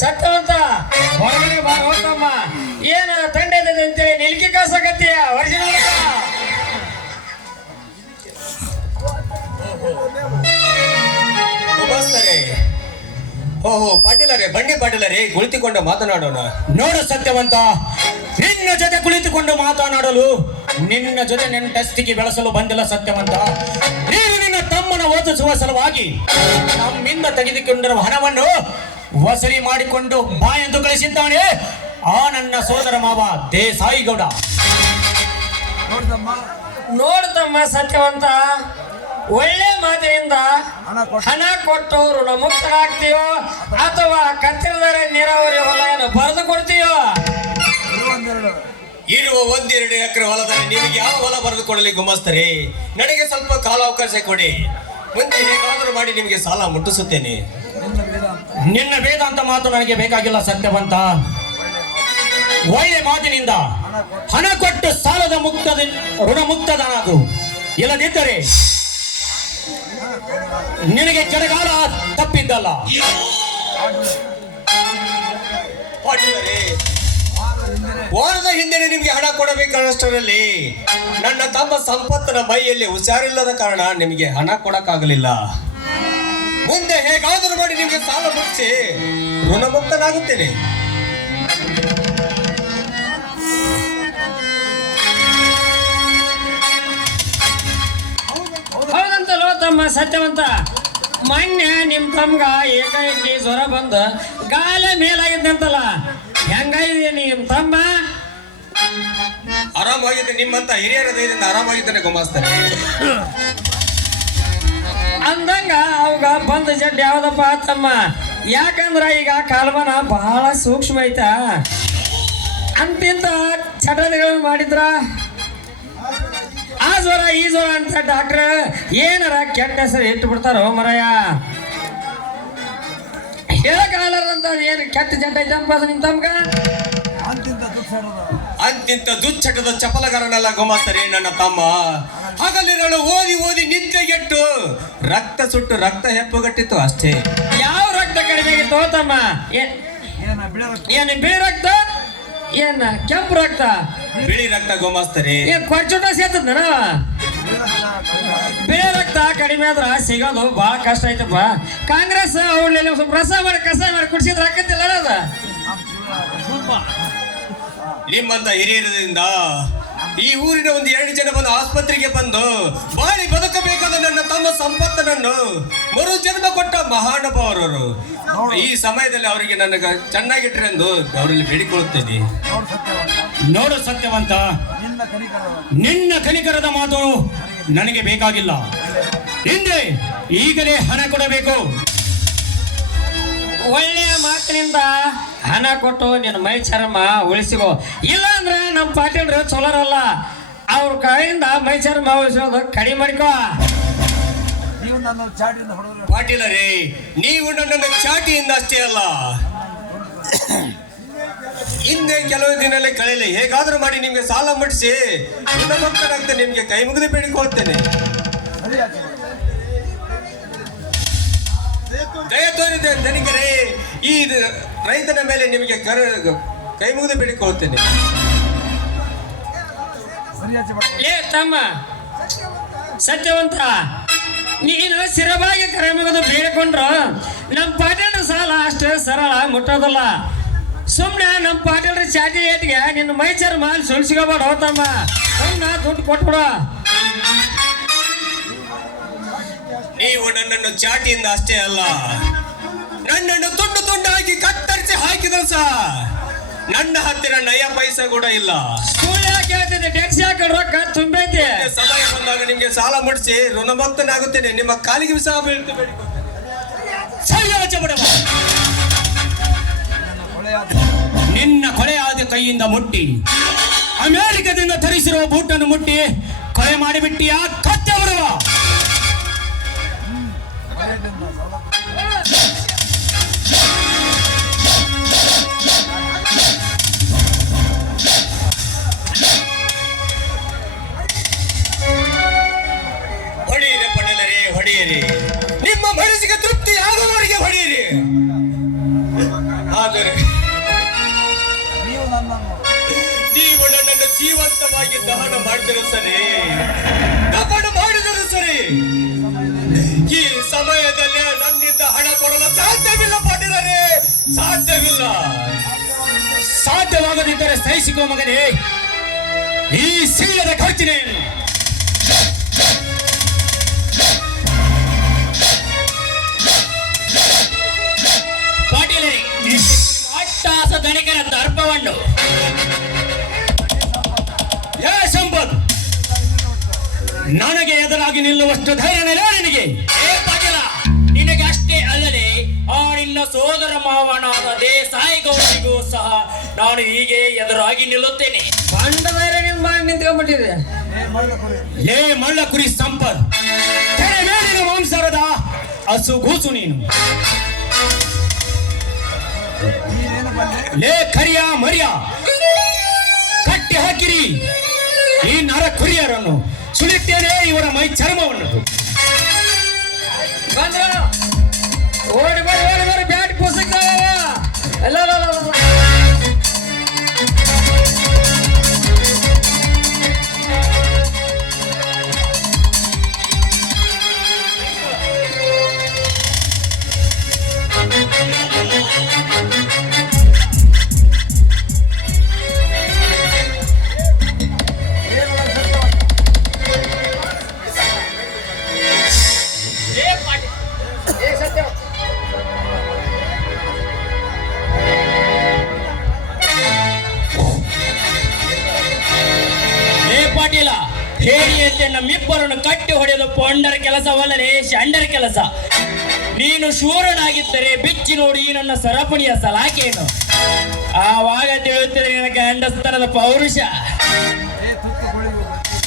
ಸತ್ಯವಂತ ಹೊರಗಡೆ ಬಾ ಹೋಗ್ತಮ್ಮ. ಏನ ತಂಡ ಇದೆ ಅಂತೇಳಿ ನಿಲ್ಕಿ ಕಾಸಕತ್ತೀಯ ಒರಿಜಿನಲ್ ಓಹೋ ಪಾಟೀಲರೇ, ಬಂಡಿ ಪಾಟೀಲರೇ, ಕುಳಿತುಕೊಂಡು ಮಾತನಾಡೋಣ. ನೋಡು ಸತ್ಯವಂತ, ನಿನ್ನ ಜೊತೆ ಕುಳಿತುಕೊಂಡು ಮಾತನಾಡಲು ನಿನ್ನ ಜೊತೆ ನೆಂಟಸ್ತಿಗೆ ಬೆಳೆಸಲು ಬಂದಿಲ್ಲ ಸತ್ಯವಂತ. ನೀನು ನಿನ್ನ ತಮ್ಮನ ಓದಿಸುವ ಸಲುವಾಗಿ ನಮ್ಮಿಂದ ತೆಗೆದುಕೊಂಡಿರುವ ಹಣವನ್ನು ವಸೂಲಿ ಮಾಡಿಕೊಂಡು ಬಾ ಎಂದು ಕಳಿಸಿದ್ದಾನೆ ಆ ನನ್ನ ಸೋದರ ಮಾವ ದೇಸಾಯಿಗೌಡ. ನೋಡ್ತಮ್ಮ ಸತ್ಯವಂತ, ಒಳ್ಳೆ ಮಾತಿನಿಂದ ಹಣ ಕೊಟ್ಟು ಋಣ ಮುಕ್ತರಾಗ್ತೀಯೋ ಅಥವಾ ಕತ್ತಿರದರ ನೀರಾವರಿ ಹೊಲ ಬರೆದು ಕೊಡ್ತೀಯೋ? ಇರುವ 1-2 ಎಕರೆ ಹೊಲದಲ್ಲಿ ನಿಮಗೆ ಯಾವ ಹೊಲ ಬರೆದುಕೊಳ್ಳಲಿ ಗುಮಾಸ್ತರೇ? ನನಗೆ ಸ್ವಲ್ಪ ಕಾಲಾವಕಾಶ ಕೊಡಿ, ಮುಂದೆ ಹೇಗಾದರೂ ಮಾಡಿ ನಿಮಗೆ ಸಾಲ ಮುಟ್ಟಿಸುತ್ತೇನೆ. ನಿನ್ನ ವೇದಾಂತ ಮಾತು ನನಗೆ ಬೇಕಾಗಿಲ್ಲ ಸತ್ಯವಂತ. ಒಳ್ಳೆ ಮಾತಿನಿಂದ ಹಣ ಕೊಟ್ಟು ಸಾಲದ ಮುಕ್ತದ ಋಣ ಮುಕ್ತದನಾಗು, ಇಲ್ಲದಿದ್ದರೆ ನಿನಗೆ ಕೆಳಗಾಲ ತಪ್ಪಿದ್ದಲ್ಲ. ವಾರದ ಹಿಂದೆ ನಿಮ್ಗೆ ಹಣ ಕೊಡಬೇಕಷ್ಟರಲ್ಲಿ ನನ್ನ ತಮ್ಮ ಸಂಪತ್ತಿನ ಮೈಯಲ್ಲಿ ಹುಷಾರಿಲ್ಲದ ಕಾರಣ ನಿಮಗೆ ಹಣ ಕೊಡಕ್ಕಾಗಲಿಲ್ಲ. ಮುಂದೆ ಹೇಗಾದರೂ ಮಾಡಿ ನಿಮ್ಗೆ ಸಾಲ ಮುಗಿಸಿ ಋಣಮುಕ್ತನಾಗುತ್ತೇನೆ. ಹೌದಂತಲೋ ತಮ್ಮ ಸತ್ಯವಂತ, ಮೊನ್ನೆ ನಿಮ್ ತಮ್ಗ ಏಕಾಏಕಿ ಜ್ವರ ಬಂದು ಗಾಲೆ ಮೇಲಾಗಿದ್ದಂತಲ್ಲ, ಹೆಂಗಾಗಿದೆ ನಿಮ್ ತಮ್ಮ? ಆರಾಮಾಗಿದೆ, ನಿಮ್ಮಂತ ಹಿರಿಯರ ದಯದಿಂದ ಆರಾಮಾಗಿದ್ದಾನೆ ಗುಮಾಸ್ತರೇ. ಅಂದಂಗ ಅವಾಗ ಬಂದ ಜಡ್ ಯಾವ್ದಪ್ಪ ತಮ್ಮ? ಯಾಕಂದ್ರ ಈಗ ಕಾಲಮಾನ ಬಹಳ ಸೂಕ್ಷ್ಮ ಐತ. ಅಂತಿಂತ ಚಟನೆಗಳನ್ನು ಮಾಡಿದ್ರ ಆ ಜ್ವರ ಈ ಜ್ವರ ಅಂತ ಡಾಕ್ಟ್ರ್ ಏನಾರ ಕೆಟ್ಟ ಹೆಸರು ಇಟ್ಟು ಬಿಡ್ತಾರೋ ಮರಯ್ಯ. ಹೇಳಕ್ಕಾಗಲಾರ್ದಂತ ಏನು ಕೆಟ್ಟ ಜಂಟ ಐತಪ್ಪ ಅದು ನಿಮ್ ತಮ್ಗ? ಅಂತಿಂತ ದುಚ್ಚಟದ ಚಪಲಗಾರನಲ್ಲ ಗುಮಾಸ್ತರೇ ನನ್ನ ತಮ್ಮ. ಹಗಲಿರಲು ಓದಿ ಓದಿ ನಿದ್ದೆಗೆಟ್ಟು ರಕ್ತ ಸುಟ್ಟು ರಕ್ತ ಹೆಪ್ಪುಗಟ್ಟಿತ್ತು ಅಷ್ಟೇ. ಯಾವ ರಕ್ತ ಕಡಿಮೆ ಆಗಿತ್ತು ತಮ್ಮ? ಏನು ಬಿಳಿ ರಕ್ತ, ಏನ ಕೆಂಪು ರಕ್ತ? ಬಿಳಿ ರಕ್ತ ಗುಮಾಸ್ತರೇ. ಕೊಚ್ಚುಟ ಸೇತದ ಬಿಳಿ ರಕ್ತ ಕಡಿಮೆ ಆದ್ರ ಸಿಗೋದು ಬಹಳ ಕಷ್ಟ ಐತಪ್ಪ. ಕಾಂಗ್ರೆಸ್ ಅವ್ರಲ್ಲಿ ಸ್ವಲ್ಪ ರಸ ಮಾಡಿ ಕಸ ಮಾಡಿ ಕುಡಿಸಿದ್ರೆ ಹಾಕತ್ತಿಲ್ಲ ಅದ. ನಿಮ್ಮಂತ ಹಿರಿಯರಿಂದ ಈ ಊರಿನ 1-2 ಜನ ಬಂದು ಆಸ್ಪತ್ರೆಗೆ ಬಂದು ಬಾಳಿ ಬದುಕಬೇಕಾದ ನನ್ನ ತಮ್ಮ ಸಂಪತ್ತನನ್ನು ಮರು ಜನ್ಮ ಕೊಟ್ಟ ಮಹಾನುಭಾವರು. ಈ ಸಮಯದಲ್ಲಿ ಅವರಿಗೆ ನನಗೆ ಚೆನ್ನಾಗಿಟ್ರೆ ಎಂದು ಅವರಲ್ಲಿ ಬೇಡಿಕೊಳ್ಳುತ್ತೇನೆ. ನೋಡು ಸತ್ಯವಂತ, ನಿನ್ನ ಕನಿಕರದ ಮಾತು ನನಗೆ ಬೇಕಾಗಿಲ್ಲ. ಹಿಂದೆ ಈಗಲೇ ಹಣ ಕೊಡಬೇಕು. ಒಳ್ಳೆಯ ಮಾತಿನಿಂದ ಹಣ ಕೊಟ್ಟು ನಿನ್ನ ಮೈ ಚರ್ಮ ಉಳಿಸಿಕೋ. ಇಲ್ಲ ಅಂದ್ರೆ ನಮ್ಮ ಪಾಟೀಲ್ರು ಚಲೋರಲ್ಲ, ಅವ್ರ ಕೈಯಿಂದ ಮೈ ಚರ್ಮ ಉಳಿಸೋದು ಕಡಿಮೆ ಮಾಡಿಕೋ. ಪಾಟೀಲರೇ, ನೀವು ನನ್ನನ್ನು ಚಾಟಿಯಿಂದ ಅಷ್ಟೇ ಅಲ್ಲ, ಹಿಂದೆ ಕೆಲವು ದಿನಲ್ಲೇ ಕಳೆಯಲಿ ಹೇಗಾದ್ರೂ ಮಾಡಿ ನಿಮ್ಗೆ ಸಾಲ ಮುಟ್ಟಿಸಿ ಋಣಮುಕ್ತನಾಗ್ತೇ ನಿಮ್ಗೆ ಕೈ ಮುಗಿದು ಬೇಡಿಕೊಳ್ತೇನೆ. ದಯತೋರಿದ ಧನಿಕರೇ, ಈ ರೈತನ ಮೇಲೆ ನಿಮಗೆ ಕೈ ಮುಗಿದು ಬೇಡಿಕೊಳ್ತೇನೆ. ಲೇ ತಮ್ಮ ಸತ್ಯವಂತ, ನೀನು ಸ್ಥಿರವಾಗಿ ಕರೆ ಮುಗಿದು ಬೇಡಿಕೊಂಡ್ರು ನಮ್ಮ ಪಾಟೀಲ್ರ ಸಾಲ ಅಷ್ಟು ಸರಳ ಮುಟ್ಟೋದಲ್ಲ. ಸುಮ್ಮನೆ ನಮ್ಮ ಪಾಟೀಲ್ರ ಚಾಟಿ ಏಟಿಗೆ ನಿನ್ನ ಮೈ ಚರ್ಮ ಸುಳ್ಸಿಕೋಬೇಡ ಹೋತಮ್ಮ. ಸುಮ್ಮನೆ ದುಡ್ಡು ಕೊಟ್ಬಿಡು. ನೀವು ನನ್ನನ್ನು ಚಾಟಿಯಿಂದ ಅಷ್ಟೇ ಅಲ್ಲ, ನನ್ನನ್ನು ತುಂಡು ತುಂಡು ಹಾಕಿ ಕತ್ತರಿಸಿ ಹಾಕಿದ್ರು ಸಹ ನನ್ನ ಹತ್ತಿರ ನಯ ಪೈಸೆ ಕೂಡ ಇಲ್ಲ. ಸುಳ್ಳು ಯಾಕೆ ಹೇಳ್ತಿದ್ದೆ? ಟ್ಯಾಕ್ಸಿ ಹಾಕೊಂಡು ರೊಕ್ಕ ತುಂಬೈತೆ. ಸಮಯ ಬಂದಾಗ ನಿಮ್ಗೆ ಸಾಲ ಮುಟ್ಟಿಸಿ ಋಣಮುಕ್ತನಾಗುತ್ತೇನೆ. ನಿಮ್ಮ ಕಾಲಿಗೆ ಸಹ ಬೀಳ್ತೇನೆ. ನಿನ್ನ ಕೊಳೆಯಾದ ಕೈಯಿಂದ ಮುಟ್ಟಿ ಅಮೆರಿಕದಿಂದ ತರಿಸಿರುವ ಬೂಟನ್ನು ಮುಟ್ಟಿ ಕೊಲೆ ಮಾಡಿಬಿಟ್ಟಿಯ ಕತ್ತೆ ಬರುವ. ಹೊಡೆಯಿರಿ ಪಟೇಲರೇ, ಹೊಡೆಯಿರಿ. ನಿಮ್ಮ ಮನಸ್ಸಿಗೆ ತೃಪ್ತಿ ಆಗುವವರೆಗೆ ಹೊಡೆಯಿರಿ. ಆಗ ಜೀವಂತವಾಗಿ ದಹನ ಮಾಡಿದರು ಸರಿ, ದಫನ ಮಾಡಿದರು ಸರಿ. ಈ ಸಮಯದಲ್ಲಿ ನನ್ನಿಂದ ಹಣ ಕೊಡಲು ಸಾಧ್ಯವಿಲ್ಲ ಪಾಟೀಲರೇ, ಸಾಧ್ಯವಿಲ್ಲ. ಸಾಧ್ಯವಾಗದಿದ್ದರೆ ಸಹಿಸಿಕೋ ಮಗನೇ, ಈ ಶೀಲದ ಖರ್ಚಿನೇನು. ಪಾಟೀಲರೇ, ಅಟ್ಟಾಸ ಧನಿಕರ ದರ್ಪವನ್ನು ಏ ಸಂಪತ್, ನನಗೆ ಎದುರಾಗಿ ನಿಲ್ಲುವಷ್ಟು ಧೈರ್ಯನೇ ನಿನಗೆ? ಏ ಪಾಟೀಲ, ನಿನಗೆ ಅಷ್ಟೇ ಅಲ್ಲದೆ ಆ ನಿನ್ನ ಸೋದರ ಮಾವನಾದ ದೇಸಾಯಿ ಗೌಡನಿಗೂ ಸಹ ನಾನು ಹೀಗೆ ಎದುರಾಗಿ ನಿಲ್ಲುತ್ತೇನೆ. ಬಂಡ ಧೈರ್ಯ ಮಾಡಿ ನಿಂತ್ಕೊಂಡ್ಬಿಟ್ಟಿದೆ. ಲೇ ಮಳ್ಳ ಕುರಿ ಸಂಪತ್, ತೆರೆ ಮೇಲಿನ ಮಾಂಸರದ ಹಸುಗೂಸು ನೀನು. ಲೇ ಕರಿಯ ಮರಿಯ, ಕಟ್ಟಿ ಹಾಕಿರಿ ಈ ನರ ಕುರಿಯರನ್ನು, ಸುಳಿತ್ತೇನೆ ಇವರ ಮೈ ಚರ್ಮವನ್ನು. ಬಂದ್ರ ಓಡಿ ಬರ್ರಿ ಬ್ಯಾಟ್ ಪುಸ್ತಕ ಎಲ್ಲ ಪಾಟೀಲ, ಹೇಳಿಯಂತೆ ನಮ್ಮಿಬ್ಬರನ್ನು ಕಟ್ಟಿ ಹೊಡೆದು ಪೊಂಡರ ಕೆಲಸವಲ್ಲದೆ ಶಂಡರ ಕೆಲಸ. ನೀನು ಶೂರನಾಗಿದ್ದರೆ ಬಿಚ್ಚಿ ನೋಡಿ ನನ್ನ ಸರಪಣಿಯ ಸಲಾಕೆಯನ್ನು, ಆವಾಗ ತಿಳಿಯುತ್ತದೆ ನಿನ್ನ ಗಂಡಸ್ತನದ ಪೌರುಷ.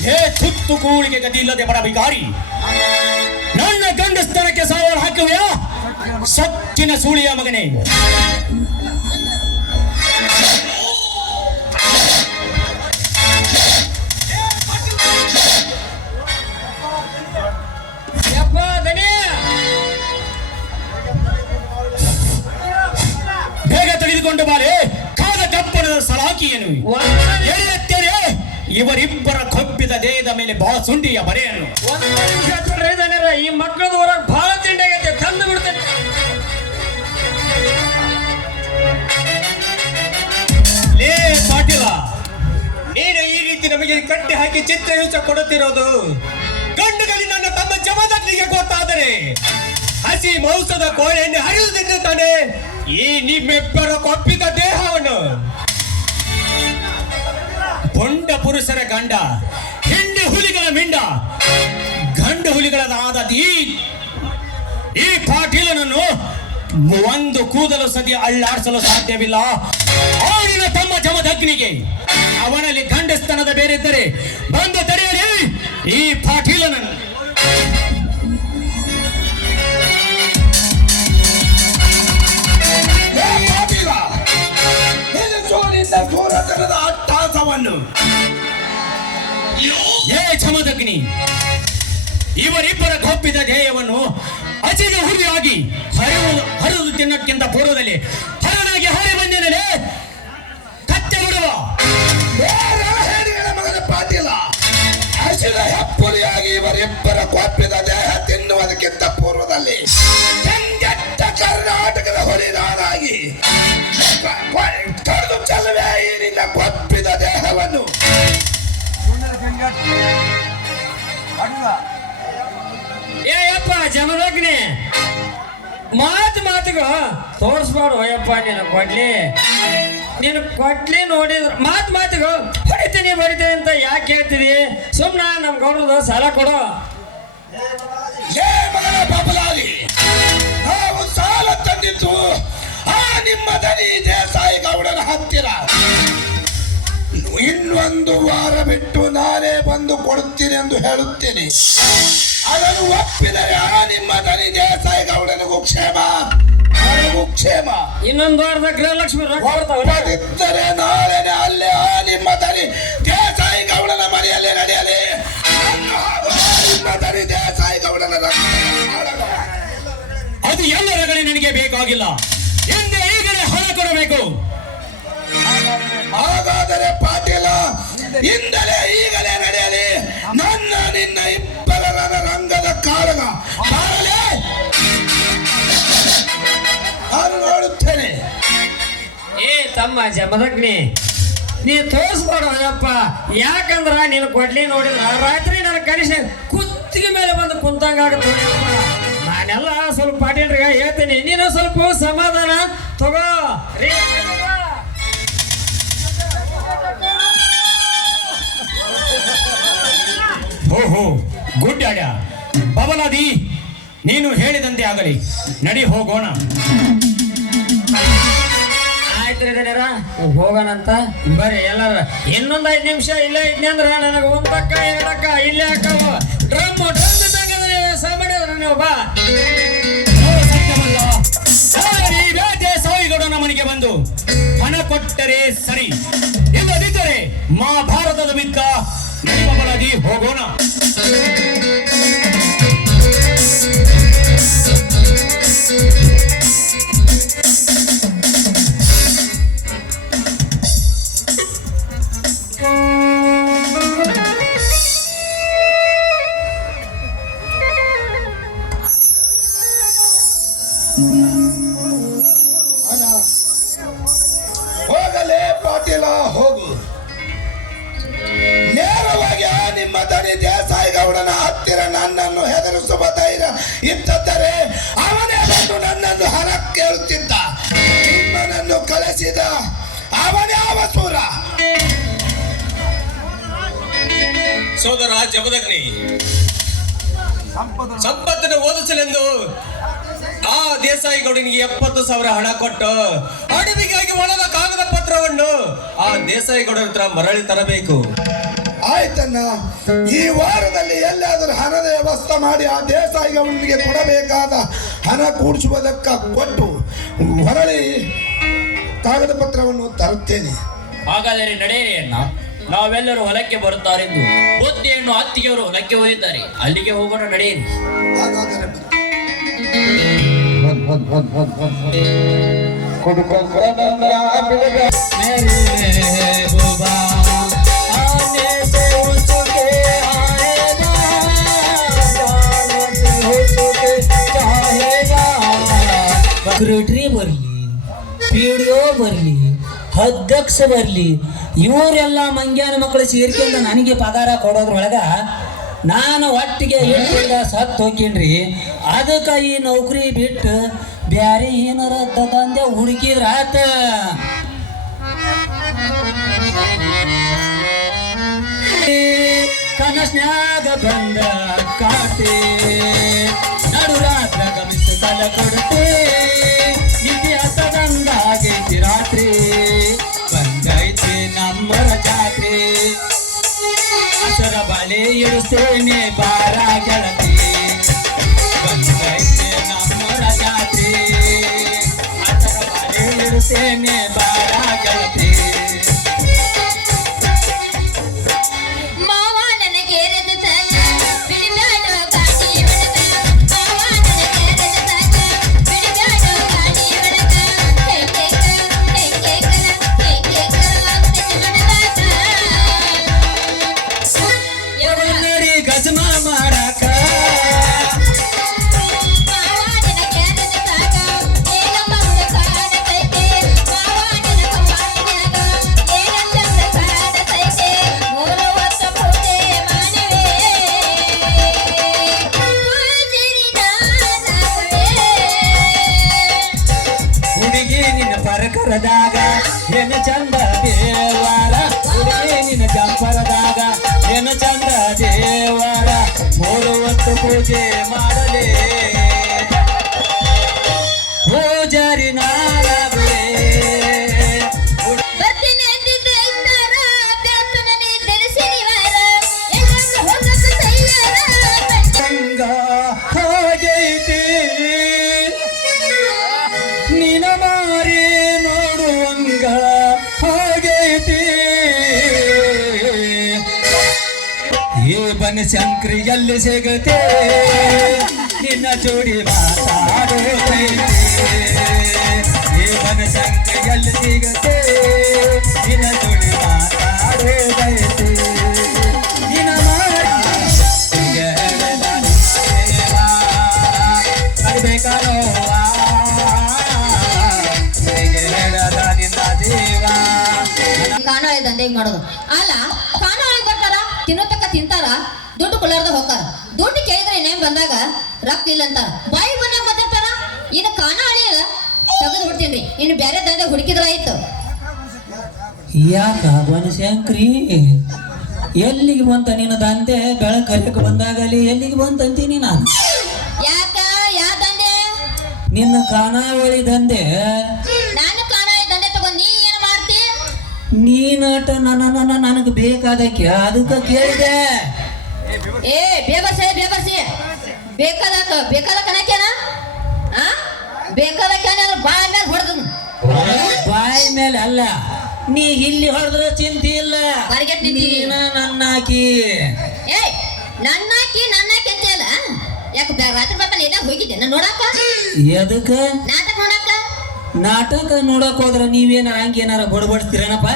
ಹೇ ತುತ್ತು ಕೂಳಿಗೆ ಗತಿ ಇಲ್ಲದೆ ಬಡಬಿಗಾರಿ, ನನ್ನ ಗಂಡಸ್ತನಕ್ಕೆ ಸವಾಲು ಹಾಕುವೆಯಾ ಸತ್ತಿನ ಸೂಳಿಯ ಮಗನೇ? ಬೇಗ ತೆಗೆದುಕೊಂಡು ಬಾರೆ ಕಾದ ಕಪ್ಪಣದ ಸಲಾಕಿಯನ್ನು. ಎಳೆಯುತ್ತೇನೆ ಇವರಿಬ್ಬರ ಕೊಬ್ಬಿದ ದೇಹದ ಮೇಲೆ ಬಾಸುಂಡಿಯ ಬರೆಯನ್ನು. ಒಂದು ನಿಮಿಷ ಬಿಡ್ರಿ ಜನರ, ಈ ಮಕ್ಕಳದ ಹೊರಗೆ ಬಹಳ ತಿಂಡಿ ಆಗೈತೆ, ತಂದು ಬಿಡ್ತೇನೆ. ಲೇ ಪಾಟೀಲ, ನೀನು ಈ ರೀತಿ ನಮಗೆ ಕಟ್ಟಿ ಹಾಕಿ ಚಿತ್ರಹಿಂಸ ಕೊಡುತ್ತಿರೋದು ಗಂಡುಗಳಿ ನನ್ನ ತಮ್ಮ ಜಮದಗ್ನಿಗೆ ಗೊತ್ತಾದರೆ ಹಸಿ ಮಾಂಸದ ಕೋಣೆಯನ್ನು ಹರಿಯುವುದಿದ್ದಾನೆ ಈ ನಿಮ್ಮಿಬ್ಬರ ಕೊಪ್ಪಿದ ದೇಹವನ್ನು. ಪೊಂಡ ಪುರುಷರ ಗಂಡ, ಹೆಂಡು ಹುಲಿಗಳ ಮಿಂಡ, ಗಂಡು ಹುಲಿಗಳದಾದ ಈ ಪಾಟೀಲನನ್ನು ಒಂದು ಕೂದಲು ಸದಿ ಅಳ್ಳಾಡಿಸಲು ಸಾಧ್ಯವಿಲ್ಲ. ಆಡಿನ ತಮ್ಮ ಜಮದಗ್ನಿಗೆ ಅವನಲ್ಲಿ ಗಂಡಸ್ತನದ ಬೇರಿದ್ದರೆ ಬಂದು ತಡೆಯಲಿ ಈ ಪಾಟೀಲನನ್ನು. ದೂರತನದ ಅಟ್ಟಾಸವನ್ನು ಏ ಜಮದಗ್ನಿ, ಇವರಿಬ್ಬರ ಕೊಪ್ಪಿದ ಧ್ಯೇಯವನ್ನು ಅಜಿಗೆ ಹುರಿಯಾಗಿ ಹರಿದು ತಿನ್ನಕ್ಕಿಂತ ಪೂರ್ವದಲ್ಲಿ ಹರನಾಗಿ ಹರಿ ಬಂದಿರಲೇ ಕತ್ತೆ ಬಿಡುವ. ಮಗನ ಪಾಟೀಲ, ಹಸಿದ ಹೆಪ್ಪುಲಿಯಾಗಿ ಇವರಿಬ್ಬರ ಕೊಪ್ಪಿದ ದೇಹ ತಿನ್ನುವುದಕ್ಕಿಂತ ಪೂರ್ವದಲ್ಲಿ ಕೆಂಗೆಟ್ಟ ಕರ್ನಾಟಕದ ಹೊಲಿದಾರಾಗಿ ಕಡಿದು ಚೆಲ್ಲುವೆ ಈ ನಿನ್ನ ಕೊಪ್ಪಿದ ದೇಹವನ್ನು. ಏ ಯಪ್ಪ ಜಮದಗ್ನಿ, ಮಾತಿಗೂ ತೋರಿಸ್ಬಾರ್ದು ಯಪ್ಪ. ನೀನು ಕೊಡ್ಲಿ ನೋಡಿದ್ರು ಮಾತಿಗೂ ಹೊಡಿತೀನಿ ಅಂತ ಯಾಕೆ ಹೇಳ್ತೀವಿ? ಸುಮ್ಮನೆ ನಮ್ ಗೌಡದ ಸಾಲ ಕೊಡು. ಏ ಮಗನ ಬಬಲಾಲಿ, ನಾವು ಸಾಲ ತಂದಿದ್ದು ಆ ನಿಮ್ಮ ದನಿ ದೇಸಾಯಿ ಗೌಡನ ಹತ್ತಿರ. ಇನ್ನೊಂದು ವಾರ ಬಿಟ್ಟು ನಾನೇ ಬಂದು ಕೊಡುತ್ತೀನಿ ಎಂದು ಹೇಳುತ್ತೇನೆ. ಅದನ್ನು ಒಪ್ಪಿದರೆ ಆ ನಿಮ್ಮ ದನಿ ದೇಸಾಯಿ ಗೌಡನಿಗೂ ಕ್ಷೇಮ, ನನಗೂ ಕ್ಷೇಮ. ಇನ್ನೊಂದು ವಾರದ ಗೃಹಲಕ್ಷ್ಮಿ ಒಪ್ಪದಿದ್ದರೆ ನಾಳೆನೆ ಅಲ್ಲೇ ಆ ನಿಮ್ಮ ದನಿ ದೇಸಾಯಿ ಗೌಡನ ಮನೆಯಲ್ಲೇ ನಡೆಯಲಿ. ನಿಮ್ಮ ದನಿ ದೇಸಾಯಿ ಗೌಡನ ಅದು ಎಲ್ಲರ ಕಡೆ ನನಗೆ ಬೇಕಾಗಿಲ್ಲ. ಎಂದೇ ಈಗಲೇ ಹಣ ಕೊಡಬೇಕು. ಹಾಗಾದರೆ ಪಾಟೀಲ, ಇಂದಲೇ ಈಗಲೇ ನಡೆಯಲಿ ನನ್ನ ನಿನ್ನ ಇಬ್ಬರ ರಂಗದ ಕಾಳಗ ಬಾರಲೇ? ನಾನು ನೋಡುತ್ತೇನೆ. ಏ ತಮ್ಮ ಜಮದಗ್ನಿ, ನೀ ತೋರಿಸ್ಬೇಡಪ್ಪ. ಯಾಕಂದ್ರ ನೀನು ಕೊಡ್ಲಿ ನೋಡಿದ್ರ ರಾತ್ರಿ ನನ್ನ ಕನಿಷ್ಠ ಕುತ್ತಿಗೆ ಮೇಲೆ ಬಂದು ಕುಂತಂಗಾಗುತ್ತೆ. ನಾನೆಲ್ಲ ಸ್ವಲ್ಪ ಪಾಟೀಲ್ರಿಗೆ ಹೇಳ್ತೀನಿ, ನೀನು ಸ್ವಲ್ಪ ಸಮಾಧಾನ ತಗೋ ರೀ. ಓಹೋ, ಗುಡ್ ಆಡ್ಯ ಬಬಲಾದಿ, ನೀನು ಹೇಳಿದಂತೆ ಆಗಲಿ, ನಡಿ ಹೋಗೋಣ. ಆಯ್ತ್ರಿ ದಡ್ಯರ, ಹೋಗೋಣಂತ ಬರ್ರಿ ಎಲ್ಲಾರ. ಇನ್ನೊಂದ್ 5 ನಿಮಿಷ ಇಲ್ಲೇ ಇದ್ನಿ ಅಂದ್ರ ನನಗೆ ಒಂದಕ್ಕ ಎರಡಕ್ಕ ಇಲ್ಲೇ ಹಾಕವು ಡ್ರಮ್ ತಗದ್ರೆ ಸಾಮಾನ್ಯ ನೀವು ಬಾ. ಸಾಯಿಗೌಡನ ಮನೆಗೆ ಬಂದು ಹಣ ಕೊಟ್ಟರೆ ಸರಿ, ಇಲ್ಲದಿದ್ದರೆ ಮಹಾಭಾರತದ ಬಿಕ್ಕ. ನಡಿ ಬಬಲಾದಿ, ಹೋಗೋಣ. ಹೋಗಲೇ ಪಾಟೀಲ, ಹೋಗು. ನೇರವಾಗಿ ನಿಮ್ಮ ದನಿ ದೇಸಾಯಿಗೌಡನ ಹತ್ತಿರ ನನ್ನನ್ನು ಹೆದರಿಸುವ ಧೈರ್ಯ ಇದ್ದರೆ ಅವನೇ ಬಂದು ನನ್ನನ್ನು ಹಣ ಕೇಳುತ್ತಿದ್ದ. ನಿಮ್ಮನನ್ನು ಕಳಿಸಿದ ಅವನ್ಯಾವ ಸೂರ? ಸೋದರ ಜಮದಗ್ನಿ, ಸಂಪತ್ತನ್ನು ಓದಿಸಲೆಂದು ಆ ದೇಸಾಯಿಗೌಡನಿಗೆ 70,000 ಹಣ ಕೊಟ್ಟು ಅಡವಿಗಾಗಿ ಒಳದ ಕಾಗದ ಪತ್ರವನ್ನು ಆ ದೇಸಾಯಿಗೌಡರ ಹತ್ರ ಮರಳಿ ತರಬೇಕು. ಆಯ್ತಣ್ಣ, ಈ ವಾರದಲ್ಲಿ ಎಲ್ಲಾದರೂ ಹಣದ ವ್ಯವಸ್ಥೆ ಮಾಡಿ ಆ ದೇಸಾಯಿಗೌಡನಿಗೆ ಕೊಡಬೇಕಾದ ಹಣ ಕೂಡಿಸುವುದಕ್ಕ ಕೊಟ್ಟು ಹೊರಳಿ ಕಾಗದ ಪತ್ರವನ್ನು ತರುತ್ತೇನೆ. ಹಾಗಾದರೆ ನಡೆಯಿರಿ ಅಣ್ಣ, ನಾವೆಲ್ಲರೂ ಹೊಲಕ್ಕೆ ಬರುತ್ತಾರೆಂದು ಬುದ್ಧಿಯನ್ನು ಅತ್ತಿಗೆಯವರು ಹೊಲಕ್ಕೆ ಹೋಗಿದ್ದಾರೆ. ಅಲ್ಲಿಗೆ ಹೋಗೋಣ, ನಡೆಯಿರಿ. ಹಾಗಾದರೆ ಬನ್ನಿ. ಸೆಕ್ರೆಟರಿ ಬರಲಿ, ಪಿಡಿಒ ಬರಲಿ, ಅಧ್ಯಕ್ಷ ಬರಲಿ, ಇವರೆಲ್ಲ ಮಂಗ್ಯಾನ ಮಕ್ಕಳು ಸೇರ್ಕೊಂಡು ನನಗೆ ಪಗಾರ ಕೊಡೋದ್ರೊಳಗ ನಾನು ಒಟ್ಟಿಗೆ ಹೇಳ್ತಿಲ್ಲ ಸತ್ತು ಹೋಗ್ಯನ್ರಿ. ಅದಕ್ಕೆ ಈ ನೌಕರಿ ಬಿಟ್ಟು ಬ್ಯಾರೆ ಏನಾರ ತಂದೆ ಹುಡುಕಿದ್ರ ಆತ. ಕನಸ್ನ್ಯಾಗ ಬಂದ ಕಾಟೆ, ನಡು ರಾತ್ರ ಗಮಿಸಿ ತಲ ಕೊಡುತ್ತೆ, ನಿಧಿ ಹತ್ತದಂದಾಗೈತಿ ರಾತ್ರಿ, ಬಂದೈತಿ ನಮ್ಮರ ಜಾತ್ರೆ, ಹಸರ ಬಳೆ ಇಳಿಸ್ತೇನೆ ಬಾರ ಗೆಳತಿ, ಬಂದೈತಿ ನಮ್ಮರ ಜಾತ್ರೆ, ಹಸರ ಬಳೆ ಇಳಿಸ್ತೇನೆ ಬಾರ ಗೆಳತಿ. ಪರಕರದಾಗ ಏನ ಚಂದ ದೇವರ, ನಿನ್ನ ಜಂಪರದಾಗ ಏನ ಚಂದ ದೇವರ, 3 ಹೊತ್ತು ಪೂಜೆ ಮಾಡಲೇ ಪೂಜಾರಿ ನಾನವೇ. ಹಾಗೈತಿ ನಿನ ಮಾರಿ ನೋಡುವಂಗ ಹಾಗೈತಿ, ಈ ಬನಶಂಕರಿ ಎಲ್ಲಿ ಸಿಗತೆ ನಿನ್ನ ಜೋಡಿ ಮಾತಾಡೋದೈತಿ, ಈ ಬನಶಂಕರಿ ಎಲ್ಲಿ ಸಿಗತೆ ನಿನ್ನ ಜೋಡಿ ಮಾತಾಡೋದೈತಿ. ಕಾನಾಳಿ ದಂಧೆ ಮಾಡೋದು ಅಲ್ಲ. ಕಾನಾಳಿ ಬರ್ತಾರ, ತಿನ್ನೋತಕ್ಕ ತಿಂತಾರ, ದುಡ್ಡು ಕುಲಾರ್ದ ಹೋಗ್ತಾರ. ದುಡ್ಡು ಕೇಳಿದ್ರೆ ನೇಮ್ ಬಂದಾಗ ರೊಕ್ಕ ಇಲ್ಲ ಅಂತಾರ, ಬಾಯಿ ಬಂದಾಗ ಮಾತಾಡ್ತಾರ. ಇನ್ನು ಕಾನಾಳಿ ತೆಗೆದು ಬಿಡ್ತೀನಿ, ಇನ್ನು ಬೇರೆ ದಂಧೆ ಹುಡುಕಿದ್ರ ಆಯ್ತು. ಯಾಕ ಬನಶಂಕ್ರಿ ಎಲ್ಲಿಗೆ ಬಂತ ನಿನ್ನ ದಂಧೆ? ಬೆಳಕರಿಯಕ್ಕೆ ಬಂದಾಗಲಿ ಎಲ್ಲಿಗೆ ಬಂತಂತೀನಿ ನಾನು. ಯಾಕ ಯಾವ ದಂಧೆ? ನಿನ್ನ ಖಾನಾವಳಿ ದಂಧೆ. ನಾನು ಕಾನಾಳಿ ದಂಧೆ ತಗೊಂಡ್ ನೀ ಏನ್ ಮಾಡ್ತಿ? ನೀನಾಟ ನನಗೆ ಬೇಕಾದಕ್ಕೆ ಅದಕ್ಕೆ ಕೇಳಿದೆ. ಏ ಬೇಬರ್ಸಿ ಬೇಕಾದ ಕಣಕ್ಯಾನ ಬೇಕಾದ ಬಾಯ ಮೇಲೆ ಹೊಡೆದನು. ಬಾಯಿ ಮೇಲೆ ಅಲ್ಲ, ನೀ ಇಲ್ಲಿ ಹೊಡೆದ್ರೆ ಚಿಂತೆ ಇಲ್ಲ. ಹೊರಗೆಟ್ ನಿಂತೀನಿ. ನನ್ನಾಕಿ ಏ ನನ್ನಾಕಿ ಅಂತ ಅಲ್ಲ. ಯಾಕೆ ರಾತ್ರಿ ಬರ್ತಾನೆ ಎಲ್ಲ ಹೋಗಿದ್ದೆ ನಾನು ನೋಡಾಕ. ಎದಕ್ಕ ನಾಟಕ ನೋಡಾಕ? ನಾಟಕ ನೋಡಕ್ ಹೋದ್ರ ನೀವೇನಾರ ಹಂಗೇನಾರ ಬಡಬಡಿಸ್ತೀರನಪ್ಪ?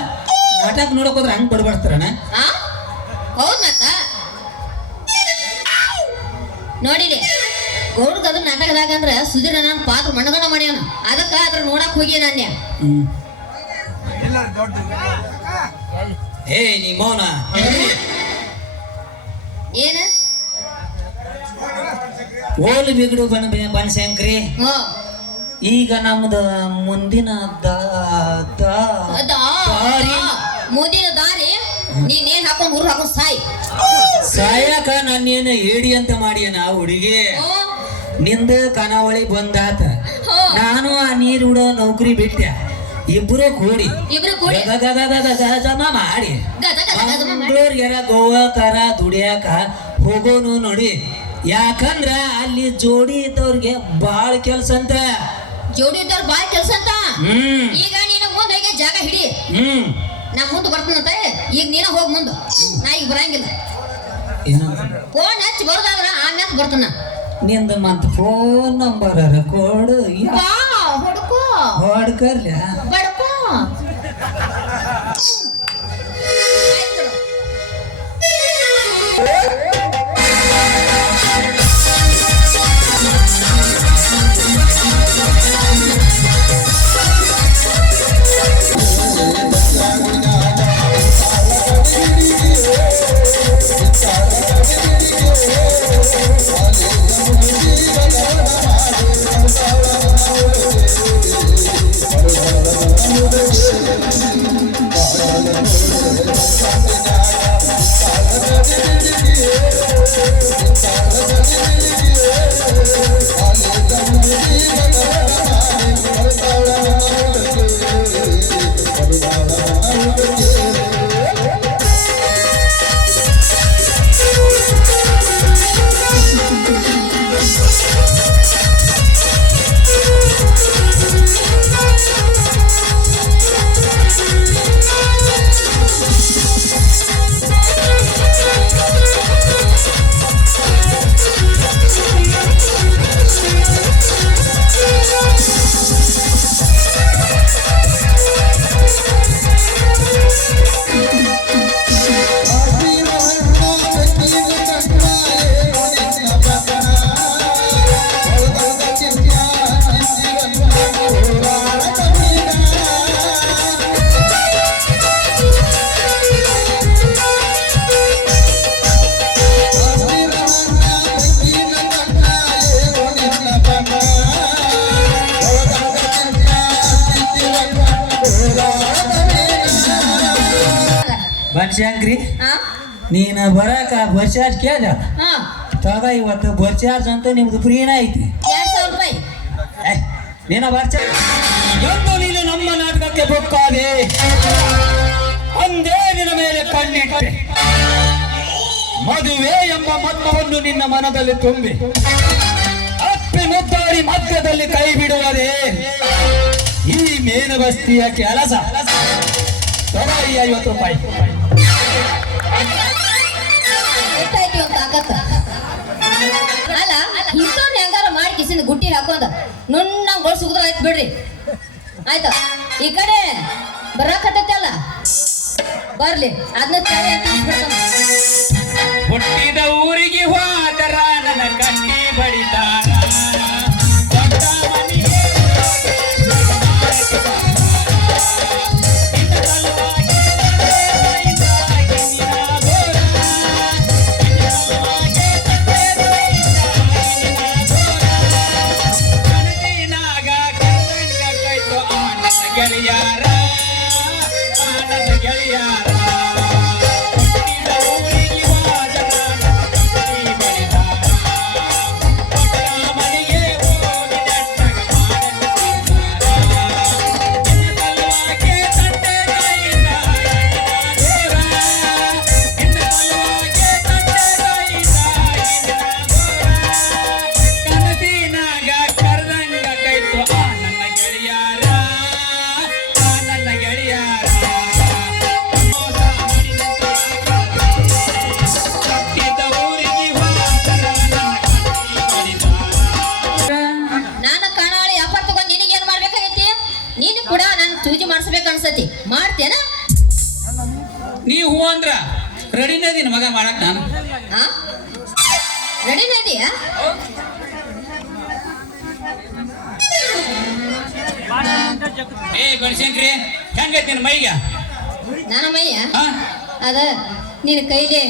ನಾಟಕ ನೋಡಕ್ ಹೋದ್ರ ಹಂಗ್ ಬಡಬಡಿಸ್ತಾರಣ? ಹೌದ್ ಮತ್ತ ನೋಡಿಲಿ ಗೌಡ್ಗ ಅದು ನಾಟಕದಾಗ ಅಂದ್ರ ಸುಧೀರ ನನ್ನ ಪಾತ್ರ ಮಣ್ಣಗಣ ಮಾಡ್ಯಾನ. ಅದಕ್ಕ ಅದ್ರ ನೋಡಕ್ ಹೋಗಿ ನಾನ್ಯ. ಏ ನೀ ಮೌನ ಏನ ಓಲು ಬಿಗಡು ಬನಶಂಕ್ರಿ. ಈಗ ನಮ್ದು ಮುಂದಿನ ಮುಂದಿನ ದಾರಿ ನೀನೇನ್ ಹಾಕೊಂಡ್ ಊರ್ ಹಾಕೊಂಡ್ ಸಾಯಕ ನಾನೇನು ಹೇಳಿ ಅಂತ ಮಾಡಿಯನ ಹುಡುಗಿ. ನಿಂದ ಕನಾವಳಿ ಬಂದಾತ, ನಾನು ಆ ನೀರು ಬಿಡೋ ನೌಕರಿ ಬಿಟ್ಟೆ. ಇಬ್ರು ಕೂಡಿ ಮಾಡಿ ಮಂಗಳೂರಿಗೆರ ಗೋವಾಕಾರ ದುಡಿಯಾಕ ಹೋಗೋನು ನೋಡಿ. ಯಾಕಂದ್ರ ಅಲ್ಲಿ ಜೋಡಿ ಇದ್ದವ್ರಿಗೆ ಬಾಳ ಕೆಲ್ಸ ಅಂತ. ಜೋಡಿ ಇದ್ದವ್ರ ಬಾಳ ಕೆಲ್ಸ ಅಂತ. ಈಗ ನೀನು ಮುಂದೆ ಹೋಗಿ ಜಾಗ ಹಿಡಿ, ನಾ ಮುಂದೆ ಬರ್ತೀನಂತ. ಈಗ ನೀನ ಹೋಗ್ ಮುಂದ, ನಾ ಈಗ ಬರಂಗಿಲ್ಲ. ಫೋನ್ ಹಚ್ಚಿ ಬರೋದಾದ್ರ ಆಮ್ಯಾಕ ಬರ್ತಾನ. ನಿಂದ ಮತ್ ಫೋನ್ ನಂಬರ್ ಕೊಡು. ಹೊಡ್ಕೋ ಹೊಡ್ಕರ್ಲ ಬಡ್ಕೋ. ಬನಶಂಕ್ರಿ, ನೀನ ಬರಾಕ ಬಸ್ ಚಾರ್ಜ್ ಕೇಳ ತಗ. ಇವತ್ತು ಬಸ್ ಚಾರ್ಜ್ ಅಂತ ನಿಮ್ದು ಫ್ರೀನ ಐತಿ. 2000 ರೂಪಾಯಿ ನೀನ ಬಸ್ ಚಾರ್ಜ್ ಎಂದು ನೀನು ನಮ್ಮ ನಾಟಕಕ್ಕೆ ಬುಕ್ಕಾದೆ ಅಂದೇ ನಿನ್ನ ಮೇಲೆ ಕಣ್ಣಿಟ್ಟೆ. ಮದುವೆ ಎಂಬ ಮತ್ತವನ್ನು ನಿನ್ನ ಮನದಲ್ಲಿ ತುಂಬಿ ಅಪ್ಪಿ ಮುದ್ದಾಡಿ ಮಧ್ಯದಲ್ಲಿ ಕೈ ಬಿಡುವುದೇ ಈ ಮೇನುಬಸ್ತಿಯ ಕೆಲಸ. ತಗ ಈ 50 ರೂಪಾಯಿ. ಎಷ್ಟಾಯ್ತು ಅಂತ ಆಗತ್ತ ಅಲ್ಲ. ಇಂಥವ್ರು ಹೆಂಗಾರ ಮಾಡಿ ಕಿಸಿನ ಗುಟ್ಟಿ ಹಾಕೊಂಡ ನುಣ್ಣಂಗೊಳ್ ಸುಗದ್ರ ಆಯ್ತು ಬಿಡ್ರಿ. ಆಯ್ತಾ ಈ ಕಡೆ ಬರಾಕತ್ತಲ್ಲ ಬರ್ಲಿ, ಅದನ್ನ ಹುಟ್ಟಿದ ಊರಿಗೆ ಹೋದರ ನನ್ನ ಕಣ್ಣಿ ಬಡಿತಾರ. ನೀ ಹೂ ಅಂದ್ರ ರೆಡಿನೇ ಇದೀನಿ ಮಗ ಮಾಡಕ್ ನಾನು. ರೆಡಿನೇ ಇದೆಯಾ? ಬಡಿಸೇನ್ರಿ ಹೆಂಗೈತಿ ನಿನ್ ಮೈಗ? ನನ್ನ ಮೈಯ ಹಾ ಅದ ನಿನ್ನ ಕೈಲಿ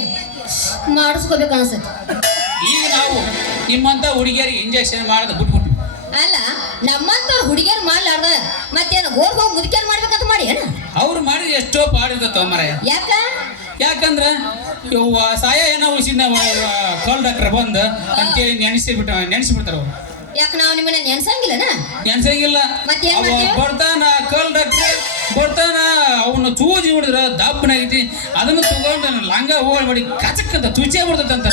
ಮಾಡಿಸ್ಕೋಬೇಕು ಅನ್ಸತ್ತೆ. ಈಗ ನಾವು ನಿಮ್ಮಂತ ಹುಡುಗಿಯರಿಗೆ ಇಂಜೆಕ್ಷನ್ ಮಾಡದ ಬಿಟ್ಬಿಟ್ಟು ಅಲ್ಲ, ನಮ್ಮಂತವ್ರು ಹುಡುಗಿಯರು ಮಾಡ್ಲಾರ್ದ ಮತ್ತೇನು ಗೋರ್ ಹೋಗಿ ಮುದುಕಿಯರು ಮಾಡ್ಬೇಕಂತ ಮಾಡಿ ಏನ? ಅವ್ರು ಮಾಡಿದ್ರೆ ಎಷ್ಟೋ ಪಾಡಿರ್ತವ ಮರ. ಯಾಕ? ಯಾಕಂದ್ರ ಇವ ಸಾಯ ಏನೋ ಉಳಿಸಿದ ಕೋಲ್ ಡಾಕ್ಟರ್ ಬಂದು ಅಂತೇಳಿ ನೆನೆಸ್ಬಿಡ್ತಾರ ಅವ್ರು. ಯಾಕ ನಾವು ನಿಮ್ಮನ್ನ ನೆನ್ಸಂಗಿಲ್ಲನ? ನೆನ್ಸಂಗಿಲ್ಲ. ಮತ್ತೇನ್ ಅವ ಮಾಡ್ತೀವಿ? ಬರ್ತಾನ ಕೋಲ್ ಡಾಕ್ಟರ್ ಬರ್ತಾನ, ಅವನ್ನ ಚೂಜಿ ನೋಡಿದ್ರ ದಪ್ಪನಾಗೈತಿ, ಅದನ್ನು ತಗೊಂಡು ಲಂಗ ಹೋಗಿ ಮಾಡಿ ಕಚಕ್ಕಂತ ತುಚೆ ಬಿಡ್ತಂತ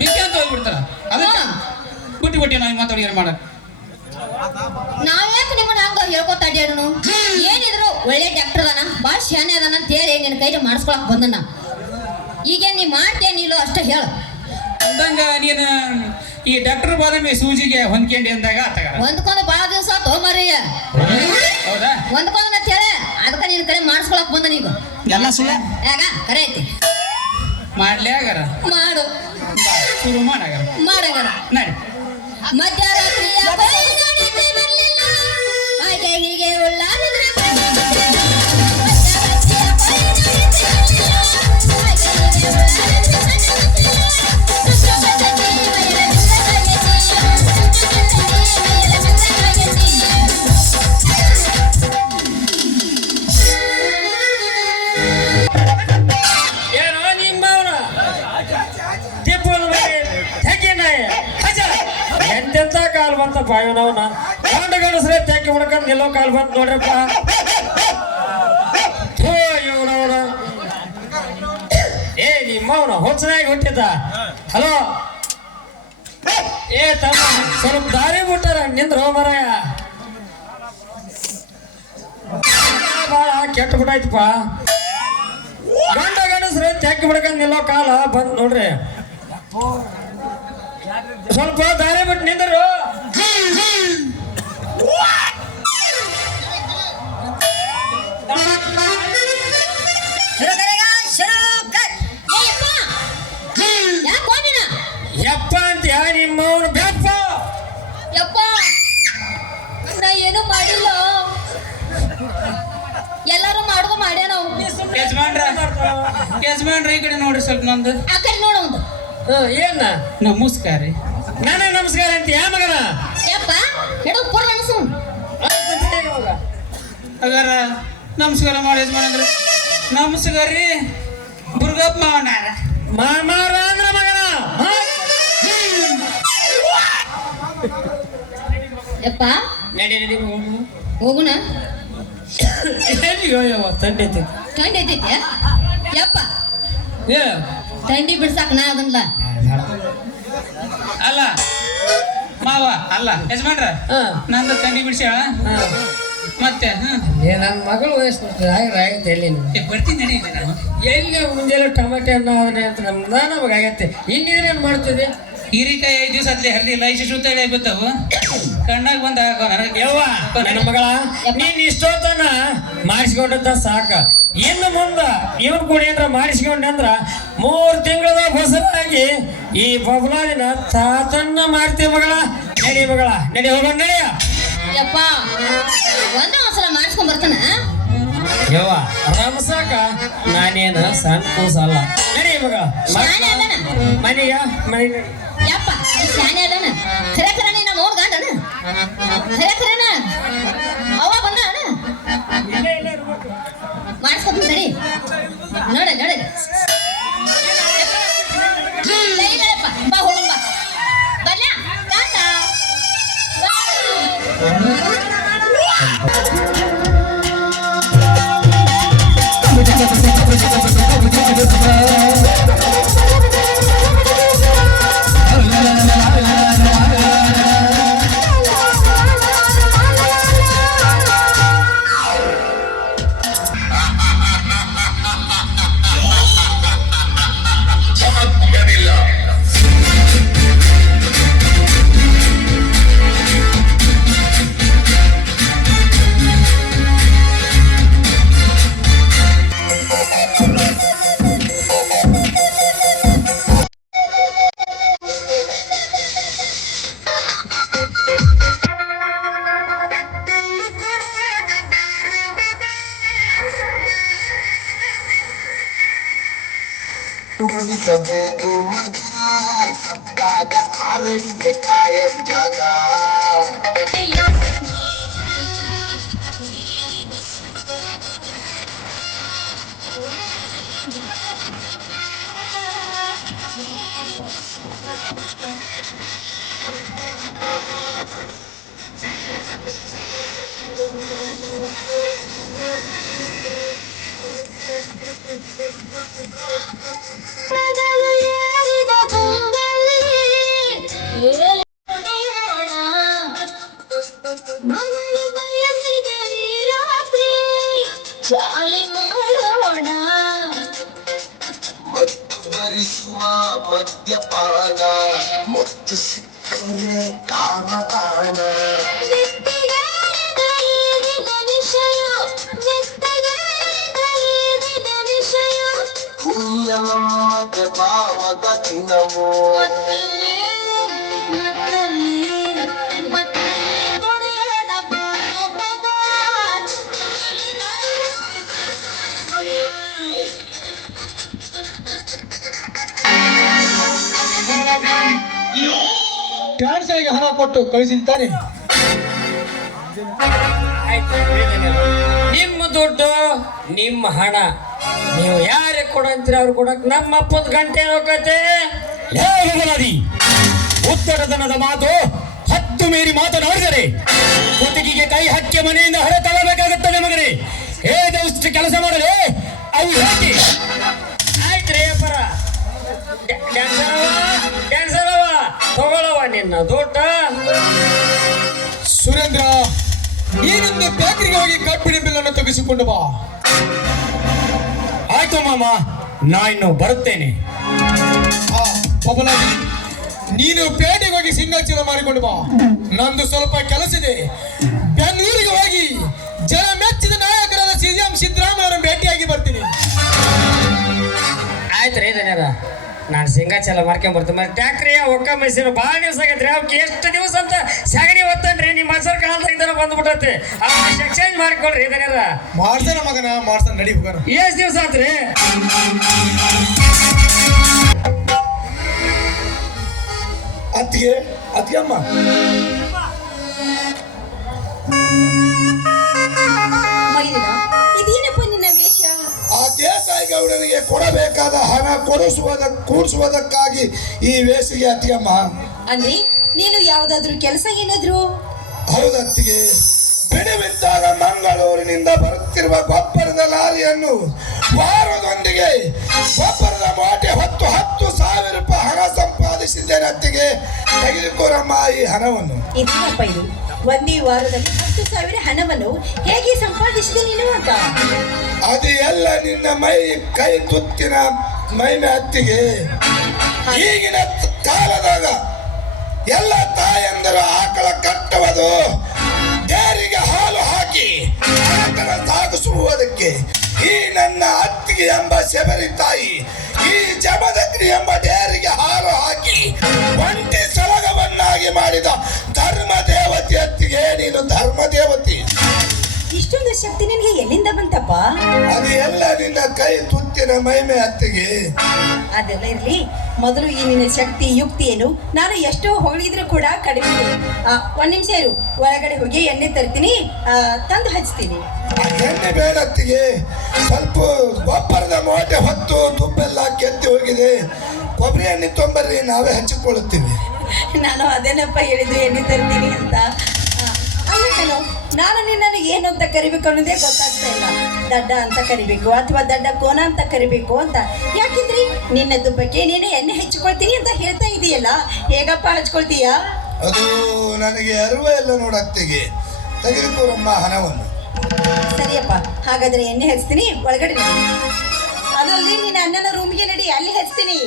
ಬಿಕ್ಕಂತ ಹೋಗ್ಬಿಡ್ತಾರ. ಅದಕ್ಕೆ ಬಿಟ್ಟು ನಾವು ಮಾತಾಡಿ ಏನ್ ಮಾಡ. ನಾವ್ಯಾಕೆ ನಿಮ್ಮನ್ನ ಹಂಗ ಹೇಳ್ಕೊತ ಅಡ್ಯಾಡನು? ಏನಿದ್ರು ಒಳ್ಳೆ ಡಾಕ್ಟರ್ ಅದಾನ, ಭಾಳ ಶಾನೆ ಅದಾನ ಅಂತ ಹೇಳಿ ನಿನ್ನ ಕೈಲಿ ಮಾಡಿಸ್ಕೊಳಕ್ ಬಂದನ. ಈಗೇನ್ ನೀ ಮಾಡ್ತೇನಿಲ್ಲೋ ಅಷ್ಟ ಹೇಳು. ಅಂದಂಗ ನೀನು ಈ ಡಾಕ್ಟರ್ ಬಾದಾಮಿ ಸೂಜಿಗೆ ಹೊಂದ್ಕೊಂಡಿ ಅಂದಾಗ ಆತಗ ಹೊಂದ್ಕೊಂಡು ಭಾಳ ದಿವಸ ತೋಮರಿಯ ಹೌದಾ? ಹೊಂದ್ಕೊಂಡ್ ಅಂತ ಹೇಳಿ ಅದಕ್ಕೆ ನಿನ್ನ ಕಡೆ ಮಾಡಿಸ್ಕೊಳಕ್ ಬಂದನ. ಈಗ ಎಲ್ಲ ಸುಳ್ಳ ಯಾಗ ಕರೆ ಐತಿ, ಮಾಡ್ಲಿ ಆಗಾರ ಮಾಡು ಶುರು ಮಾಡಾಗಾರ ಮಾಡಗಡ. ನಡಿ. ಮಧ್ಯರಾತ್ರಿಯ ಬಯಲಾಟಕ್ಕೆ ಬರ್ಲಿಲ್ಲ, ಹಾಗೆ ಹೀಗೆ ಉಳ್ಳಾಡಿದ್ರೆ ಮಧ್ಯರಾತ್ರಿಯ ಏನೋ ನಿಮ್ಮವನ ತಿಪ್ಪದ ಬಗ್ಗೆ ತೆಗಿನಾಯ ಹಜ ಎಂತೆಂತ ಕಾಲ್ ಬಂತಪ್ಪ ಇವನವನ. ಗಂಡ ಗಂಡಸ್ರೆ ತೆಕ್ಕಿ ಹುಡ್ಕೊಂಡು ನಿಲ್ಲೋ ಕಾಲ್ ಬಂತ ನೋಡ್ರಪ್ಪ. ಇವನವನ ನಿಮ್ಮವನ ಹೊಚ್ಚನಾಗಿ ಹುಟ್ಟಿದ್ದ. ಹಲೋ ತಮ್ಮ ಸ್ವಲ್ಪ ದಾರಿ ಬಿಟ್ಟಾರ ನಿಂದ್ರು ಮರಾಯ. ಭಾಳ ಕೆಟ್ಟ ಬಿಟ್ಟಾಯ್ತಪ್ಪ. ಗಂಡ ಗಂಡಸ್ರೆ ತೆಕ್ಕಿ ಬಿಡ್ಕೊಂಡು ನಿಲ್ಲೋ ಕಾಲ ಬಂದ್ ನೋಡ್ರಿ. ಸ್ವಲ್ಪ ದಾರಿ ಬಿಟ್ಟು ನಿಂದರು. ಯಪ್ಪ ಅಂತ ನಿಮ್ಮವನು ಬೆಪ್ಪ. ಯಪ್ಪ ನಾ ಏನು ಮಾಡಿಲ್ಲ, ಎಲ್ಲಾರು ಮಾಡುದು ಮಾಡ್ಯಾನ. ಯಜಮಾನ್ರ ಈ ಕಡೆ ನೋಡ್ರಿ ಸ್ವಲ್ಪ ನಂದು. ಆ ಕಡೆ ನೋಡೋದು ಏನ ನಮಸ್ಕಾರ ರೀ. ನನಗೆ ನಮಸ್ಕಾರ ಅಂತ ಯಾ ಮಗನ? ಯಪ್ಪ ಹಿಡಿದು ಪೂರ್ಣ ಅನ್ಸು. ಅಗಾರ ನಮಸ್ಕಾರ ಮಾಡಿ ಯಜಮಾನ್ರಿ. ನಮಸ್ಕಾರ ರೀ ಬುರ್ಗಪ್ಪ ಮಾವನಾರ. ಮಾಮಾರ ಅಂದ್ರ ಮಗನ. ಯಪ್ಪ ನಡಿ ನಡಿ ಹೋಗುಣ. ಎಲ್ಲಿಗೋ ಯವ್ವ ತಂಡಿ ಐತಿ. ಥಂಡಿ ಐತೈತೆ ಯಪ್ಪ. ಏ ಥಂಡಿ ಬಿಡ್ಸಾಕ ನಾ ಅದನ್ಲ. ಅಲ್ಲ ಮಾವ ಅಲ್ಲ ಯಜಮಾನ್ರ, ನಂದು ತಂಡಿ ಬಿಡಿಸ್ಯಾಳ ಮತ್ತೆ. ನನ್ನ ಮಗಳು ವಯಸ್ಸು ಆಗತ್ತೆ. ಎಲ್ಲಿ ಬರ್ತೀನಿ ನಡಿ ಇಲ್ಲಿ ನಾನು. ಎಲ್ಲಿ ಮುಂಜಾನೆ ಟೊಮೆಟೊ ಹಣ್ಣು ಅದನ್ನೇ ಅಂತ ನಮಗೆ ಆಗತ್ತೆ. ಇನ್ನೇನೇನು ಮಾಡ್ತಿದ್ದೆ? ಹೀರಿಕಾಯಿ 5 ದಿವಸ ಅದ್ಲಿ ಹರಿದಿಲ್ಲ, ಇಷ್ಟು ಸುತ್ತಾಡಿ ಬಿತ್ತವು ಕಣ್ಣಾಗ ಬಂದ ಯವ್ವ ನನ್ನ ಮಗಳ, ನೀನ್ ಇಷ್ಟೊತ್ತನ ಮಾಡಿಸ್ಕೊಂಡಂತ ಸಾಕ. ಇನ್ನು ಮುಂದ ಇವನ್ ಕೂಡ ಏನಾರ ಮಾಡಿಸ್ಕೊಂಡೆ ಅಂದ್ರ 3 ತಿಂಗಳದ ಹೊಸರಾಗಿ ಈ ಬಬಲಾದಿನ ತಾತನ್ನ ಮಾಡ್ತೀವಿ ಮಗಳ. ನಡಿ ಮಗಳ ನಡಿ, ಹೋಗೋಣ ನಡಿಯ. ಯಪ್ಪ ಒಂದ್ಸಲ ಮಾಡಿಸ್ಕೊಂಡ್ ಬರ್ತಾನ. ಯವ್ವ ರಮಸಾಕ ನಾನೇನು ಸಣ್ಣ ಕೂಸಲ್ಲ. ನಡಿ ಮಗಳ ಶಾನೆ ಅದನ ಮನೆಯ ಮನೆ. ಯಪ್ಪ ಶಾನೆ ಅದನ. ಖರೆ ಖರೆ ನೀ ನಮ್ಮ ಅವ್ನ ಗಂಡನ? ಖರೆ ಖರೆನ ಅವ ಬಂದಾನ? ಮಾಡಿಸ್ಕೊತೀನಿ ತಡಿ. ನೋಡ ನೋಡ ಸರಿಗಳಪ್ಪ, ಬಾ ಹೋಗೋಣ ಬಾ. ಬರ್ಲಾ ಟಾಟಾ ತುಳಿಸಬೇಕು ಮಗ ಸತ್ತಾಗ ಆರೋಗ್ಯ ಕಾಯ ಜಾಗ ಮತ್ತು ಭರಿಸುವ ಮದ್ಯಪಾನ ಮುತ್ತು ಸಿಕ್ಕರೆ ಕಾಮದಾನ ಪುಣ್ಯನಮ್ಮದ ಭಾವದ ದಿನವೋ ಡ್ಯಾನ್ಸರ್ಗೆ ಹಣ ಕೊಟ್ಟು ಕಳಿಸಿರ್ತಾರೆ. ಆಯ್ತು, ನಿಮ್ಮ ದುಡ್ಡು ನಿಮ್ಮ ಹಣ ನೀವು ಯಾರಿಗೆ ಕೊಡಂತೀರ ಅವ್ರು ಕೊಡಕ್ ನಮ್ಮ ಅಪ್ಪದ ಗಂಟೆ ಹೋಗತ್ತೆ. ಉತ್ತರದನದ ಮಾತು 10 ಮೀರಿ ಮಾತನಾಡಿದರೆ ಕುತ್ತಿಗೆಗೆ ಕೈ ಹಕ್ಕಿ ಮನೆಯಿಂದ ಹೊರ ತರಬೇಕಾಗುತ್ತದೆ ಮಗನೇ. ಹೇಗೆ ಕೆಲಸ ಮಾಡಲು ಅವು ಹೇಗೆ? ಆಯ್ತ್ರಿ ಅಪ್ಪರ ಡ್ಯಾನ್ಸರ್ ಅವ ತಗೊಳವ ನಿನ್ನ ದುಡ್ಡ. ಸುರೇಂದ್ರ, ನೀನೊಂದು ಬೇಕರಿಗೆ ಹೋಗಿ ಕಬ್ಬಿಣ ಬಿಲ್ಲನ್ನು ತೆಗೆಸಿಕೊಂಡು ಬಾ. ಆಯ್ತು ಮಾಮ, ನಾ ಇನ್ನು ಬರುತ್ತೇನೆ. ಬಬಲಾಜಿ, ನೀನು ಪೇಟೆಗೆ ಹೋಗಿ ಸಿಂಗಾಚಲ ಮಾಡಿಕೊಂಡು ಬಾ. ನಂದು ಸ್ವಲ್ಪ ಕೆಲಸ ಇದೆ. ಬೆಂಗಳೂರಿಗೆ ಹೋಗಿ ಜನ ಮೆಚ್ಚಿದ ನಾಯಕರಾದ CM ಸಿದ್ದರಾಮಯ್ಯರನ್ನು ಭೇಟಿಯಾಗಿ ಬರ್ತೀನಿ. ಆಯ್ತ್ರಿ ಧನ್ಯರ, ನಾನು ಸಿಂಗಾಚಲ ಮಾಡ್ಕೊಂಡ್ ಬರ್ತೀನಿ. ಮತ್ತೆ ಟ್ಯಾಕ್ರಿಯ ಒಕ್ಕ ಮೈಸೂರು ಭಾಳ ದಿವಸ ಆಗೈತ್ರಿ. ಅವಕ್ಕೆ ಎಷ್ಟು ದಿವಸ ಅಂತ ಸಗಣಿ ಒತ್ತನ್ರಿ ನಿಮ್ಮ ಹಸರು ಕಾಲದಾಗ ಬಂದ್ಬಿಟ್ಟೈತಿ. ಅವ್ರಿಗೆ ಎಕ್ಸ್ಚೇಂಜ್ ಮಾಡ್ಕೊಳ್ರಿ ಧನ್ಯರ. ಮಾಡ್ಸಣ ಮಗನ, ಮಾಡ್ಸಣ, ನಡಿ ಹೋಗೋಣ. ಎಷ್ಟು ದಿವಸ ಆತ್ರಿ? ಅತ್ತಿಗೆ ಅಮ್ಮ ಇದೇನಪ್ಪ ನಿನ್ನ ವೇಷ? ಆ ದೇಸಾಯಿ ಗೌಡನಿಗೆ ಕೊಡಬೇಕಾದ ಹಣ ಕೂಡಿಸುವುದಕ್ಕಾಗಿ ಈ ವೇಸಿಗೆ ಅತ್ತಿಗೆಮ್ಮ. ಅಂದ್ರೆ ನೀನು ಯಾವ್ದಾದ್ರು ಕೆಲಸ ಏನಾದ್ರು? ಹೌದತ್ತಿಗೆ, ಬಿಡುವಿದ್ದಾಗ ಮಂಗಳೂರಿನಿಂದ ಬರುತ್ತಿರುವ ಗೊಬ್ಬರದ ಲಾರಿಯನ್ನು ವಾರದೊಂದಿಗೆ ಗೊಬ್ಬರದ ಮೂಟೆ ಹೊತ್ತು 10,000 ರೂಪಾಯಿ ಹಣ ಸಂಪಾದಿಸಿದ್ದೇನೆ ಅತ್ತಿಗೆ. ತೆಗೆದುಕೋರಮ್ಮ ಈ ಹಣವನ್ನು. ಇದೇನಪ್ಪ ಇದು? ಒಂದೇ ವಾರದಲ್ಲಿ 10,000 ಹಣವನ್ನು ಹೇಗೆ ಸಂಪಾದಿಸಿದೆ ನೀನು ಅಂತ? ಅದು ಎಲ್ಲ ನಿನ್ನ ಕೈ ತುತ್ತಿನ ಮೈಮೆ ಅತ್ತಿಗೆ. ಈಗಿನ ಕಾಲದಾಗ ಎಲ್ಲ ತಾಯಂದರು ಆಕಳ ಕಟ್ಟುವುದು ಡೇರಿಗೆ ಹಾಲು ಹಾಕಿ ಆಕಳ ಸಾಗಿಸುವುದಕ್ಕೆ. ಈ ನನ್ನ ಅತ್ತಿಗೆ ಎಂಬ ಶಬರಿ ತಾಯಿ ಈ ಜಮದಗ್ನಿ ಎಂಬ ಡೇರಿಗೆ ಹಾಲು ಹಾಕಿ ಒಂಟಿ ಸಲಗವನ್ನಾಗಿ ಮಾಡಿದ ಧರ್ಮ ದೇವತೆ ಅತ್ತಿಗೆ. ನೀನು ಧರ್ಮ ದೇವತೆ. ಇಷ್ಟೊಂದು ಶಕ್ತಿ ನಿನಗೆ ಎಲ್ಲಿಂದ ಬಂತಪ್ಪ? ಅದು ಎಲ್ಲ ನಿನ್ನ ಕೈ ತುತ್ತಿನ ಮೈಮೆ ಅತ್ತಿಗೆ. ಅದೆಲ್ಲ ಇರ್ಲಿ, ಮೊದಲು ಈ ನಿನ್ನ ಶಕ್ತಿ ಯುಕ್ತಿ ಏನು? ನಾನು ಎಷ್ಟೋ ಹೊಗಳಿದ್ರು ಕೂಡ ಕಡಿಮೆ. 1 ನಿಮಿಷ ಇರು, ಒಳಗಡೆ ಹೋಗಿ ಎಣ್ಣೆ ತರ್ತೀನಿ, ತಂದು ಹಚ್ತೀನಿ. ಎಣ್ಣೆ ಬೇಡತ್ತಿಗೆ, ಸ್ವಲ್ಪ ಗೊಬ್ಬರದ ಮೂಟೆ ಹೊತ್ತು ತುಪ್ಪೆಲ್ಲ ಕೆತ್ತಿ ಹೋಗಿದೆ. ಕೊಬ್ಬರಿ ಎಣ್ಣೆ ತೊಂಬರ್ರಿ, ನಾವೇ ಹಚ್ಚಿಕೊಳ್ಳುತ್ತೀವಿ. ನಾನು ಅದೇನಪ್ಪ ಹೇಳಿದ್ದು ಎಣ್ಣೆ ತರ್ತೀನಿ ಅಂತ. ಅಲ್ಲ ಕಣೋ, ನಾನು ನಿನ್ನನ್ನು ಏನು ಅಂತ ಕರಿಬೇಕು ಅನ್ನೋದೇ ಗೊತ್ತಾಗ್ತಾ ಇಲ್ಲ. ದಡ್ಡ ಅಂತ ಕರಿಬೇಕು ಅಥವಾ ದಡ್ಡ ಕೋನ ಅಂತ ಕರಿಬೇಕು ಅಂತ. ಯಾಕಿದ್ರಿ ನಿನ್ನ ದುಬ್ಬಕ್ಕೆ ನೀನು ಎಣ್ಣೆ ಹಚ್ಕೊಳ್ತೀನಿ ಅಂತ ಹೇಳ್ತಾ ಇದೆಯಲ್ಲ, ಹೇಗಪ್ಪ ಹಚ್ಕೊಳ್ತೀಯಾ? ಅದು ನನಗೆ ಅರಿವ ಎಲ್ಲ ನೋಡತ್ತಿಗೆ. ತೆಗೆದುಕೋರಮ್ಮ ಹಣವನ್ನು. ಸರಿಯಪ್ಪ, ಹಾಗಾದ್ರೆ ಎಣ್ಣೆ ಹಚ್ತೀನಿ, ಒಳಗಡೆ ನಡಿ. ಅದರಲ್ಲಿ ನಿನ್ನ ಅಣ್ಣನ ರೂಮ್ಗೆ ನಡಿ, ಅಲ್ಲಿ ಹಚ್ತೀನಿ.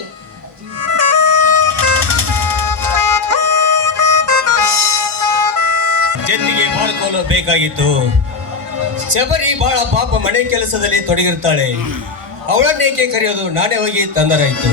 ಜೊತೆಗೆ ಬಾಳ್ಕೊಳ್ಳೋ ಬೇಕಾಗಿತ್ತು. ಶಬರಿ ಬಹಳ ಪಾಪ ಮನೆ ಕೆಲಸದಲ್ಲಿ ತೊಡಗಿರ್ತಾಳೆ. ಅವಳನ್ನೇಕೆ ಕರೆಯೋದು, ನಾನೇ ಹೋಗಿ ತಂದರಾಯ್ತು.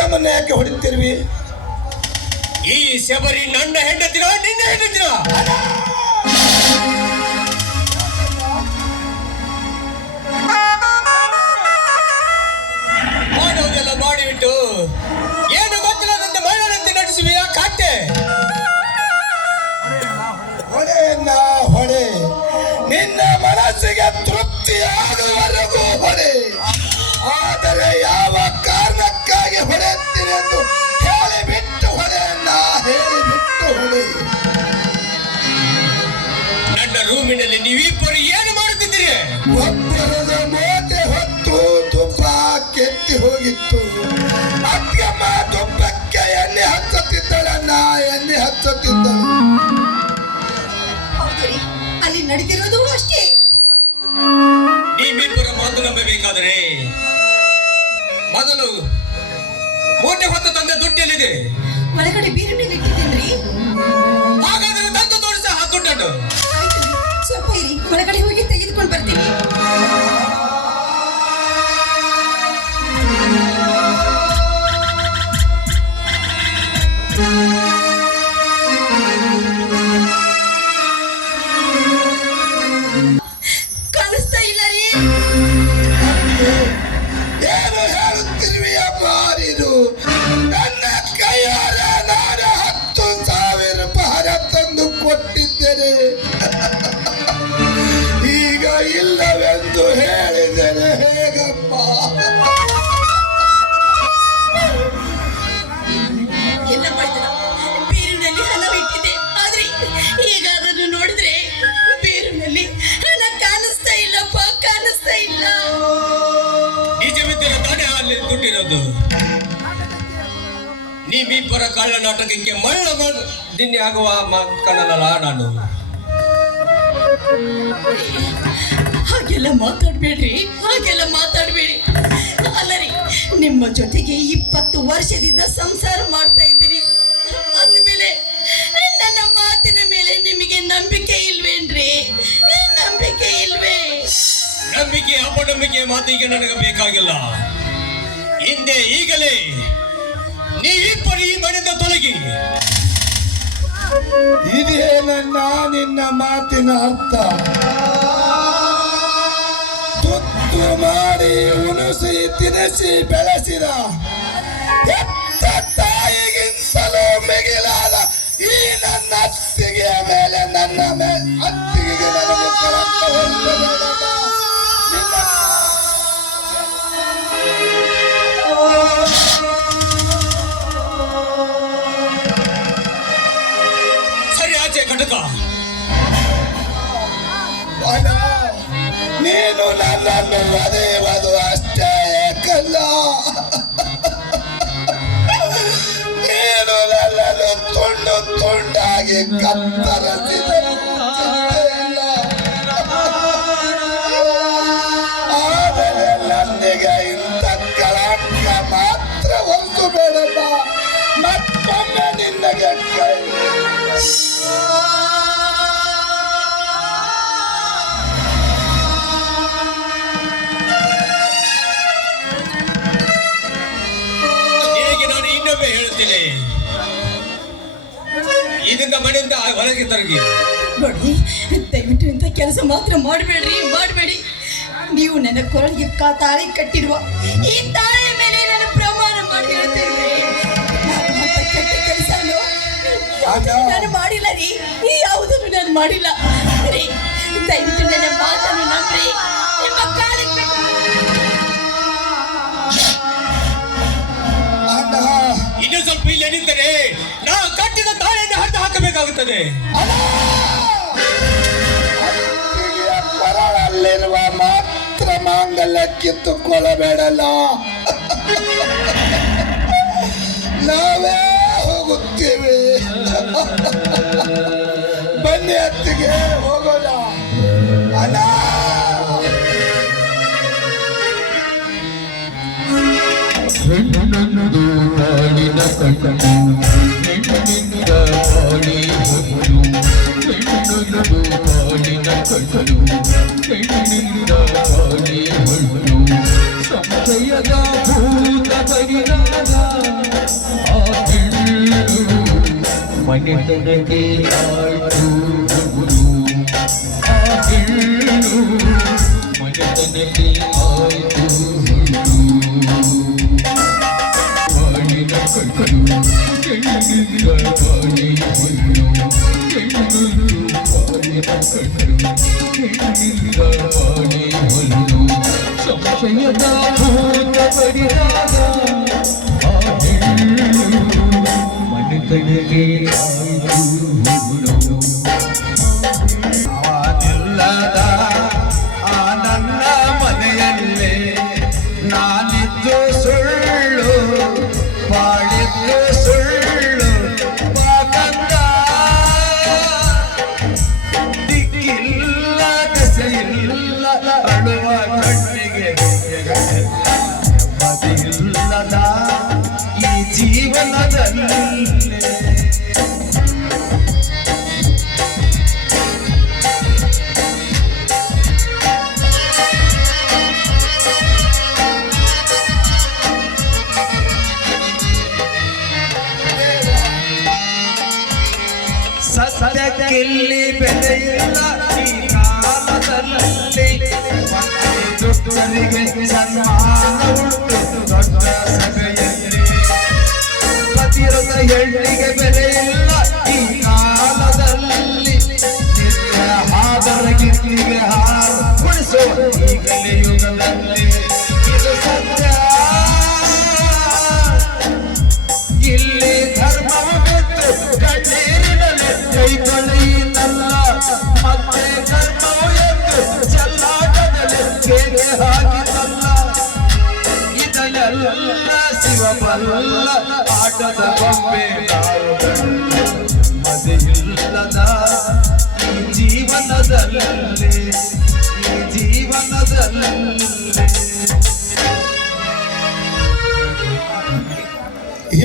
ಅಕ್ಕಮ್ಮನ್ನ ಯಾಕೆ ಹೊಡಿತಿರ್ವಿ? ಈ ಶಬರಿ ನನ್ನ ಹೆಂಡತಿನ ನಿನ್ನ ಹೆಂಡತಿನ? ಮಾಡೋದೆಲ್ಲ ಮಾಡಿಬಿಟ್ಟು ಏನು ಗೊತ್ತಿಲ್ಲದಂತೆ ಮಹಿಳೆಯಂತೆ ನಡೆಸುವಿಯಾ ಕಾಟೆ? ಹೊಡೆಯನ್ನ ಹೊಡೆ, ನಿನ್ನ ಮನಸ್ಸಿಗೆ ತೃಪ್ತಿಯಾಗುವವರೆಗೂ ಹೊಡೆ. ಆದರೆ ಯಾವ ಕಾರಣಕ್ಕಾಗಿ ಹೊಡೆಯುತ್ತೀನಿ ಎಂದು ಹೇಳಿಬಿಟ್ಟು ಹೊಡೆಯನ್ನ ಹೇಳಿಬಿಟ್ಟು ಹೊಡೆ. ನನ್ನ ರೂಮಿನಲ್ಲಿ ನೀವಿಬ್ಬರು ಏನು ಮಾಡುತ್ತಿದ್ದೀರಿ? ಒಬ್ಬರದ ಮೋತೆ ಹೊತ್ತು ತುಪ್ಪ ಕೆತ್ತಿ ಹೋಗಿತ್ತು. ಅಕ್ಕಮ್ಮ ತುಪ್ಪಕ್ಕೆ ಎಣ್ಣೆ ಹಚ್ಚುತ್ತಿದ್ದಳನ್ನ, ಎಣ್ಣೆ ಹಚ್ಚುತ್ತಿದ್ದಳು. ಅಲ್ಲಿ ನಡೆದಿರೋದು ಅಷ್ಟೇ. ನೀವಿಬ್ಬರ ಮಾತು ನಂಬಬೇಕಾದರೆ ಮೊದಲು ಮೂಟೆ ಹೊತ್ತು ತಂದ ದುಡ್ಡಿಯಲ್ಲಿದೆ. ಒಳಗಡೆ ಬೀರಿನಲ್ಲಿ ಇಟ್ಟಿದ್ದೇನ್ರಿ. ಹಾಗಾದರೆ ತಂದು ತೋರಿಸ ಆ ದುಡ್ಡನ್ನು. ಆಯ್ತು, ಸ್ವಲ್ಪ ಇರಿ, ಒಳಗಡೆ ಹೋಗಿ ತೆಗೆದುಕೊಂಡು ಬರ್ತೀನಿ. ಕಾಣಿಸ್ತಾ ಇಲ್ಲ ರೀ. ಏನು ಹೇಳುತ್ತಿರುವಿ ಅಮ್ಮ ನೀನು? ನನ್ನ ಕೈಯಾರ ನಾನು 10,000 ರೂಪಾಯಿ ತಂದು ಕೊಟ್ಟಿದ್ದೇನೆ. ಈಗ ಇಲ್ಲವೆಂದು ಹೇಳಿದರೆ ಹೇಗಮ್ಮ? ಎಲ್ಲ ಮಾಡಿದ ಬೀರಿನಲ್ಲಿ ಹಣ ಇಟ್ಟಿದೆ. ಆದ್ರೆ ಈಗ ಅದನ್ನು ನೋಡಿದ್ರೆ ಬೀರಿನಲ್ಲಿ ಹಣ ಕಾಣಿಸ್ತಾ ಇಲ್ಲಪ್ಪ, ಕಾಣಿಸ್ತಾ ಇಲ್ಲ. ನಿಜವಿದ್ದರೆ ತಾನೇ ಅಲ್ಲಿ ದುಡ್ಡಿರೋದು. ನೀವಿಬ್ಬರ ಕಳ್ಳ ನಾಟಕಕ್ಕೆ ಮಳ್ಳ ದಿನ್ನೆ ಆಗುವ ಕಣ್ಣಲ್ಲ ನಾನು. ಹಾಗೆಲ್ಲ ಮಾತಾಡ್ಬೇಡ್ರಿ, ಹಾಗೆಲ್ಲ ಮಾತಾಡ್ಬೇಡಿ. ಅಲ್ಲರಿ, ನಿಮ್ಮ ಜೊತೆಗೆ 20 ವರ್ಷದಿಂದ ಸಂಸಾರ ಮಾಡ್ತಾ ಇದ್ದೀನಿ ಅಂದಮೇಲೆ ನನ್ನ ಮಾತಿನ ಮೇಲೆ ನಿಮಗೆ ನಂಬಿಕೆ ಇಲ್ವೇನ್ರಿ? ನಂಬಿಕೆ ಇಲ್ವೇ? ನಂಬಿಕೆ ಅಪನಂಬಿಕೆ ಮಾತಿಗೆ ನನಗೆ ಬೇಕಾಗಿಲ್ಲ. ಹಿಂದೆ ಈಗಲೇ ನೀವಿಬ್ಬರು ಈ ಮನೆಯಿಂದ ತೊಲಗಿ. ಇದೇನನ್ನ ನಿನ್ನ ಮಾತಿನ ಅರ್ಥ? ತುತ್ತು ಮಾಡಿ ಉಣಿಸಿ ತಿನಿಸಿ ಬೆಳೆಸಿದ ಹೆತ್ತ ತಾಯಿಗಿಂತಲೂ ಮಿಗಿಲಾದ ಈ ನನ್ನ ಅತ್ತಿಗೆಯ ಮೇಲೆ ಅತ್ತಿಗೆಗೆ ನನಗೆ ಕಳಂಕ ಹೊರಿಸಬೇಡಮ್ಮ. ಸರಿ ಆಚೆ ಘಟಕ. ಅಣ್ಣ, ನೀನು ನನ್ನನ್ನು ಒದೆಯುವುದು ಅಷ್ಟೇ ಏಕಲ್ಲ, ನೀನು ನನ್ನನ್ನು ತುಂಡು ತುಂಡಾಗಿ ಕತ್ತರಿಸಿದರು ಚಿಂತೆ ಇಲ್ಲ. ಆದರೆ ನನಗೆ ಇಂಥ ಕಳಂಕ ಮಾತ್ರ ಹೊರತು ಬೇಡಮ್ಮ. ಮತ್ತೊಮ್ಮೆ ನಿನ್ನಗೆ ಕೈ ನಿನಗೆ ನಾನು ಇನ್ನೊಮ್ಮೆ ಹೇಳ್ತೇನೆ, ಇದನ್ನ ಮನೆಯಿಂದ ಹೊರಗೆ ತರಗಿ. ನೋಡಿ, ದಯವಿಟ್ಟು ಇಂಥ ಕೆಲಸ ಮಾತ್ರ ಮಾಡಬೇಡ್ರಿ, ಮಾಡಬೇಡಿ. ನೀವು ನನ್ನ ಕೊರಳಿಗೆ ತಾಳಿ ಕಟ್ಟಿರುವ ಈ ತಾಳಿಯ ಮೇಲೆ ನಾನು ಪ್ರಮಾಣ ಮಾಡಿ ಹೇಳ್ತೇನೆ, ಕೆಟ್ಟ ಕೆಲಸನು ನಾನು ಮಾಡಿಲ್ಲ ರೀ. ಯಾವುದನ್ನು ನಾನು ಮಾಡಿಲ್ಲ ರೀ. ದಯವಿಟ್ಟು ನನ್ನ ಮಾತನ್ನು ನಂಬ್ರಿ. ನಿಮ್ಮ ಕಾಲಿಗೆ ಬಿದ್ದು ಇನ್ನು ಸ್ವಲ್ಪ ಇಲ್ಲಿ ನಿಂತರೆ ನಾವು ಕಟ್ಟಿದ ತಾಳೆಯನ್ನು ಹರಿದು ಹಾಕಬೇಕಾಗುತ್ತದೆ. ಅತ್ತಿಗೆಯ ಕೊರಳಲ್ಲಿರುವ ಮಾತ್ರ ಮಾಂಗಲ್ಯ ಕಿತ್ತುಕೊಳ್ಳಬೇಡಲ್ಲ. ನಾವೇ ಹೋಗುತ್ತೇವೆ. ಬನ್ನಿ ಅತ್ತಿಗೆ, ಹೋಗೋಣ. ಅಣ್ಣ, ಹೆಣ್ಣು ಹಾಡಿನ ಕಣ್ಣು ಹೆಣ್ಣಿನಿಂದ ಹಾಡಿ ಹೋಗಲು ಹೆಣ್ಣು ಹಾಡಿನ ಕಣ್ಣು ಹೆಣ್ಣಿನಿಂದ ಹಾಡಿ ಹೋಗಲು ಸಂಶಯದ ಭೂತ ಪರಿಣಾಮ ಮನೆತನಕ್ಕೆ ಆಯ್ತು ಹುಳು ಆ ಹೆಣ್ಣು ಮನೆತನಕ್ಕೆ ಆಯ್ತು ಬಾಳಿನ ಕಣ್ಣು ಹೆಣ್ಣಿನ ಬಾಳಿ ಹುಲ್ಲು ಹೆಣ್ಣು ಬಾಳಿನ ಕಣ್ಣು ಹೆಣ್ಣಿನ ಬಾಳಿ ಹುಲ್ಲು ಸಂಶಯದ ಭೂತ ಬಡಿದಾಗ ಆ ಹೆಣ್ಣು ಮನೆತನಕ್ಕೆ ಆಯ್ತು ಹುಳು ಅವನಿಲ್ಲದ ಆ ನನ್ನ ಮನೆಯಲ್ಲೇ ನಾನಿದ್ದು ಸುಳ್ಳು ಬಾಳಿದ್ದು ಸುಳ್ಳು ಬಾಕಂದ ದಿಕ್ಕಿಲ್ಲ ದಸೆಯಿಲ್ಲ ಅಳುವ ಕಣ್ಣಿಗೆ ಮದಿಲ್ಲದ ಈ ಜೀವನದಲ್ಲಿ ಸತ್ಯಕ್ಕಿಲ್ಲಿ ಬೆಲೆಯಿಲ್ಲ ಈ ಕಾಲದಲ್ಲಿ ದುಷ್ಟರಿಗೆ ಸನ್ಮಾನ ಉಂಟು ದೊಡ್ಡ ಸಭೆಯಲ್ಲಿ ಪತಿರದ ಹೆಣ್ಣಿಗೆ ಬೆಲೆಯಿಲ್ಲ ಈ ಕಾಲದಲ್ಲಿ ನಿತ್ಯ ಹಾದರ ಗಿತ್ತಿಗೆ ಹಾರ ಉಳಿಸೋ ಈ ಕಲಿಯುಗದಲ್ಲಿ ಇದು ಸತ್ಯ ಇಲ್ಲಿ ಧರ್ಮವು ಬಿಟ್ಟು ಕಣ್ಣೀರಿನಲ್ಲಿ ಕೈಗೊಳ್ಳಿದಲ್ಲ ಮತ್ತೆ ಕರ್ಮವು ಎಂದು ಚೆಲ್ಲಾಟದಲ್ಲಿ ಕೇಗೆ ಹಾಕಿದಲ್ಲ ಇದನ್ನೆಲ್ಲ ಶಿವಬಲ್ಲ ಆಟದ ಬೊಂಬೆ ನಾವು ಮದಿಯಿಲ್ಲದ ಈ ಜೀವನದಲ್ಲಿ ಈ ಜೀವನದಲ್ಲಿ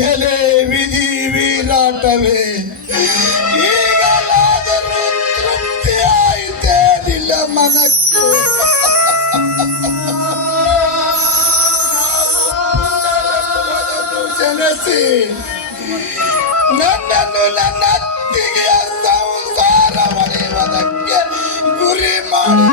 ಎಲೆ ವಿಧಿ ವೀರಾಟವೇ ಈಗಲಾದರೂ ತೃಪ್ತಿ ಆಯಿತೇ ನಿಲ್ಲ ಮನಕ್ಕೆ ಜನಸಿ ನನ್ನನ್ನು ನನ್ನ ಅತ್ತಿಗೆಯ ಸಂಸಾರ ಮರೆಯುವುದಕ್ಕೆ ಗುರಿ ಮಾಡಿ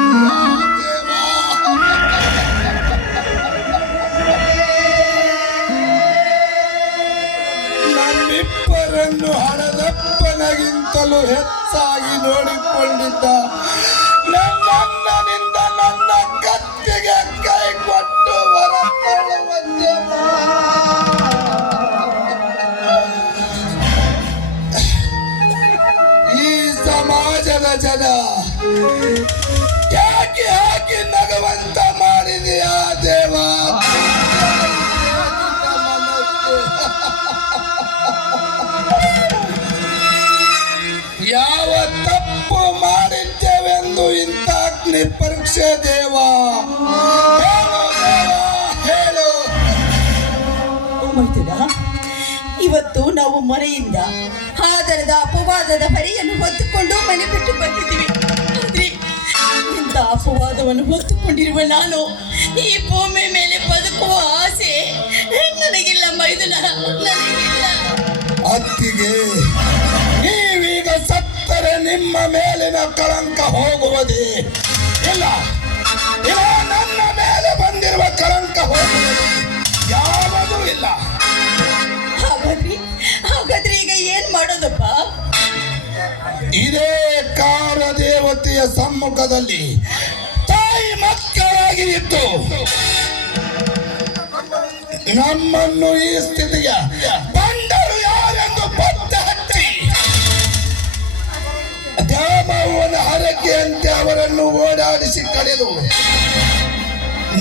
ನಮ್ಮಿಬ್ಬರನ್ನು ಹಣದಪ್ಪನಿಗಿಂತಲೂ ಹೆಚ್ಚಾಗಿ ನೋಡಿಕೊಂಡಿದ್ದ ನನ್ನಣ್ಣನಿಂದ ನನ್ನ ಕತ್ತಿಗೆ ಕೈ ಕೊಟ್ಟು ಹೊರಕೊಳ್ಳುವಂತೆ ಈ ಸಮಾಜದ ಜನ ಯಾಕೆ ಹಾಕಿ ನಗವಂತ ಮಾಡಿದೆಯಾ ದೇವ ಯಾವ ತಪ್ಪು ಮಾಡಿದ್ದೇವೆಂದು ಇಂಥ ಅಗ್ನಿ ಪರೀಕ್ಷೆ ದೇವ ಹೇಳು ಮೈದುನ, ಇವತ್ತು ನಾವು ಮನೆಯಿಂದ ಆದರದ ಅಪವಾದದ ಹೊರೆಯನ್ನು ಹೊತ್ತುಕೊಂಡು ಮನೆ ಬಿಟ್ಟು ಬಂದಿದ್ದೀವಿ. ಆದ್ರೆ ಇಂಥ ಅಪವಾದವನ್ನು ಹೊತ್ತುಕೊಂಡಿರುವ ನಾನು ಈ ಭೂಮಿ ಮೇಲೆ ಬದುಕುವ ಆಸೆ ನನಗಿಲ್ಲ ಮೈದುನ, ನನಗಿಲ್ಲ. ಅತ್ತಿಗೆ ನೀವೀಗ ಸತ್ತರೆ ನಿಮ್ಮ ಮೇಲಿನ ಕಳಂಕ ಹೋಗುವುದೇ ಇಲ್ಲ. ಇಲ್ಲ, ನನ್ನ ಮೇಲೆ ಬಂದಿರುವ ಕಳಂಕ ಹೋಗುವುದು ಯಾವುದೂ ಇಲ್ಲ. ಹಾಗಾದ್ರೆ ಈಗ ಏನ್ ಮಾಡೋದಪ್ಪ? ಇದೇ ಕಾಲ ದೇವತೆಯ ಸಮ್ಮುಖದಲ್ಲಿ ತಾಯಿ ಮಕ್ಕಳಾಗಿ ಇದ್ದು ನಮ್ಮನ್ನು ಈ ಸ್ಥಿತಿಗೆ ಬಂದರು ಯಾರೆಂದು ಪತ್ತೆ ಹಚ್ಚಿ ದ್ಯಾಮವ್ವನ ಹರಕೆಯಂತೆ ಅವರನ್ನು ಓಡಾಡಿಸಿ ಕಳೆದು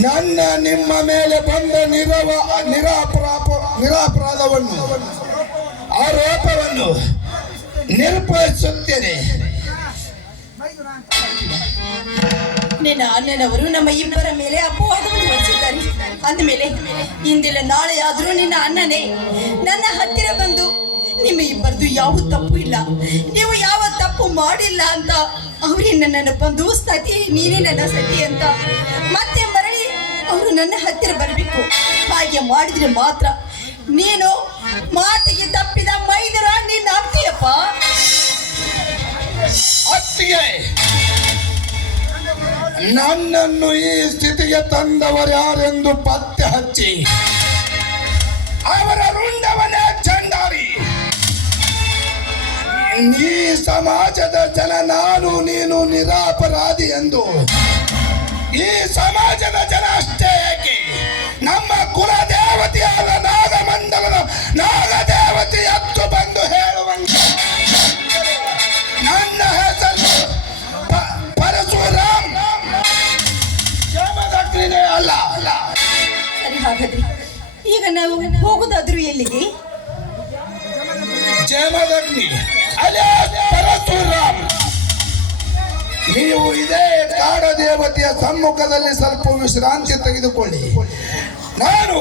ನನ್ನ ನಿಮ್ಮ ಮೇಲೆ ಬಂದ ನಿರಾಪರಾಧವನ್ನು ಆರೋಪವನ್ನು ನಿರ್ವಹಿಸುತ್ತೇನೆ. ನಿನ್ನ ಅಣ್ಣನವರು ನಮ್ಮ ಇಬ್ಬರ ಮೇಲೆ ಅಪವಾದವನ್ನು ಹೊರಿಸಿದ್ದಾರೆ. ಅಂದಮೇಲೆ ಇಂದಿಲ್ಲ ನಾಳೆ ಆದರೂ ನಿನ್ನ ಅಣ್ಣನೇ ನನ್ನ ಹತ್ತಿರ ಬಂದು ನಿಮ್ಮ ಇಬ್ಬರದು ಯಾವ ತಪ್ಪು ಇಲ್ಲ, ನೀವು ಯಾವ ತಪ್ಪು ಮಾಡಿಲ್ಲ ಅಂತ ಅವರೇ ನನ್ನನ್ನು ಬಂದು ಸತಿ ನೀನೇ ನನ್ನ ಸತಿ ಅಂತ ಮತ್ತೆ ಮರಳಿ ಅವರು ನನ್ನ ಹತ್ತಿರ ಬರಬೇಕು. ಹಾಗೆ ಮಾಡಿದ್ರೆ ಮಾತ್ರ ನೀನು ಮಾತಿಗೆ ತಪ್ಪಿದ ಮೈದರ ನಿನ್ನ ಅತ್ತಿಯಪ್ಪ. ಹೇಳಪ್ಪ. ಅತ್ತಿಗೆ, ನನ್ನನ್ನು ಈ ಸ್ಥಿತಿಗೆ ತಂದವರು ಯಾರೆಂದು ಪತ್ತೆ ಹಚ್ಚಿ ಅವರ ರುಂಡವನ್ನೇ ಚಂಡಾರಿ. ಈ ಸಮಾಜದ ಜನ ನಾನು ನೀನು ನಿರಪರಾಧಿ ಎಂದು, ಈ ಸಮಾಜದ ಜನ ಅಷ್ಟೇ ಏಕೆ, ನಮ್ಮ ಕುಲ ದೇವತೆಯಾದ ನಾಗಮಂಡಲದ ನಾಗದೇವತೆ ಎತ್ತು ಬಂದು ಹೇಳುವಂತೆ ನನ್ನ ಹೆಸರು ಪರಶುರಾಮ್ ಯಮದಗ್ನಿನೇ ಅಲ್ಲ. ಸರಿ, ಹಾಗಾದ್ರೆ ಈಗ ನಾವು ಹೋಗುದಾದ್ರೂ ಎಲ್ಲಿಗೆ? ಜಮದಗ್ನಿ ಅಲ್ಲೇ ಪರಶುರಾಮ್. ನೀವು ಇದೇ ಕಾಡ ದೇವತೆಯ ಸಮ್ಮುಖದಲ್ಲಿ ಸ್ವಲ್ಪ ವಿಶ್ರಾಂತಿ ತೆಗೆದುಕೊಳ್ಳಿ. ನಾನು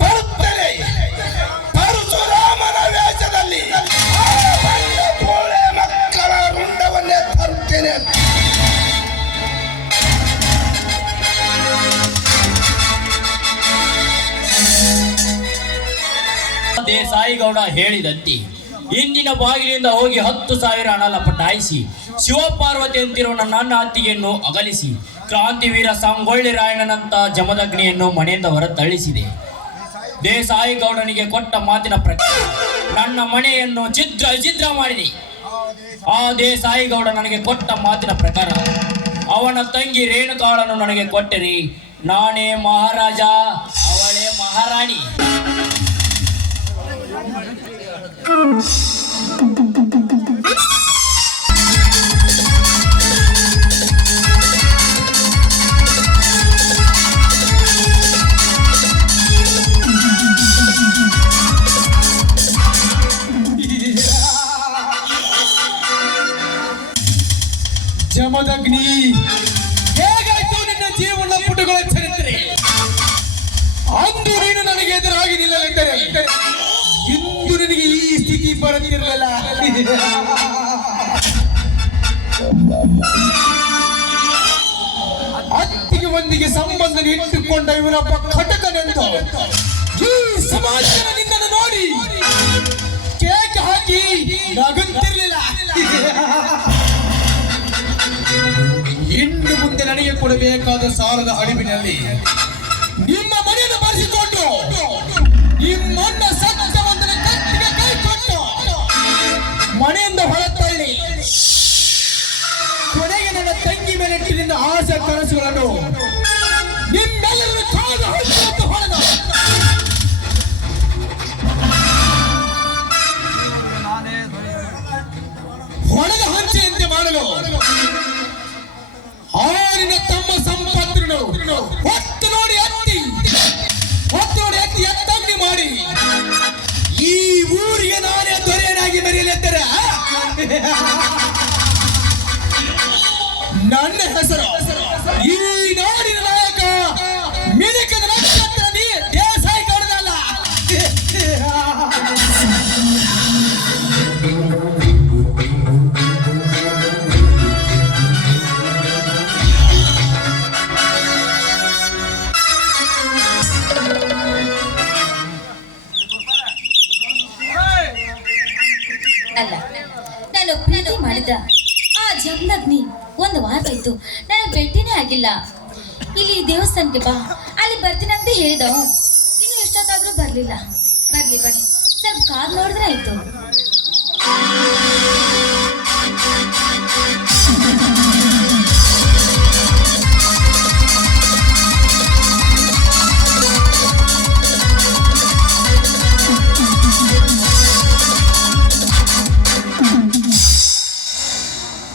ಬರುತ್ತೇನೆ ಪರಶುರಾಮನ ವೇಷದಲ್ಲಿ. ಮಕ್ಕಳ ರುಂಡವನ್ನೇ ತರುತ್ತೇನೆ. ದೇಸಾಯಿ ಗೌಡ ಹೇಳಿದಂತೆ ಇಂದಿನ ಬಾಗಿಲಿಂದ ಹೋಗಿ 10,000 ಹಣ ಪಟಾಯಿಸಿ ಶಿವಪಾರ್ವತಿ ಅಂತಿರುವ ನನ್ನ ಅತ್ತಿಗೆಯನ್ನು ಅಗಲಿಸಿ ಕ್ರಾಂತಿವೀರ ಸಂಗೊಳ್ಳಿ ರಾಯಣ್ಣನಂತ ಜಮದಗ್ನಿಯನ್ನು ಮನೆಯಿಂದ ಹೊರ ತಳ್ಳಿಸಿದೆ. ದೇಸಾಯಿ ಗೌಡನಿಗೆ ಕೊಟ್ಟ ಮಾತಿನ ಪ್ರಕಾರ ನನ್ನ ಮನೆಯನ್ನು ಛಿದ್ರ ಮಾಡಿದೆ. ಆ ದೇಸಾಯಿ ಗೌಡ ನನಗೆ ಕೊಟ್ಟ ಮಾತಿನ ಪ್ರಕಾರ ಅವನ ತಂಗಿ ರೇಣುಕಾಳನ್ನು ನನಗೆ ಕೊಟ್ಟರೆ ನಾನೇ ಮಹಾರಾಜ, ಅವಳೇ ಮಹಾರಾಣಿ. ಜಮದಗ್ನಿ, ಹೇಗಾಯ್ತು ನಿನ್ನ ಜೀವನ ಪುಟಗಳ ಚರಿತ್ರೆ? ಅಂದು ನೀನು ನನಗೆ ಎದುರಾಗಿ ನಿಲ್ಲಲೆಂದರೆ ಇಂದು ನಿನಗೆ ಈ ಸ್ಥಿತಿ ಬರದಿರಲಿಲ್ಲ. ಅತ್ತಿಗೆ ಒಂದಿಗೆ ಸಂಬಂಧ ಇಟ್ಟುಕೊಂಡ ಇವನೊಬ್ಬ ಘಟಕನೆಂದು ಈ ಸಮಾಜ ನಿನ್ನನ್ನು ನೋಡಿ ಕೇಕ್ ಹಾಕಿ ನಗುತ್ತಿರಲಿಲ್ಲ. ಇನ್ನು ಮುಂದೆ ನನಗೆ ಕೊಡಬೇಕಾದ ಸಾಲದ ಅಡಿವಿನಲ್ಲಿ ನಿಮ್ಮ ಮನೆಯನ್ನು ಬರೆಸಿಕೊಂಡು ನಿಮ್ಮನ್ನ ಸತ್ಯವಂತನ ಕತ್ತಿಗೆ ಕೈ ಕೊಟ್ಟು ಮನೆಯಿಂದ ಹೊರತಳ್ಳಿ ಕೊನೆಗೆ ನನ್ನ ತಂಗಿ ಮೇಲೆ ಇಟ್ಟಿದ್ದ ಆಸೆ ಕನಸುಗಳನ್ನು ನಿಮ್ಮೆಲ್ಲರೂ ಕಾದು ಹೊತ್ತು ಹೊಡೆದು ಹೊಡೆದ ಹಂಚೆಯಂತೆ ಮಾಡಲು ಆರಿನ ತಮ್ಮ ಸಂಪತ್ತನ್ನು ಹೊತ್ತು ನೋಡಿ ಎತ್ತಂಗಿ ಮಾಡಿ ಈ ಊರಿಗೆ ನಾನೇ ದೊರೆಯನಾಗಿ ಮೆರೆಯಲೆತ್ತರ ನನ್ನ ಹೆಸರು ಈ ನಾಡಿನ ನಾಯಕ ಮಿನಿಕದ ನಕ್ಷತ್ರ ದೇಸಾಯಿ ಗೌಡನಲ್ಲ. ಅಲ್ಲ, ನಾನು ಪ್ರೀತಿ ಮಾಡಿದ ಆ ಜಮದಗ್ನಿ ಒಂದು ವಾರವಾಯ್ತು ನಾನು ಭೇಟಿನೇ ಆಗಿಲ್ಲ. ಇಲ್ಲಿ ದೇವಸ್ಥಾನಕ್ಕೆ ಬಾ, ಅಲ್ಲಿ ಬರ್ತೀನಿ ಅಂತ ಹೇಳಿದವು. ಇನ್ನು ಎಷ್ಟೊತ್ತಾದ್ರೂ ಬರ್ಲಿಲ್ಲ. ಬರ್ಲಿ ಸ್ವಲ್ಪ ಕಾದ್ ನೋಡಿದ್ರೆ ಆಯ್ತು.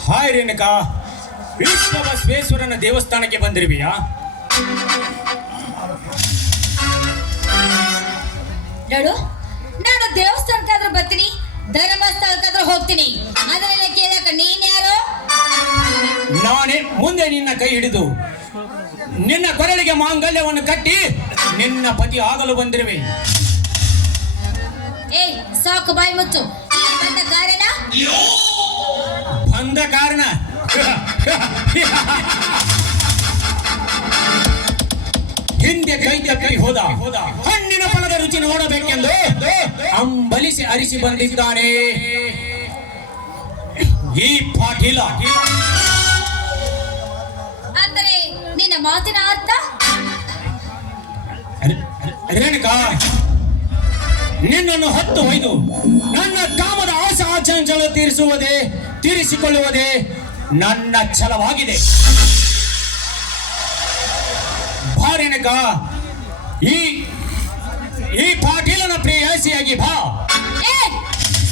ಹಾಯ್ ರೇಣುಕಾ, ವಿಶ್ವಬಸವೇಶ್ವರನ ದೇವಸ್ಥಾನಕ್ಕೆ ಬಂದಿರುವಿಯಾ? ನೋಡು, ನಾನು ದೇವಸ್ಥಾನಕ್ಕಾದ್ರೂ ಬರ್ತೀನಿ, ಧರ್ಮಸ್ಥಳಕ್ಕಾದ್ರೂ ಹೋಗ್ತೀನಿ. ಅದನ್ನೆಲ್ಲ ಕೇಳಕ ನೀನ್ ಯಾರು? ನಾನೇ ಮುಂದೆ ನಿನ್ನ ಕೈ ಹಿಡಿದು ನಿನ್ನ ಕೊರಳಿಗೆ ಮಾಂಗಲ್ಯವನ್ನು ಕಟ್ಟಿ ನಿನ್ನ ಪತಿ ಆಗಲು ಬಂದಿರುವೆ. ಏಯ್, ಸಾಕು ಬಾಯಿ ಮುಚ್ಚು. ಇಲ್ಲಿ ಬಂದ ಕಾರಣ ಹಿಂದೆ ಕೈ ತಪ್ಪಿ ಹೋದ ಹಣ್ಣಿನ ಫಲದ ರುಚಿ ನೋಡಬೇಕೆಂದು ಹಂಬಲಿಸಿ ಅರಿಸಿ ಬಂದಿದ್ದಾನೆ ಈ ಪಾಟೀಲ. ಅಂದರೆ ನಿನ್ನ ಮಾತಿನ ಅರ್ಥ? ರೇಣುಕಾ, ನಿನ್ನನ್ನು ಹತ್ತು ಒಯ್ದು ನನ್ನ ಕಾಮದ ಆಸೆ ಆಚಂಚಲ ತೀರಿಸಿಕೊಳ್ಳುವುದೇ ನನ್ನ ಛಲವಾಗಿದೆ. ಬಾ ರೇಣುಕಾ, ಈ ಪಾಟೀಲನ ಪ್ರೇಯಸಿಯಾಗಿ ಬಾ. ಏ,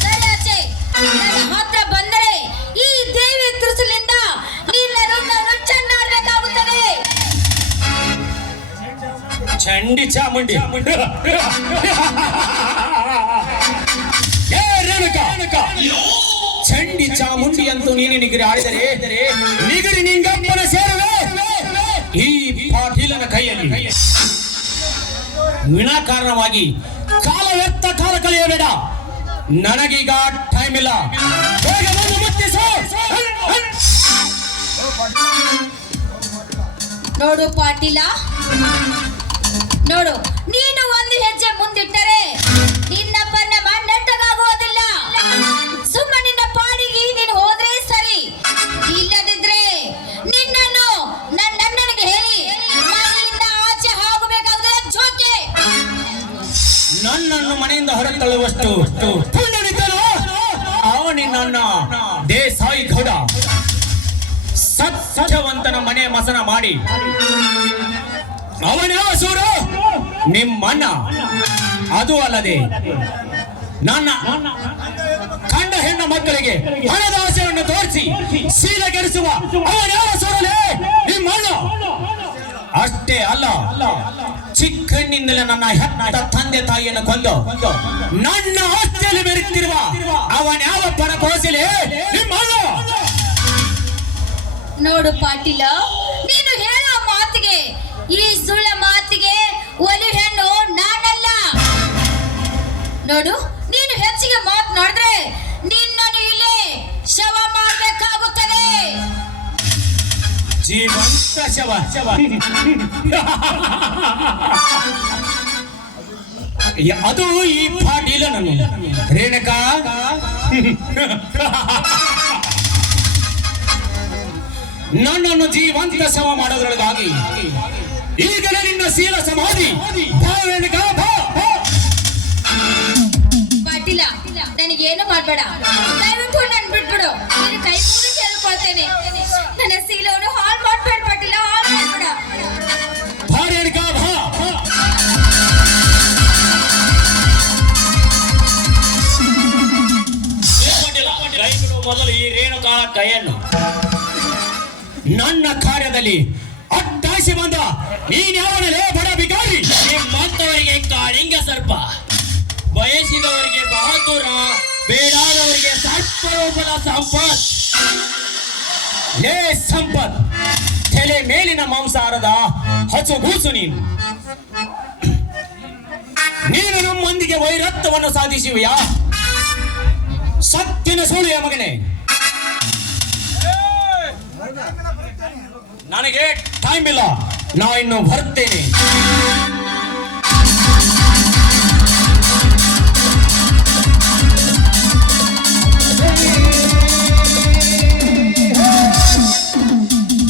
ಸರಿ ಆಚೆ. ನನ್ನ ಹತ್ರ ಬಂದರೆ ಈ ದೇವಿ ತುರುಸಲಿಂದ ನಿನ್ನನ್ನು ಚೆನ್ನಾಡಬೇಕಾಗುತ್ತದೆ. ಚಂಡಿ ಚಾಮುಂಡಿ. ಏ ರೇಣುಕಾ, ಚಂಡಿ ಚಾಮುಂಡಿ ಅಂತೂ ನೀನು ನಿಗರಿ ಆಡಿದರೆ ನಿಗರಿ ನಿಂಗಪ್ಪನ ಸೇರುವೆ ಈ ಪಾಟೀಲನ ಕೈಯಲ್ಲಿ. ವಿನಾಕಾರಣವಾಗಿ ಕಾಲ ವ್ಯರ್ಥ ಕಾಲ ಕಳೆಯಬೇಡ. ನನಗೀಗ ಟೈಮ್ ಇಲ್ಲ. ಬೇಗ ಬಂದು ಮುಟ್ಟಿಸು. ನೋಡು ಪಾಟೀಲ, ನೋಡು, ನೀನು ಒಂದು ಹೆಜ್ಜೆ ಮುಂದಿಟ್ಟರೆ ನಿನ್ನಪ್ಪನ ನೆಟ್ಟಗಾಗುವುದಿಲ್ಲ. ಸುಮ್ಮ ನಿನ್ನ ಪಾಡಿಗೆ ನೀನು ಹೋದ್ರೆ ಸರಿ. ಇಲ್ಲದಿದ್ರೆ ನಿನ್ನನ್ನು ನನ್ನನಿಗೆ ಹೇಳಿ ಮನೆಯಿಂದ ಆಚೆ ಹೋಗಬೇಕಾದ್ರೆ ಜೋಕೆ. ನನ್ನನ್ನು ಮನೆಯಿಂದ ಹೊರತಳ್ಳುವಷ್ಟು ಪುಣ್ಯನಿದ್ದನು ಅವನಿ ನನ್ನ ದೇಸಾಯಿ ಗೌಡ. ಸತ್ಯವಂತನ ಮನೆ ಮಸನ ಮಾಡಿ ಅವನ ಸೂರು ನಿಮ್ಮಣ್ಣ. ಅದು ಅಲ್ಲದೆ ನನ್ನ ಕಂಡ ಹೆಣ್ಣ ಮಕ್ಕಳಿಗೆ ಹಣದ ಆಸೆಯನ್ನು ತೋರಿಸಿ ಶೀಲಗೆಡಿಸುವ ಅವನ ಸೂರಲೇ ನಿಮ್ಮಣ್ಣ. ಅಷ್ಟೇ ಅಲ್ಲ, ಚಿಕ್ಕಣ್ಣಿಂದಲೇ ನನ್ನ ಹೆತ್ತ ತಂದೆ ತಾಯಿಯನ್ನು ಕೊಂದು ನನ್ನ ಆಸ್ತಿಯಲ್ಲಿ ಬೆರೆತಿರುವ ಅವನ್ಯಾವ ಪರ ಕೋಸಲೇ ನಿಮ್ಮಣ್ಣ. ನೋಡು ಪಾಟೀಲ, ನೀನು ಹೇಳೋ ಮಾತಿಗೆ, ಈ ಸುಳ್ಳ ಮಾತಿಗೆ ಒಲಿ ಹೆಣ್ಣು ನಾನಲ್ಲ. ನೋಡು, ನೀನು ಹೆಚ್ಚಿಗೆ ಮಾತನಾಡಿದ್ರೆ ನಿನ್ನನ್ನು ಇಲ್ಲಿ ಶವ ಮಾಡಬೇಕಾಗುತ್ತದೆ. ಜೀವಂತ ಶವ. ಅದು ಈ ಪಾಟೀಲನನ್ನು. ರೇಣುಕಾ, ನನ್ನನ್ನು ಜೀವಂತ ಶವ ಮಾಡೋದ್ರೊಳಗಾಗಿ ಈಗಲೇ ನಿನ್ನ ಶೀಲ ಸಮಾಧಿ. ಪಾಟೀಲ, ನನಗೇನು ಮಾಡ್ಬೇಡ. ದಯವಿಟ್ಟು ನನ್ ಬಿಟ್ಬಿಡು. ನಿನ್ನ ಕೈ ಮುಗಿದು ಕೇಳ್ಕೊಳ್ತೇನೆ. ನನ್ನ ಶೀಲವನ್ನು ಹಾಳು ಮಾಡ್ಬೇಡ ಪಾಟೀಲ, ಹಾಳು ಮಾಡ್ಬೇಡ. ಬಾ ರೇಣುಕಾ, ಬಾ. ಮೊದಲು ಈ ರೇಣುಕಾಳ ಕೈಯನ್ನು. ನನ್ನ ಕಾರ್ಯದಲ್ಲಿ ಅಟ್ಟಾಸಿ ಬಂದ ನೀನ್ಯಾವನಲೇ ಬಡ ಬಿಕಾರಿ. ನಿಮ್ಮಂತವರಿಗೆ ಕಾಳಿಂಗ ಸರ್ಪ, ಬಯಸಿದವರಿಗೆ ಬಹದ್ದೂರ, ಬೇಡಾದವರಿಗೆ ಸರ್ಪರೂಪದ ಸಂಪತ್. ಲೇ ಸಂಪತ್, ತಲೆ ಮೇಲಿನ ಮಾಂಸಾಹಾರದ ಹಸುಗೂಸು ನೀನು. ನೀನು ನಮ್ಮೊಂದಿಗೆ ವೈರತ್ವವನ್ನು ಸಾಧಿಸುವಿಯಾ? ಸತ್ತಿನ ಸುಳಿಯ ಮಗನೇ, ನನಗೆ ಟೈಮ್ ಇಲ್ಲ. ನಾ ಇನ್ನು ಬರ್ತೇನೆ.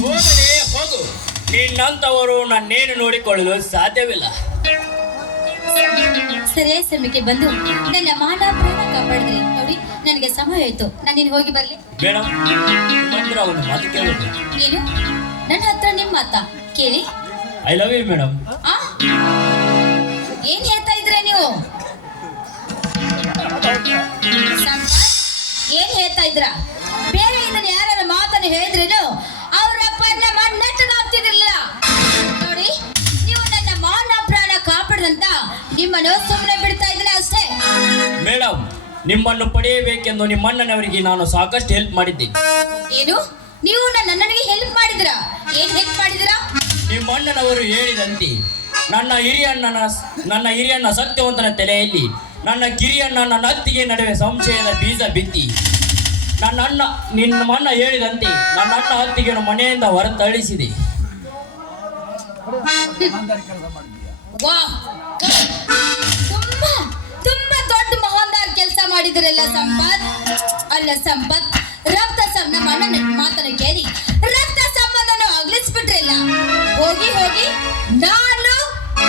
ಹೋಗಲೇ ಹೋಗು. ನಿನ್ನಂತವರು ನನ್ನೇನು ನೋಡಿಕೊಳ್ಳಲು ಸಾಧ್ಯವಿಲ್ಲ. ಸರಿಯಾದ ಸಮಯಕ್ಕೆ ಬಂದು ನನ್ನ ಮಾನ ಪ್ರಾಣ ಕಾಪಾಡಿದ್ರಿ. ನೋಡಿ, ನನಗೆ ಸಮಯ ಆಯ್ತು. ನಾನು ನೀನು ಹೋಗಿ ಬರ್ಲಿ. ಮೇಡಮ್, ನಿಮ್ಮಂದ್ರೆ ಅವನು ಮಾತು ಕೇಳಬೇಕು. ಏನು? ನನ್ನ ಹತ್ರ ನಿಮ್ಮ ಮಾತಾ ಕೇಳಿ? I love you madam. ಆ? ಏನ್ ಹೇಳ್ತಾ ಇದ್ರ ನೀವು? ಸಂಪತ್, ಏನ್ ಹೇಳ್ತಾ ಇದ್ರ? ಬೇರೆ ಇದನ್ನ ಯಾರು ಮಾತನ್ನು ಹೇಳಿದ್ರೇನು ಅವರಪ್ಪನ ನೆಟ್ಟಗಾಗ್ತಿದ್ರಲ್ಲ. ನೋಡಿ, ನೀವು ನನ್ನ ಮಾನ ಪ್ರಾಣ ಕಾಪಾಡದಂತ ನಿಮ್ಮನ್ನು ಸುಮ್ಮನೆ ಬಿಡ್ತಾ ಇದ್ದೀನಿ ಅಷ್ಟೇ. ಮೇಡಮ್, ನಿಮ್ಮನ್ನು ಪಡೆಯಬೇಕೆಂದು ನಿಮ್ಮಣ್ಣನವರಿಗೆ ನಾನು ಸಾಕಷ್ಟು ಹೆಲ್ಪ್ ಮಾಡಿದ್ದೀನಿ. ಏನು? ನೀವು ನನಗೆ ಹೆಲ್ಪ್ ಮಾಡಿದಿರಾ? ಏನ್ ಹೆಲ್ಪ್ ಮಾಡಿದಿರಾ? ನಿಮ್ಮಣ್ಣನವರು ಹೇಳಿದಂತೆ ನನ್ನ ಹಿರಿಯಣ್ಣ ಸತ್ಯವಂತನ ತಲೆಯಲ್ಲಿ ನನ್ನ ಕಿರಿಯಣ್ಣ ನನ್ನ ಅತ್ತಿಗೆ ನಡುವೆ ಸಂಶಯದ ಬೀಜ ಬಿತ್ತಿ ನಿಮ್ಮ ಅಣ್ಣ ಹೇಳಿದಂತೆ ನನ್ನ ಅಣ್ಣ ಅತ್ತಿಗೆಯನ್ನು ಮನೆಯಿಂದ ಹೊರತಳಿಸಿದೆ. ತುಂಬಾ ತುಂಬಾ ದೊಡ್ಡ ಅಲ್ಲ ಸಂಪತ್, ರಕ್ತ ನಮ್ಮ ಅಣ್ಣನ ಮಾತನ್ನು ಕೇಳಿ ರಕ್ತ ಸಂಬಂಧನ ಅಗಲಿಸ್ಬಿಟ್ರಿಲ್ಲ. ಹೋಗಿ ಹೋಗಿ ನಾನು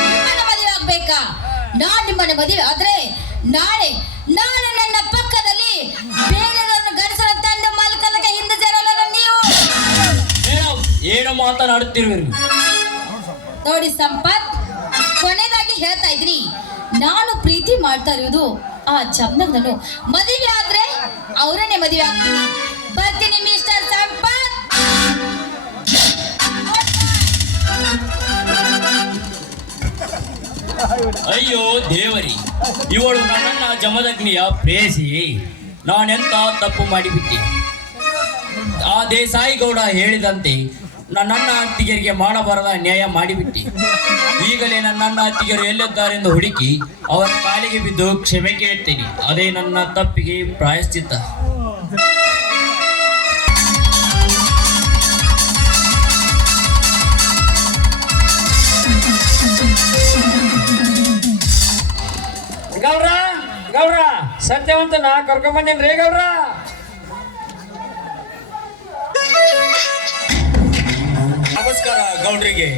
ನಿಮ್ಮನ್ನ ಮದುವೆ ಆಗ್ಬೇಕಾ? ನಾನ್ ನಿಮ್ಮನ್ನ ಮದುವೆ ಆದ್ರೆ ನಾಳೆ ನಾಳೆ ನನ್ನ ಪಕ್ಕದಲ್ಲಿ ಬೇರೆ ಗಂಡಸರ ತಂಡ ಮಲ್ಕಲಕ್ಕೆ ಹಿಂದೆ ಜರಲ್ಲ ನೀವು. ಏನು ಮಾತನಾಡುತ್ತಿರುವಿರಿ? ನೋಡಿ ಸಂಪತ್, ಕೊನೆಯದಾಗಿ ಹೇಳ್ತಾ ಇದ್ರಿ, ನಾನು ಪ್ರೀತಿ ಮಾಡ್ತಾ ಇರೋದು ಆ ಜಮ್ನನ್ನು ಮದುವೆ ಆದ್ರೆ ಅವರನ್ನೇ ಮದುವೆ ಆಗ್ತೀನಿ. ಬರ್ತೀನಿ ಮಿಸ್ಟರ್ ಸಂಪತ್. ಅಯ್ಯೋ ದೇವರಿ, ಇವಳು ನನ್ನನ್ನ ಜಮದಗ್ನಿಯ ಪ್ರೇಯಸಿ. ನಾನೆಂತ ತಪ್ಪು ಮಾಡಿಬಿಟ್ಟೆ. ಆ ದೇಸಾಯಿ ಗೌಡ ಹೇಳಿದಂತೆ ನನ್ನ ಅತ್ತಿಗೆಯರಿಗೆ ಮಾಡಬಾರದ ನ್ಯಾಯ ಮಾಡಿಬಿಟ್ಟೆ. ಈಗಲೇ ನನ್ನ ಅತ್ತಿಗೆಯರು ಎಲ್ಲಿದ್ದಾರೆಂದು ಹುಡುಕಿ ಅವರ ಕಾಲಿಗೆ ಬಿದ್ದು ಕ್ಷಮೆ ಕೇಳುತ್ತೇನೆ. ಅದೇ ನನ್ನ ತಪ್ಪಿಗೆ ಪ್ರಾಯಶ್ಚಿತ್ತ. ಗೌಡ್ರ ಗೌಡ್ರ ಸತ್ಯವಂತನ ಕರ್ಕೊಂಬಂದೇನ್ರಿ ಗೌಡ್ರ. ನಮಸ್ಕಾರ ಗೌಡ್ರಿಗೆ.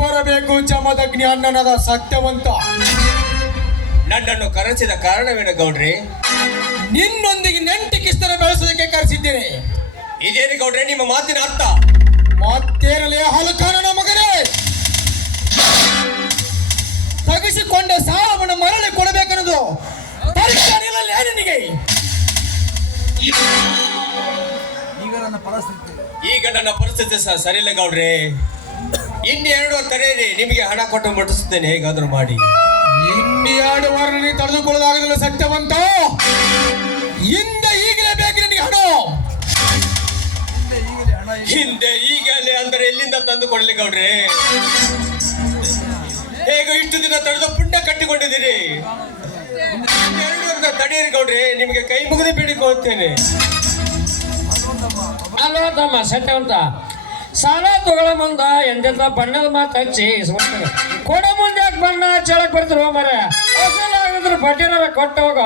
ಬರಬೇಕು ಜಮದಗ್ನಿ ಅಣ್ಣನದ ಸತ್ಯವಂತ. ನನ್ನನ್ನು ಕರೆಸಿದ ಕಾರಣವೇನು ಗೌಡ್ರೆ? ನಿನ್ನೊಂದಿಗೆ ನೆಂಟಿಕಿಸ್ತರ ಬೆಳೆಸೋದಕ್ಕೆ ಕರೆಸಿದ್ದೇನೆ. ಇದೇನು ಗೌಡ್ರೆ ನಿಮ್ಮ ಮಾತಿನ ಅರ್ಥ? ಮತ್ತೇರಲೇ ಹಲಕಾರನ ಮಗನೇ, ತಗಿಸಿಕೊಂಡ ಸಾಲವನ್ನು ಮರಳಿ ಕೊಡಬೇಕನ್ನೋದು ತರ್ಕಾರಿಲ್ಲ ನಿನಗೆ. ಈಗ ನನ್ನ ಪರಿಸ್ಥಿತಿ ಸರಿಯಿಲ್ಲ ಗೌಡ್ರೆ. ಇನ್ನೆರಡು ತಡೆಯಿರಿ, ನಿಮಗೆ ಹಣ ಕೊಟ್ಟು ಮುಟ್ಟಿಸುತ್ತೇನೆ, ಹೇಗಾದ್ರೂ ಮಾಡಿ. ಇನ್ನೆರಡು ವಾರ ತಡೆದುಕೊಳ್ಳೋದಾಗಲಿಲ್ಲ ಸತ್ಯವಂತ. ಹಿಂದೆ ಈಗಲೇ ಬೇಕು ನಿನಗೆ ಹಣ. ಹಿಂದೆ ಈಗಲೇ ಅಂದರೆ ಎಲ್ಲಿಂದ ತಂದು ಕೊಡಲಿ ಗೌಡ್ರೆ? ಹೇಗ ಇಷ್ಟು ದಿನ ತಡೆದ ಪುಣ್ಯ ಕಟ್ಟಿಕೊಂಡಿದ್ದೀರಿ. 2 ವರ್ಷ ತಡೆಯಿರಿ ಗೌಡ್ರೆ, ನಿಮಗೆ ಕೈ ಮುಗಿದು ಬೇಡಿಕೊಳ್ಳುತ್ತೇನೆ. ಅಲ್ವ ತಮ್ಮ ಸತ್ಯವಂತ, ಸಾಲ ತಗೊಳ್ಳೋ ಮುಂದ ಎಂತೆಂತ ಬಣ್ಣದ ಮಾತು ಹಚ್ಚಿ ಇಸ್ಕೊಳ್ತಾರೆ. ಕೊಡೋ ಮುಂದೆ ಯಾಕೆ ಬಣ್ಣ ಹಚ್ಚಳಕ್ ಬರ್ತಿರೋ ಮರ? ಅಸಲ ಆಗಿದ್ರು ಬಡ್ಡಿನಾರ ಕೊಟ್ಟು ಹೋಗ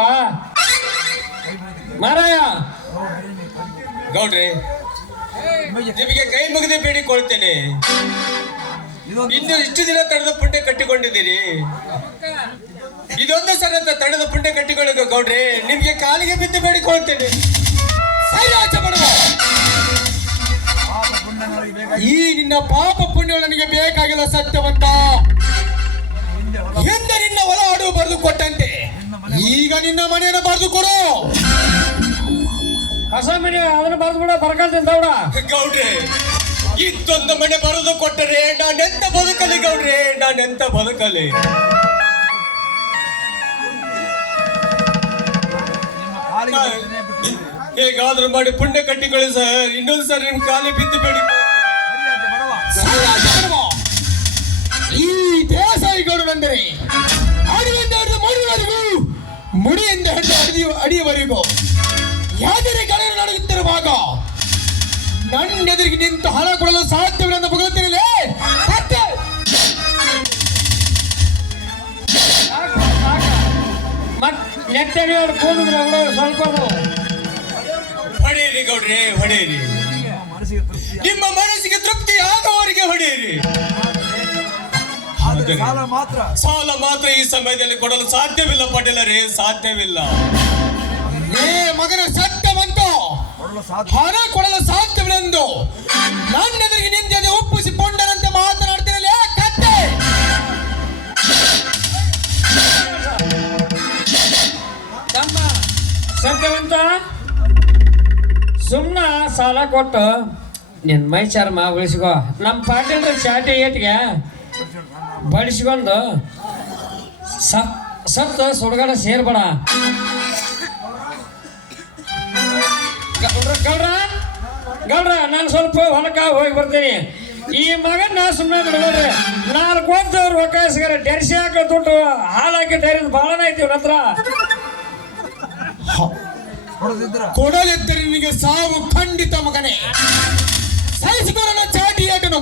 ಮಾರಾಯ. ಗೌಡ್ರೆ, ನಿಮಗೆ ಕೈ ಮುಗಿದು ಬೇಡಿಕೊಳ್ಳುತ್ತೇನೆ. ಇನ್ನು ಇಷ್ಟು ದಿನ ತಡೆದ ಪುಣ್ಯ ಕಟ್ಟಿಕೊಂಡಿದ್ದೀರಿ. ಇದೊಂದು ಸಲ ತಡೆದ ಪುಣ್ಯ ಕಟ್ಟಿಕೊಳ್ಳ ಗೌಡ್ರೆ, ನಿಮ್ಗೆ ಕಾಲಿಗೆ ಬಿದ್ದು ಬೇಡಿಕೊಳ್ಳುತ್ತೇನೆ. ಈ ನಿನ್ನ ಪಾಪ ಪುಣ್ಯ ನನಗೆ ಬೇಕಾಗಿಲ್ಲ ಸತ್ಯವಂತ. ಹಿಂದೆ ನಿನ್ನ ಹೊಲ ಆಡು ಬರೆದು ಕೊಟ್ಟಂತೆ ಈಗ ನಿನ್ನ ಮನೆಯನ್ನು ಬರೆದು ಕೊಡು. ಹೊಸ ಮನೆ ಅದನ್ನ ಬರೆದು ಬಿಡ ಬರ್ಕಂತ ಗೌಡ್ರೆ, ಇತ್ತೊಂದು ಮನೆ ಬರೆದು ಕೊಟ್ಟರೆ ನಾನೆಂತ ಬದುಕಲಿ ಗೌಡ್ರೆ, ನಾನೆಂತ ಬದುಕಲಿ? ಹೇಗಾದ್ರೂ ಮಾಡಿ ಪುಣ್ಯ ಕಟ್ಟಿಕೊಳ್ಳಿ ಸರ್. ಇನ್ನೊಂದು ಸರಿ ನಿಮ್ ಕಾಲಿ ಬಿದ್ದು ಬೇಡಿ. ಈ ದೇಸಾಯಿಗೌಡನೆಂದರೆ ಅಡಿಯಿಂದ ಹಿಡಿದು ಮಡಿವರೆಗೂ, ಮುಡಿಯಿಂದ ಹಿಡಿದು ಅಡಿಯವರೆಗೂ ಯಾದರೆ ಗಳರು ನಡೆಯುತ್ತಿರುವಾಗ ನನ್ನೆದುರಿಗೆ ನಿಂತು ಹಣ ಕೊಡಲು ಸಾಧ್ಯವಿಲ್ಲ ಬಗುತ್ತಿರಲೇ. ನೆಟ್ಟೆ ಕೂಡಿದ್ರೆ ಸ್ವಲ್ಪ ಹೊಡೆಯಿರಿ ಗೌಡ್ರೆ, ಹೊಡೆಯಿರಿ. ನಿಮ್ಮ ಮನಸ್ಸಿಗೆ ತೃಪ್ತಿ ಆಗುವವರೆಗೆ ಹೊಡೆಯಿರಿ. ಸಾಲ ಮಾತ್ರ ಈ ಸಮಯದಲ್ಲಿ ಕೊಡಲು ಸಾಧ್ಯವಿಲ್ಲ ಪಟೇಲರೇ, ಸಾಧ್ಯವಿಲ್ಲ. ಏ ಮಗನ ಸತ್ಯವಂತ, ಹಣ ಕೊಡಲು ಸಾಧ್ಯವಿല്ലെಂದು ನನ್ನೆದುರಿಗೆ ನಿಂತೆ ಒಪ್ಪಿಸಿಕೊಂಡರಂತೆ ಮಾತನಾಡ್ತಿರಲೇ ಕತ್ತೆ. ಸತ್ಯವಂತ, ಸುಮ್ಮನ ಸಾಲ ಕೊಟ್ಟು ನಿನ್ನ ಮೈ ಚರ್ಮ ಉಳಿಸ್ಕೋ. ನಮ್ಮ ಪಾಟೀಲ್ರ ಚಾಟಿ ಏಟಿಗೆ ಬಡಿಸ್ಕೊಂಡು ಸತ್ತು ಸುಡ್ಗಡ ಸೇರ್ಬೇಡ. ಗೌಡ್ರ ನಾನು ಸ್ವಲ್ಪ ಹೊಲಕ್ಕ ಹೋಗಿ ಬರ್ತೀನಿ. ಈ ಮಗನ ಸುಮ್ಮನೆ ಬಿಡ್ಬೇಡ್ರಿ. 4 ವರ್ಷ ರೊಕ್ಕ ಸಿಗರ ಡೆರ್ಸಿ ಹಾಕಿ ದುಡ್ಡು ಹಾಲಾಕಿ ಡೈರಿದ ಭಾಳನ ಐತಿ ಹತ್ರ. ಕೊಡಲಿದ್ದರೆ ನಿನಗೆ ಸಾವು ಖಂಡಿತ ಮಗನೇ. ಸಹಿಸಿಕೊಳ್ಳಲು ಚಾಟಿ ಏಟನು.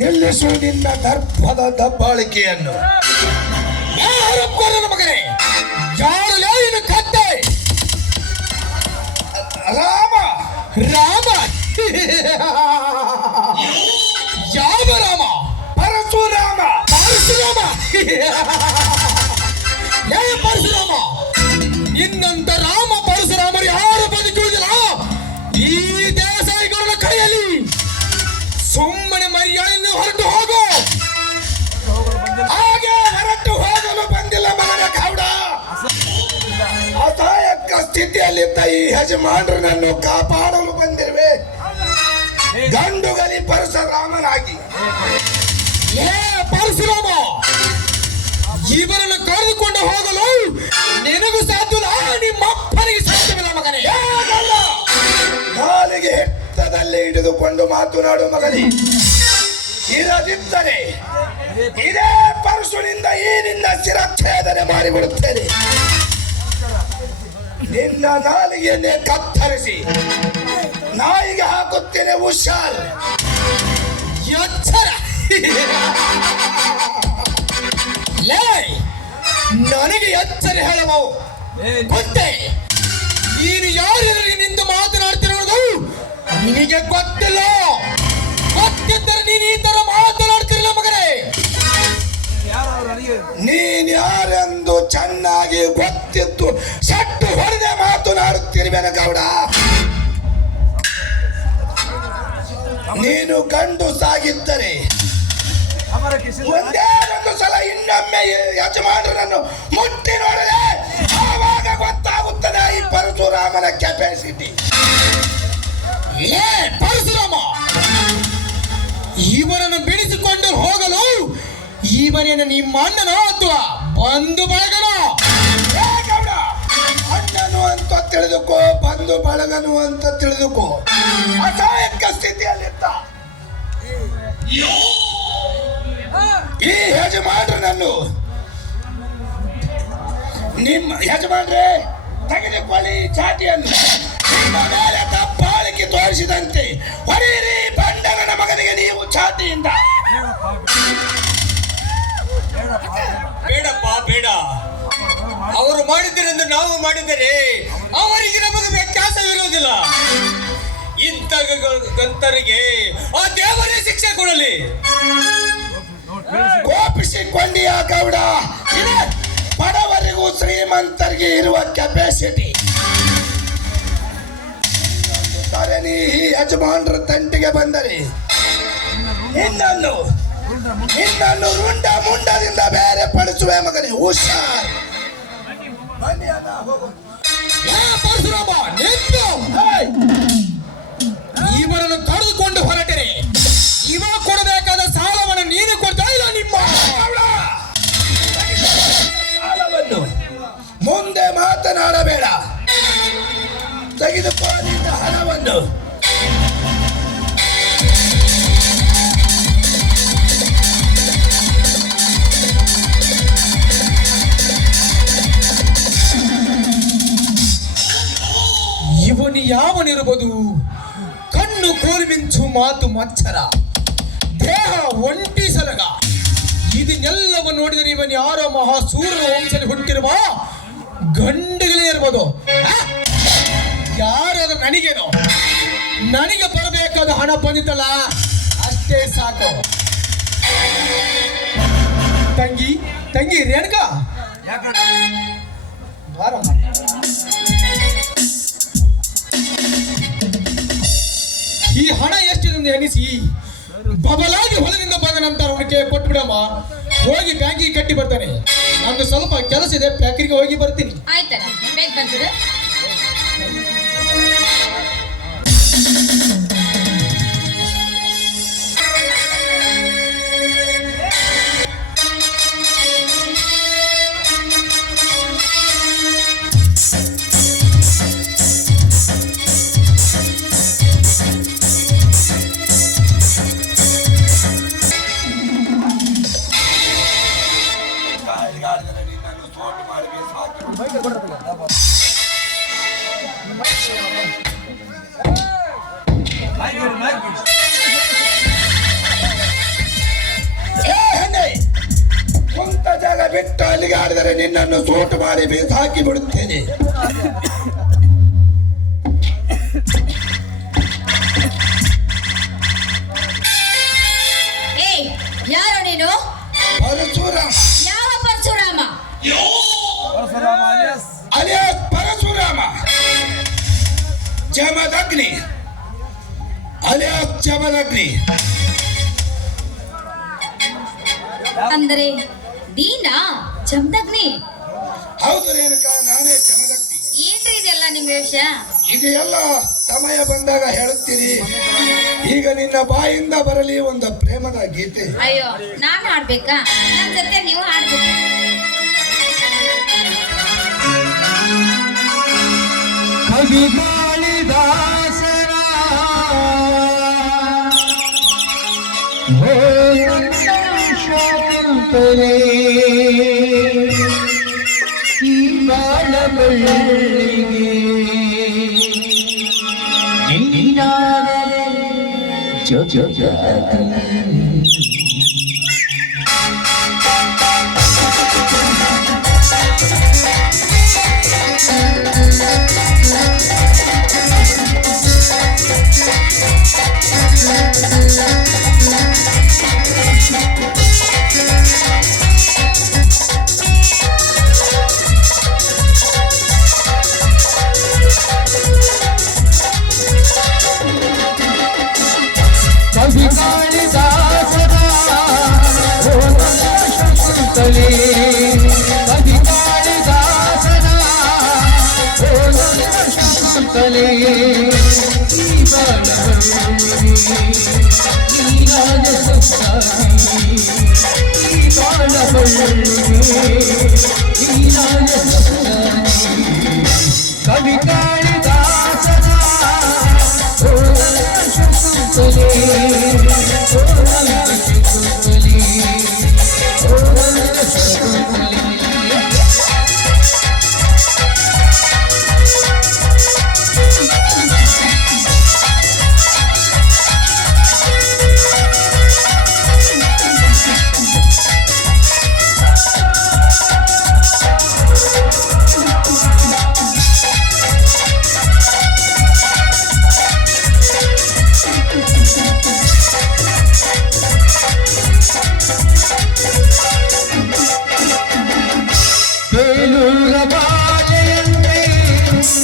ನಿಲ್ಲಿಸು ನಿನ್ನ ದರ್ಪದ ದಬ್ಬಾಳಿಕೆಯನ್ನು. ಮಗನೇ ಯಾರು ಲೇವಿನ ಕತ್ತೆ ರಾಮ ರಾಮ ಯಾವ ರಾಮ? ಪರಶುರಾಮ. ಪರಶುರಾಮ ಏ ಪರಶುರಾಮ, ನಿನ್ನಂತ ರಾಮ ಪರಶುರಾಮರು ಯಾರು ಬಂದು ಕೇಳಿದಿಲ್ಲ ಈ ದೇಸಾಯಿಗಳ ಕೈಯಲ್ಲಿ. ಸುಮ್ಮನೆ ಮರ್ಯಾದೆಯನ್ನು ಹೊರಟು ಹೋಗು. ಹಾಗೆ ಹೊರಟು ಹೋಗಲು ಬಂದಿಲ್ಲ ಮಗನ ಗೌಡ. ಅಸಹಾಯಕ ಸ್ಥಿತಿಯಲ್ಲಿದ್ದ ಈ ಯಜಮಾನರನ್ನು ಕಾಪಾಡಲು ಬಂದಿರುವೆ. ಗಂಡುಗಲಿ ಪರಶುರಾಮನಾಗಿ. ಏ ಪರಶುರಾಮ, ಇವರನ್ನು ಕರೆದುಕೊಂಡು ಹೋಗಲು ನಿನಗೂ ಸಾಧ್ಯವಿಲ್ಲ, ನಿಮ್ಮ ಅಪ್ಪನಿಗೆ ಸಾಧ್ಯವಿಲ್ಲ ಮಗನೇ. ನಾಲಿಗೆ ಹಿತ್ತದಲ್ಲಿ ಹಿಡಿದುಕೊಂಡು ಮಾತನಾಡು ಮಗನೇ. ಇರದಿದ್ದರೆ ಇದೇ ಪರಶುನಿಂದ ಈ ನಿನ್ನ ಶಿರಚ್ಛೇದನೆ ಮಾಡಿಬಿಡುತ್ತೇನೆ. ನಿನ್ನ ನಾಲಿಗೆಯನ್ನೇ ಕತ್ತರಿಸಿ ನಾಯಿಗೆ ಹಾಕುತ್ತೇನೆ. ಹುಷಾರ್. ಎಚ್ಚರ. ಲೇ, ನನಗೆ ಎಚ್ಚರ ಹೇಳಬಹುದು ಗೊತ್ತೇ? ನೀನು ಯಾರೆದುರಿಗೆ ನಿಂತು ಮಾತನಾಡ್ತಿರೋದು ನಿನಗೆ ಗೊತ್ತಿಲ್ಲ. ಗೊತ್ತಿದ್ದರೆ ನೀನು ಈ ತರ ಮಾತನಾಡ್ತಿರಲಿಲ್ಲ ಮಗನೇ. ನೀನ್ ಯಾರೆಂದು ಚೆನ್ನಾಗಿ ಗೊತ್ತಿತ್ತು ಸಟ್ಟು ಹೊಡೆದೇ ಮಾತನಾಡುತ್ತಿರುವೆನ ಗೌಡ. ನೀನು ಗಂಡು ಸಾಗಿದ್ದರೆ ಒಂದೇ ಒಂದು ಸಲ ಇನ್ನೊಮ್ಮೆ ಯಜಮಾನರನ್ನು ಮುಟ್ಟಿ ನೋಡಲೆ, ಆವಾಗ ಗೊತ್ತಾಗುತ್ತದೆ ಈ ಪರಶುರಾಮನ ಕೆಪಾಸಿಟಿ. ಏ ಪರಶುರಾಮ, ಇವರನ್ನು ಬಿಡಿಸಿಕೊಂಡು ಹೋಗಲು ಇವನೇನು ನಿಮ್ಮ ಅಣ್ಣನೋ ಅಥವಾ ಬಂಧು ಬಳಗನೋ? ಏ ಗೌಡ, ಅಣ್ಣನು ಅಂತ ತಿಳಿದುಕೋ, ಬಂಧು ಬಳಗನು ಅಂತ ತಿಳಿದುಕೋ. ಅಸಹಾಯಕ ಸ್ಥಿತಿಯಲ್ಲಿದ್ದ ಈ ಯಜಮಾನರನ್ನು ನಿಮ್ಮ ಯಜಮಾನ್ರೆ ತೆಗೆದುಕೊಳ್ಳಿ ಚಾಟಿಯನ್ನು. ನಿಮ್ಮ ಮೇಲೆ ದಬ್ಬಾಳಿಕೆ ತೋರಿಸಿದಂತೆ ಹೊಡೆಯಿರಿ ಬಂಡನ ಮಗನಿಗೆ ನೀವು ಚಾಟಿಯಿಂದ. ಬೇಡಪ್ಪ ಬೇಡ. ಅವರು ಮಾಡಿದ್ದರೆಂದು ನಾವು ಮಾಡಿದರೆ ಅವರಿಗೆ ನಮಗೆ ವ್ಯತ್ಯಾಸವಿರುವುದಿಲ್ಲ. ಇಂಥ ಗಂತರಿಗೆ ಆ ದೇವರೇ ಶಿಕ್ಷೆ ಕೊಡಲಿ. ಕೋಪಿಸಿಕೊಂಡಿಯ ಗೌಡ. ಇದೆ ಬಡವರಿಗೂ ಶ್ರೀಮಂತರಿಗೆ ಇರುವ ಕೆಪಾಸಿಟಿ. ನೀ ಈ ಯಜಮಾನರ ತಂಟಿಗೆ ಬಂದರೆ ಇನ್ನನ್ನು ರುಂಡ ಮುಂಡದಿಂದ ಬೇರೆ ಪಡಿಸುವೆ ಮಗನೇ. ಹುಷಾರ್. ಬನ್ನಿ ಅಣ್ಣ, ಹೋಗು. ಪರಶುರಾಮ ನಿಂತು ಇವರನ್ನು ಕರೆದುಕೊಂಡು ಹೊರಟರೆ ಇವ ಕೊಡಬೇಕಾದ ಸಾಲವನ್ನು ನೀನು ಕೊಡ್ತಾ ಇಲ್ಲ. ನಿಮ್ಮ ಸಾಲವನ್ನು ಮುಂದೆ ಮಾತನಾಡಬೇಡ. ತೆಗೆದುಕೋ ನಿನ್ನ ಹಣವನ್ನು. ಇವನು ಯಾವನಿರಬಹುದು? ಕಣ್ಣು ಕೋಲ್ಮಿಂಚು, ಮಾತು ಮಚ್ಚರ, ದೇಹ ಒಂಟಿ ಸಲಗ. ಇದನ್ನೆಲ್ಲವನ್ನು ನೋಡಿದರೆ ಇವನು ಯಾರೋ ಮಹಾಸೂರ್ಯ ವಂಶದಲ್ಲಿ ಹುಟ್ಟಿರುವ ಗಂಡುಗಳೇ ಇರ್ಬೋದು. ಯಾರಾದ್ರೂ ನನಗೇನೋ, ನನಗೆ ಬರಬೇಕಾದ ಹಣ ಬಂದಿತ್ತಲ್ಲ ಅಷ್ಟೇ ಸಾಕು. ತಂಗಿ ತಂಗಿ ರೇಣುಕಾ, ಬಾರಮ್ಮ. ಈ ಹಣ ಎಷ್ಟಿದೆ ಎನಿಸಿ ಬಬಲಾಗಿ ಹೊಲದಿಂದ ಬಂದ ನಂತರ ಅವನಿಗೆ ಕೊಟ್ಬಿಡಮ್ಮ. ಹೋಗಿ ಬ್ಯಾಂಕಿಗೆ ಕಟ್ಟಿ ಬರ್ತಾನೆ. ನಂದು ಸ್ವಲ್ಪ ಕೆಲಸ ಇದೆ, ಬ್ಯಾಂಕಿಗೆ ಹೋಗಿ ಬರ್ತೀನಿ. ಆಯ್ತಲ್ಲ, ಬೇಗ ಬಂದ್ಬಿಡು. ಬಿಟ್ಟು ಅಲ್ಲಿಗೆ ಆಡಿದರೆ ನಿನ್ನನ್ನು ಸೋಟು ಮಾಡಿ ಬೇಸಾಕಿ ಬಿಡುತ್ತೇನೆ. ಏಯ್ ಯಾರು ನೀನು? ಪರಶುರಾಮ ಯಾವ ಪರಶುರಾಮ? Alias Parashurama, Jamadagni alias Jamadagni. ಅಂದರೆ ದೀನಾ ಜಮದಗ್ನಿ? ಹೌದು ರೇಣುಕಾ, ನಾನೇ ಜಮದಗ್ನಿ. ಏನ್ರಿ ಇದೆಲ್ಲ ನಿಮ್ಮ ವಿಷಯ? ಇದು ಎಲ್ಲ ಸಮಯ ಬಂದಾಗ ಹೇಳುತ್ತೀರಿ. ಈಗ ನಿನ್ನ ಬಾಯಿಂದ ಬರಲಿ ಒಂದು ಪ್ರೇಮದ ಗೀತೆ. ಅಯ್ಯೋ, ನಾನು ಹಾಡ್ಬೇಕಾ? ನನ್ನ ಜೊತೆ ನೀವು ಹಾಡ್ಬೇಕು. ಕವಿ ಕಾಳಿದಾಸರ ಶಾಕುಂತಲೆ ಈ ಬಾಳಬಳ್ಳಿಗೆ ನಿನ್ನಾದರೆ ಜೊಜೊಜಾತಿ ಕವಿ ಕಾಳಿದಾಸರ ಶಾಕುಂತಲೆ ಕವಿ ಕಾಳಿದಾಸರ ಶಾಕುಂತಲೆ ಈ ಬಾಳಬಳ್ಳಿ ನೀನಾದ ಸಪ್ತಾಗಿ ಈ ಬಾಳಬಳ್ಳಿ ನೀನಾದ ಸಪ್ತಾಗಿ ಕವಿ ಕಾಳಿದಾಸರ ಶಾಕುಂತಲೆ ಬೇಲೂರ ಬಾಲೆಯಂತೆ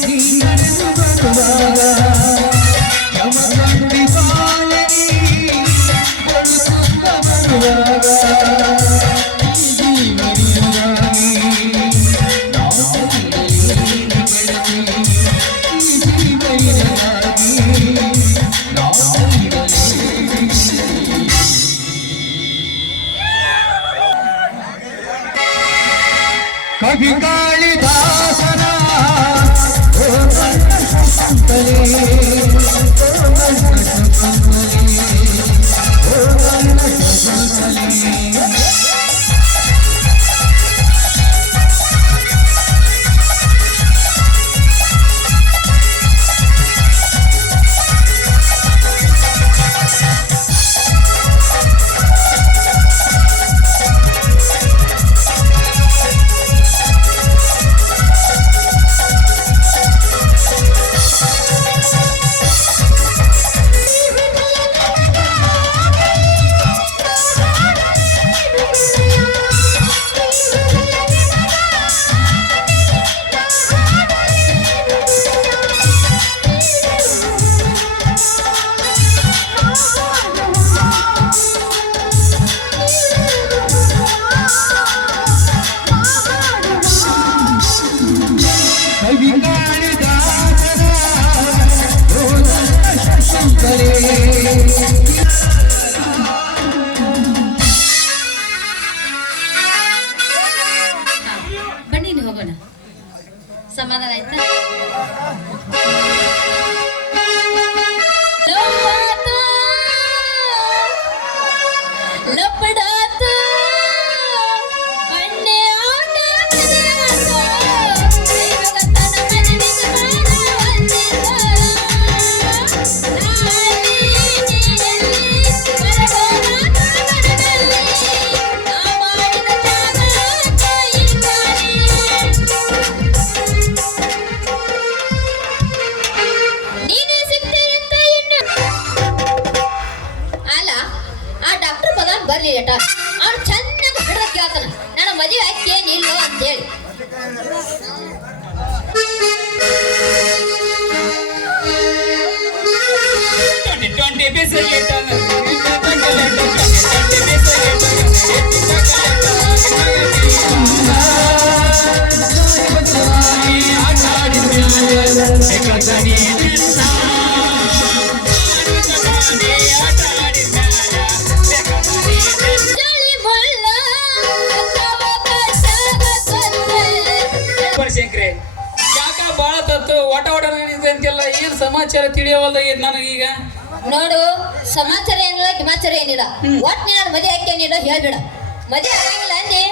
ನೀ ನಡೆದು ಬರುವಾಗ ಯಮಕಂಡಿ ಬಾಲೆಗೆ ಕೊಡುತ್ತ ಬರುವಾಗ ಜೀವನಿಯಾಗಿ ನಾವು ಬೆಳಗಿ ಜೀವನಿಯಾಗಿ ನಾವು ಕವಿ ಕಾಳಿದಾಸನ ಶಾಕುಂತಲೆ ಕೆಟ್ಟ ಅವ್ನು ಚೆನ್ನಾಗಿ ಹಿಡ್ದ ಕೇಳ್ತಾನ ನನ್ನ ಮದುವೆ ಆಕೇನಿಲ್ಲ ಅಂತೇಳಿ. ಚಳಿ ಮುಳ್ಳ ಶಂಕ್ರೆ ಯಾಕ ಬಾಳ ತತ್ತು ಒಟ ಒಟ ನಡೀತದೆ ಅಂತೆಲ್ಲ ಏನ್ ಸಮಾಚಾರ ತಿಳಿಯವಲ್ದ ನನಗೀಗ. ನೋಡು, ಸಮಾಚಾರ ಏನಿಲ್ಲ ಕಿಮಾಚಾರ ಏನಿಲ್ಲ, ಒಟ್ ನಾನು ಮದುವೆ ಆಕೇನಿಲ್ಲ ಹೇಳ್ಬಿಡ. ಮದುವೆ ಆಗಂಗಿಲ್ಲ ಅಂದಿ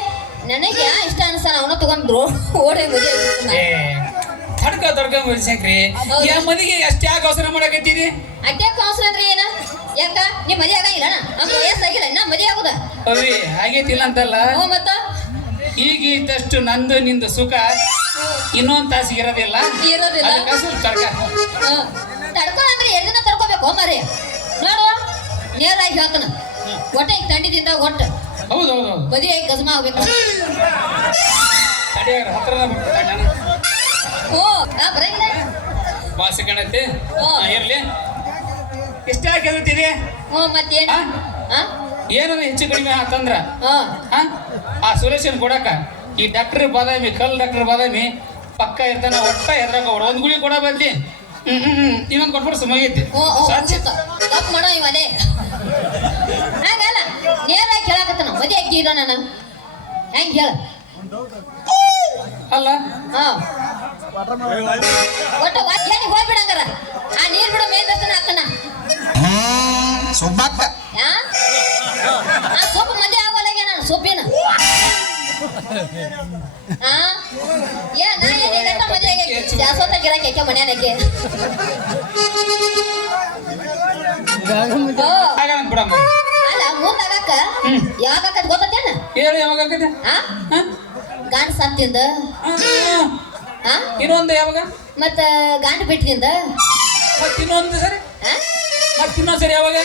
ನನಗೆ ಇಷ್ಟ ಅನ್ಸಾನ ಅವನ ತಗೊಂಡ್ರು ಓಡಿ ಮದುವೆ ತಡ್ಕ ಶಂಕ್ರಿ ಯಾ ಮದಿಗೆ ಅಷ್ಟೇ ಯಾಕೆ ಅವಸರ ಮಾಡಕತ್ತೀರಿ? ಅಡ್ಡೆ ಕೌನ್ಸಿಲ್ ಅಂದ್ರೆ ಏನ? ಯಾಕ ನೀ ಮದುವೆ ಆಗಂಗಿಲ್ಲ ನಮ್ಗೆ ವಯಸ್ಸಾಗಿಲ್ಲ ಇನ್ನ ಮದುವೆ ಆಗುದ? ಅವಿ ಆಗೈತಿಲ್ಲ ಅಂತಲ್ಲ, ಹ್ಞೂ ಮತ್ತ ಈಗ ಇದ್ದಷ್ಟು ನಂದು ನಿಂದು ಸುಖ ಇನ್ನೊಂದ್ ತಾಸಿಗೆ ಇರೋದಿಲ್ಲ. ಇರೋದಿಲ್ಲ. ಅದಕ್ಕ ಸ್ವಲ್ಪ ತಡ್ಕ. ತಡ್ಕೊ ಅಂದ್ರೆ ಎಲ್ಲಿನ ತಡ್ಕೋಬೇಕು ಮರಿ. ನೋಡು, ನೇರಾಗಿ ಹೇಳ್ತಾನ, ಒಟ್ಟೆ ಈಗ ತಂಡಿದಿಂದ ಒಟ್ಟು ಹೌದು ಮದುವೆ ಗಜಮ ಆಗ್ಬೇಕು. ತಡಿಯಾರ ಹತ್ರ ಹ್ಞೂ ನಾ ಬರಂಗಿಲ್ಲ. ಬಾಸ ಕಣತ್ತೆ ಹ್ಞೂ. ಇರ್ಲಿ. ಎಷ್ಟೇ ಹಾಕಿರ್ತೀರಿ? ಹ್ಞೂ ಮತ್ತೇನು? ಏನಾರ ಹೆಚ್ಚು ಕಡಿಮೆ ಆತಂದ್ರ ಹಾಂ ಆ ಸೊಲ್ಯೂಷನ್ ಕೊಡಕ ಈ ಡಾಕ್ಟರ್ ಬಾದಾಮಿ ಡಾಕ್ಟರ್ ಬಾದಾಮಿ ಪಕ್ಕ ಇರ್ತಾನ. ಒಟ್ಟ ಎದ್ರಾಗ ಒಂದ್ ಗುಳಿ ಕೊಡ ಬಂದಿ ಇನ್ನೊಂದು ಕೊಟ್ಬಿಟ್ಟು ಸುಮಾಗೈತಿ. ತಪ್ಪು ಮಾಡೋ ಇವನೇ ಹಂಗಲ್ಲ, ನೇರಾಗಿ ಕೇಳಾಕತ್ತಾನ ಮದುವೆ ಅಕ್ಕಿ ನಾನು ಹೆಂಗೆ ಹೇಳ ಅಲ್ಲ ಹಾಂ ಒಟ್ಟು ಏನಿಗೆ ಹೋಗ್ಬಿಡಂಗಾರ ಆ ನೀರು ಬಿಡೋ ಮೇನ್ ದರ್ಶನ ಹಾಕಣ ಸುಬ್ಬಕ್ಕ ಆ ಸೊಪ್ಪು ಮದುವೆ ಆಗೋಲಾಗೆ ನಾನು ಸೊಪ್ಪಿನ ಏ ನಾ ಏನಿಲ್ಲ ಮದುವೆಗೆ ಶಾಶ್ವತ ಗಿರಾಕಿ ಮನೆಯಾನಕ್ಕೆ ಬಿಡಮ್ಮ. ಅಲ್ಲ ಮುಂದಾಗಕ್ಕ ಯಾವಾಗ ಗೊತ್ತೇನ ಹೇಳಿ ಯಾವಾಗ ಗಾಂಡ ಸತ್ತಿಂದ ಇನ್ನೊಂದು ಯಾವಾಗ ಮತ್ತ ಗಾಂಡ ಬಿಟ್ಟಿನಿಂದ ಮತ್ತಿನ್ನೊಂದು ಸರಿ ಮತ್ತಿನ್ನೊಂದು ಸರಿ ಯಾವಾಗ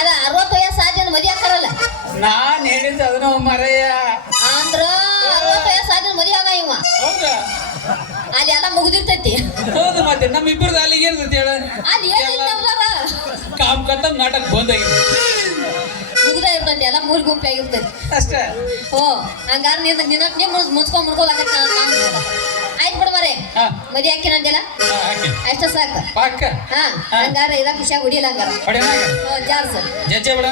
ಅದ 60 ವಯಸ್ಸು ಆದ್ರಿಂದ ಮದುವೆ ಹಾಕಾರಲ್ಲ. ನಾನ್ ಹೇಳಿದ್ದು ಅದನ್ನ ಮರೆಯ ಅಂದ್ರ 60 ವಯಸ್ಸು ಆದ್ರಿಂದ ಮದುವೆ ಆಗ ಇವ ಹೌದಾ? ಅಲ್ಲಿ ಎಲ್ಲ ಮುಗ್ದಿರ್ತೈತಿ. ಹೌದು ಮತ್ತೆ ನಮ್ಮಿಬ್ಬರದ್ದು ಅಲ್ಲಿಗೆ ಇರ್ತೈತಿ ಹೇಳ. ಅಲ್ಲಿ ಏನಿಲ್ಲ ಕಾಮ್ ಕತ್ತ ನಾಟಕ ಬಂದಾಗಿದೆ ಮುಗ್ದ ಇರ್ತೈತಿ, ಎಲ್ಲ ಮೂರ್ ಗುಂಪಿ ಆಗಿರ್ತೈತಿ ಅಷ್ಟೇ. ಓ ಹಂಗಾರ ನಿನ್ನ ಮುಚ್ಕೊಂಡ್ ಮುಡ್ಕೋಲಾಗತ್ತ. ಆಯ್ತು ಬಿಡು ಮರೆ, ಮದುವೆ ಹಾಕಿನಂದಿಲ್ಲ ಅಷ್ಟ ಸಾಕು. ಪಾಕ ಹಾ ಹಂಗಾರ ಇದ ಖುಷಿಯಾಗಿ ಹೊಡಿಯಲ್ಲ ಹಂಗಾರ. ಜಾರ್ ಸರ್ ಜಜ್ಜೆ ಬಿಡ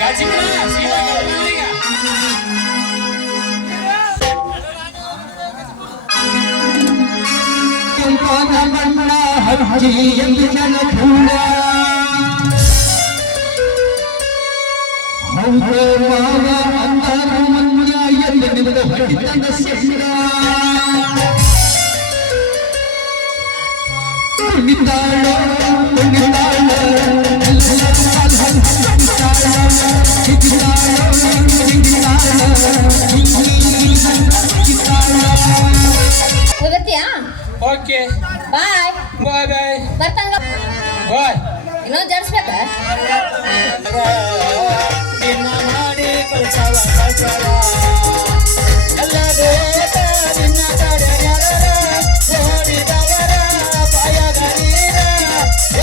ಗಾಜಿ ಬಣ್ಣ ಹಚ್ಚಿ ಎಂದು ಜನ ಕೂಡ ಹೌದು ಮಾವ ಅಂದಾರ ಮಂದ ಎಂದು ನಿಮಗೆ ಹೊಡಿತಂದ ಶಿರ ಕುಣಿತಾಳೋ ಕುಣಿತಾಳೋ ಹೋಗತ್ತೀಯಾ? ಓಕೆ ಬಾಯ್ ಬಾಯ್ ಬಾಯ್ ಬರ್ತಾಂಗ. ಬಾಯ್. ಇನ್ನೊಂದು ಜಡ್ಸ್ಬೇಕ? ಮಾಡಿ ಕಳ್ಸವ ಎಲ್ಲ ನಿನ್ನ ಕಡೆ ಓಡಿದವರ ಪಾಯಗರೀರ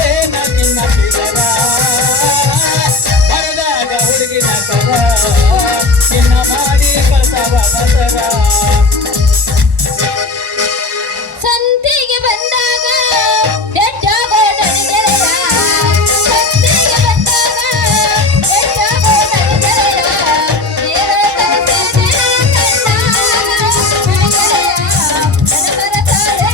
ಏನ ನಿನ್ನ ಪಿಗರ ಬರದಾಗ ಹುಡುಗಿನ ಕರ ನಿನ್ನ ಮಾಡಿ ಕಳ್ಸವ ಬಸರ ಸಂತಿಗೆ ಬಂದಾಗ ಬೆಟ್ಟಾಗೋ ದನಿಗೆರೆಯ, ಸಂತಿಗೆ ಬಂದಾಗ ಬೆಟ್ಟಾಗೋ ದನಿಗೆರೆಯ, ನೀರ ತರಿಸಿದೆ ಕಣ್ಣಾಗ ದನಿಗೆರೆಯ, ನನ್ನ ಮರತಾಳೆ